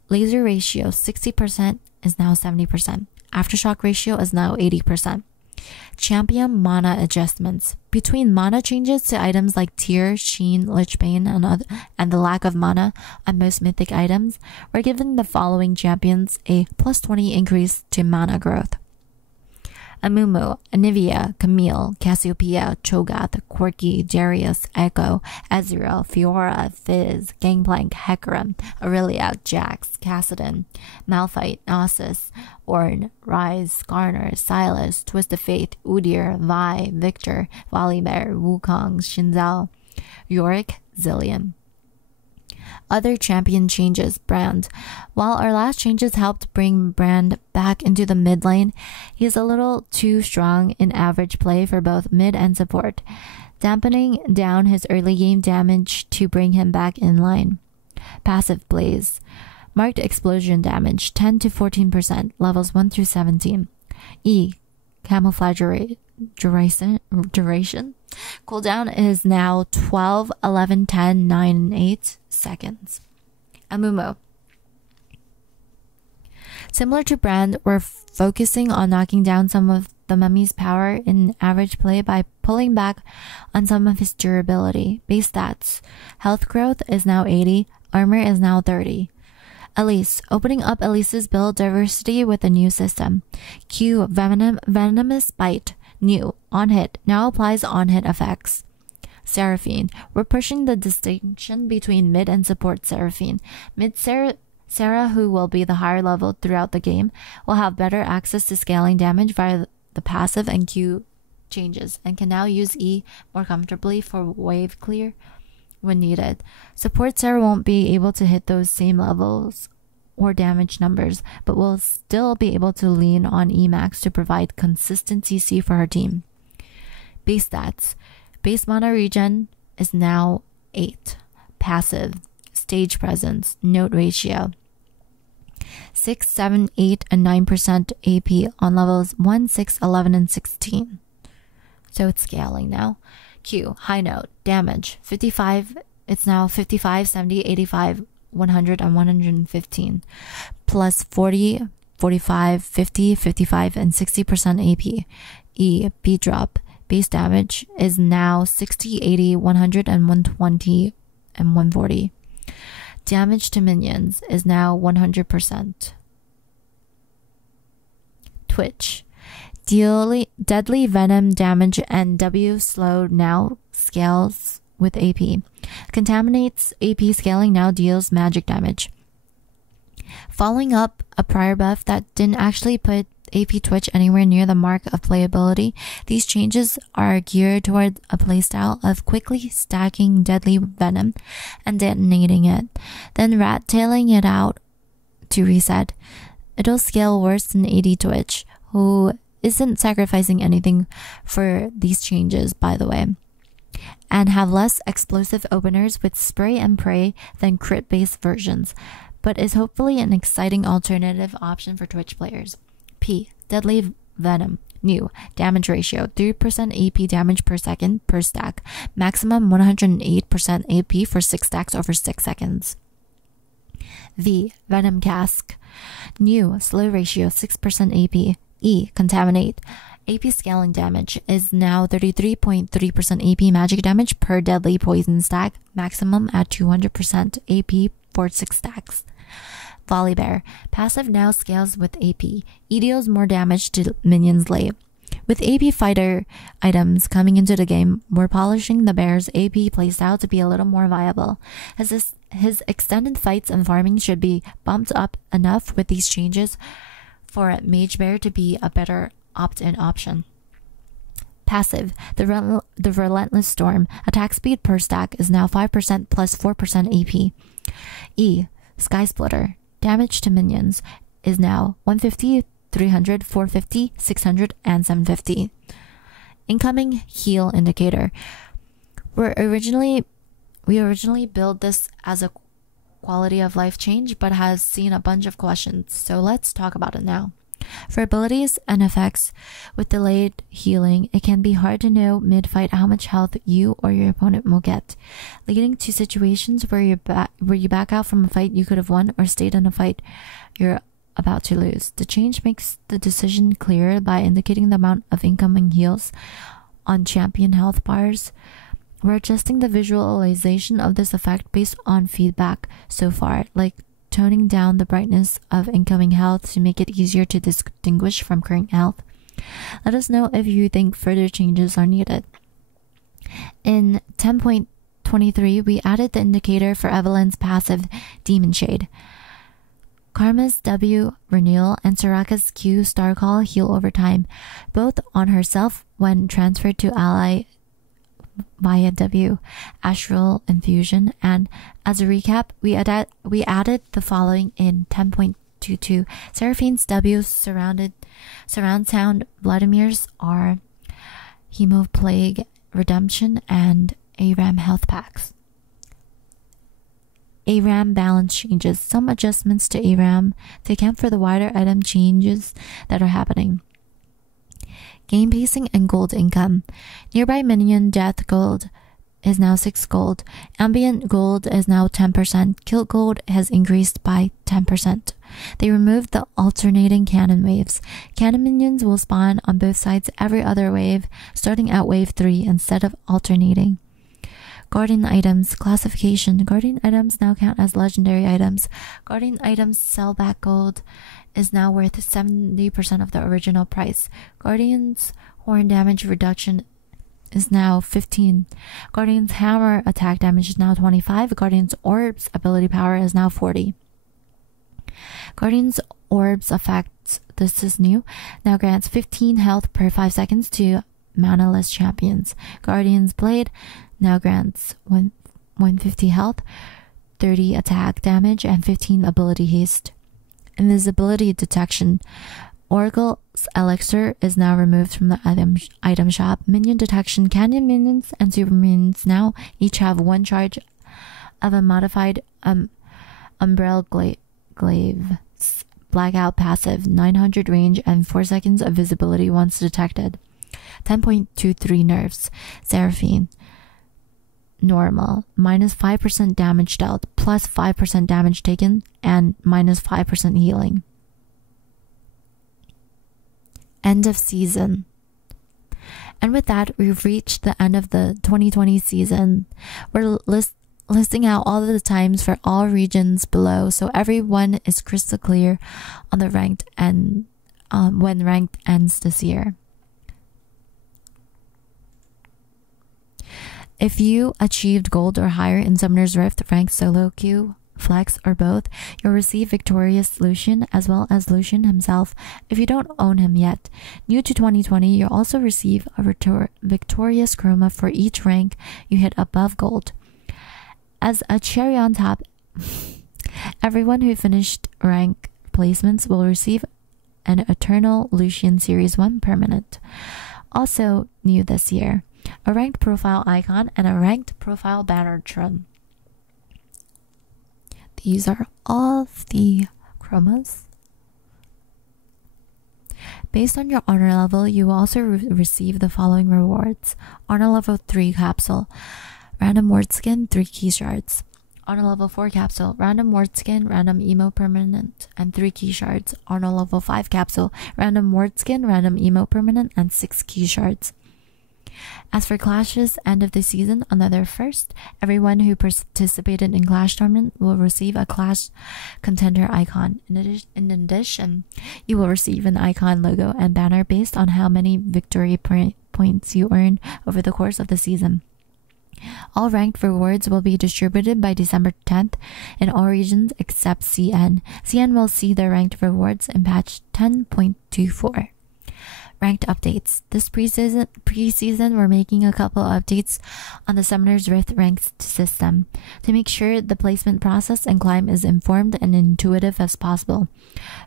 Laser ratio 60% is now 70%. Aftershock ratio is now 80%. Champion mana adjustments. Between mana changes to items like Tear, Sheen, Lichbane, and the lack of mana on most mythic items, we're giving the following champions a +20 increase to mana growth. Amumu, Anivia, Camille, Cassiopeia, Cho'Gath, Quirky, Darius, Echo, Ezreal, Fiora, Fizz, Gangplank, Hecarim, Aurelia, Jax, Kassadin, Malphite, Nasus, Ornn, Ryze, Skarner, Silas, Twist of Fate, Udyr, Vi, Victor, Volibear, Wukong, Xin Yorick, Zillion. Other champion changes. Brand. While our last changes helped bring Brand back into the mid lane, he's a little too strong in average play for both mid and support, dampening down his early game damage to bring him back in line. Passive Blaze. Marked explosion damage 10 to 14%, levels 1 through 17. E. Camouflage duration. Cooldown is now 12, 11, 10, 9, and 8 seconds. Amumu. Similar to Brand, we're focusing on knocking down some of the mummy's power in average play by pulling back on some of his durability. Base stats. Health growth is now 80, armor is now 30. Elise. Opening up Elise's build diversity with a new system. Q. Venomous Bite. New. On hit. Now applies on hit effects. Seraphine. We're pushing the distinction between mid and support Seraphine. Mid Sarah, who will be the higher level throughout the game, will have better access to scaling damage via the passive and Q changes, and can now use E more comfortably for wave clear when needed. Support Sarah won't be able to hit those same levels or damage numbers, but will still be able to lean on Emax to provide consistent CC for her team. Base stats. Base mana regen is now 8. Passive. Stage presence. Note ratio 6, 7, 8, and 9% AP on levels 1, 6, 11, and 16. So it's scaling now. Q. High note. Damage 55. It's now 55, 70, 85, 100, and 115. Plus 40, 45, 50, 55, and 60% AP. E. B drop. Base damage is now 60, 80, 100, and 120, and 140. Damage to minions is now 100%. Twitch. Deadly venom damage and W slow now scales with AP. Contaminates AP scaling now deals magic damage. Following up a prior buff that didn't actually put AP Twitch anywhere near the mark of playability, these changes are geared toward a playstyle of quickly stacking deadly venom and detonating it, then rat-tailing it out to reset. It'll scale worse than AD Twitch, who isn't sacrificing anything for these changes, by the way, and have less explosive openers with spray and pray than crit-based versions, but is hopefully an exciting alternative option for Twitch players. P. Deadly Venom. New. Damage ratio 3% AP damage per second per stack. Maximum 108% AP for 6 stacks over 6 seconds. V. Venom Cask. New. Slow ratio 6% AP. E. Contaminate. AP scaling damage is now 33.3% AP magic damage per deadly poison stack, maximum at 200% AP for 6 stacks. Volley Bear. Passive now scales with AP. It deals more damage to minions late. With AP fighter items coming into the game, we're polishing the bear's AP playstyle to be a little more viable. His extended fights and farming should be bumped up enough with these changes for Mage Bear to be a better opt-in option. Passive. The Relentless Storm. Attack speed per stack is now 5% plus 4% AP. E. Sky Splitter. Damage to minions is now 150, 300, 450, 600, and 750. Incoming heal indicator. We originally built this as a quality of life change, but has seen a bunch of questions, so let's talk about it now. For abilities and effects with delayed healing, it can be hard to know mid-fight how much health you or your opponent will get, leading to situations where you back out from a fight you could have won or stayed in a fight you're about to lose. The change makes the decision clearer by indicating the amount of incoming heals on champion health bars. We're adjusting the visualization of this effect based on feedback so far, like toning down the brightness of incoming health to make it easier to distinguish from current health. Let us know if you think further changes are needed. In 10.23, we added the indicator for Evelyn's passive Demon Shade. Karma's W Renewal and Soraka's Q Star Call heal over time, both on herself when transferred to ally via W Astral Infusion. And as a recap, we added the following in 10.22. Seraphine's W Surround Sound, Vladimir's R, Hemo Plague Redemption, and ARAM health packs. ARAM balance changes. Some adjustments to ARAM to account for the wider item changes that are happening. Game pacing and gold income. Nearby minion death gold is now 6 gold. Ambient gold is now 10%. Kill gold has increased by 10%. They removed the alternating cannon waves. Cannon minions will spawn on both sides every other wave, starting at wave 3 instead of alternating. Guardian items classification. Guardian items now count as legendary items. Guardian items sell back gold is now worth 70% of the original price. Guardian's horn damage reduction is now 15. Guardian's hammer attack damage is now 25. Guardian's orbs ability power is now 40. Guardian's orbs effect, this is new, now grants 15 health per 5 seconds to manaless champions. Guardian's blade now grants 150 health, 30 attack damage, and 15 ability haste. Invisibility detection. Oracle's elixir is now removed from the item shop. Minion detection. Canyon minions and super minions now each have 1 charge of a modified Umbrella Glaive blackout passive, 900 range, and 4 seconds of visibility once detected. 10.23 nerfs. Seraphine. Normal, minus 5% damage dealt, plus 5% damage taken, and minus 5% healing. End of season. And with that, we've reached the end of the 2020 season. We're listing out all of the times for all regions below, so everyone is crystal clear on the ranked and when ranked ends this year. If you achieved gold or higher in Summoner's Rift, ranked solo queue, flex, or both, you'll receive Victorious Lucian as well as Lucian himself if you don't own him yet. New to 2020, you'll also receive a Victorious Chroma for each rank you hit above gold. As a cherry on top, everyone who finished rank placements will receive an Eternal Lucian Series 1 permanent. Also new this year, a ranked profile icon and a ranked profile banner trim. These are all of the chromas. Based on your honor level, you will also receive the following rewards. Honor level 3 capsule, random word skin, 3 key shards. On a level 4 capsule, random ward skin, random emo permanent, and 3 key shards. On a level 5 capsule, random ward skin, random emo permanent, and 6 key shards. As for clashes, end of the season, on November 1st, everyone who participated in Clash Tournament will receive a Clash Contender icon. In addition, you will receive an icon, logo, and banner based on how many victory points you earned over the course of the season. All ranked rewards will be distributed by December 10th in all regions except CN. CN will see the ranked rewards in patch 10.24. Ranked updates. This preseason, we're making a couple updates on the Summoner's Rift ranked system to make sure the placement process and climb is informed and intuitive as possible.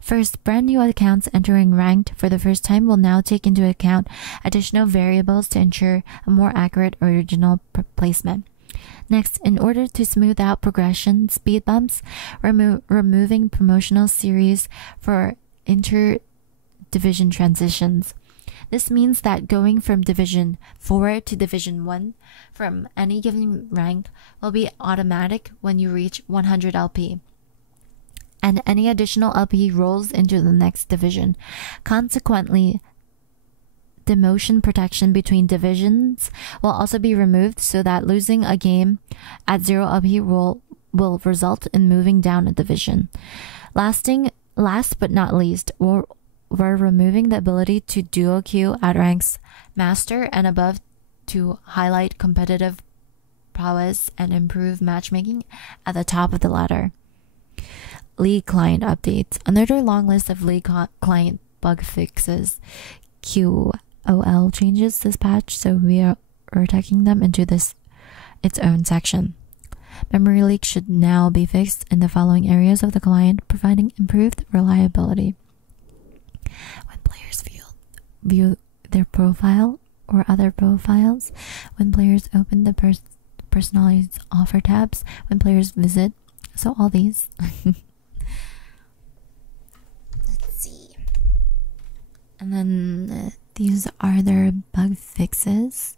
First, brand new accounts entering ranked for the first time will now take into account additional variables to ensure a more accurate original placement. Next, in order to smooth out progression speed bumps, we're removing promotional series for inter-division transitions. This means that going from Division 4 to Division 1 from any given rank will be automatic when you reach 100 LP, and any additional LP rolls into the next division. Consequently, demotion protection between divisions will also be removed so that losing a game at 0 LP will result in moving down a division. Last but not least, we're removing the ability to duo queue at ranks Master and above to highlight competitive prowess and improve matchmaking at the top of the ladder. League client updates. Another long list of League client bug fixes. QOL changes this patch, so we are taking them into its own section. Memory leak should now be fixed in the following areas of the client, providing improved reliability. When players view their profile or other profiles, when players open the personalized offer tabs, when players visit, so all these. Let's see. And then these are their bug fixes.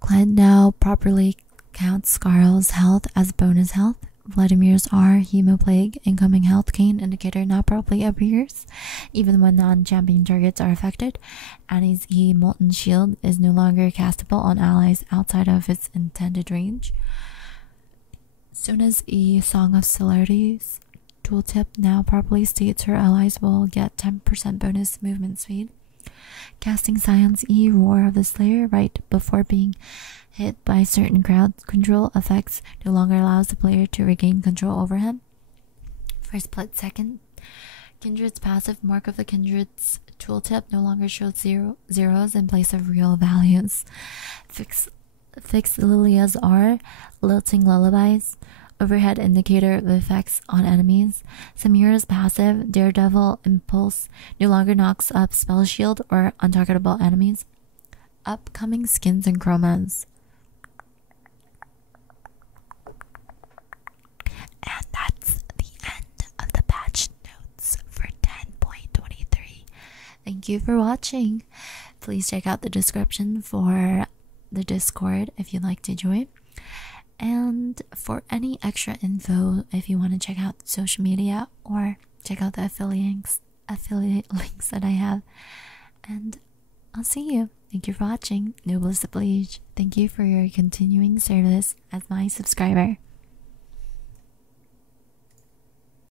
Client now properly counts Scarl's health as bonus health. Vladimir's R Hemoplague incoming health gain indicator now properly appears even when non-champion targets are affected. Annie's E Molten Shield is no longer castable on allies outside of its intended range. Suna's E Song of Celerity's tooltip now properly states her allies will get 10% bonus movement speed. Casting Scion's E Roar of the Slayer right before being hit by certain crowd control effects no longer allows the player to regain control over him. For split second, Kindred's passive Mark of the Kindred's tooltip no longer shows zeros in place of real values. Fix Lilia's R, Lilting Lullabies, overhead indicator of effects on enemies. Samira's passive Daredevil Impulse no longer knocks up Spell Shield or untargetable enemies. Upcoming skins and chromas. And that's the end of the patch notes for 10.23. Thank you for watching. Please check out the description for the Discord if you'd like to join. And for any extra info, if you want to check out social media or check out the affiliate links that I have. And I'll see you. Thank you for watching. Noblest oblige. Thank you for your continuing service as my subscriber.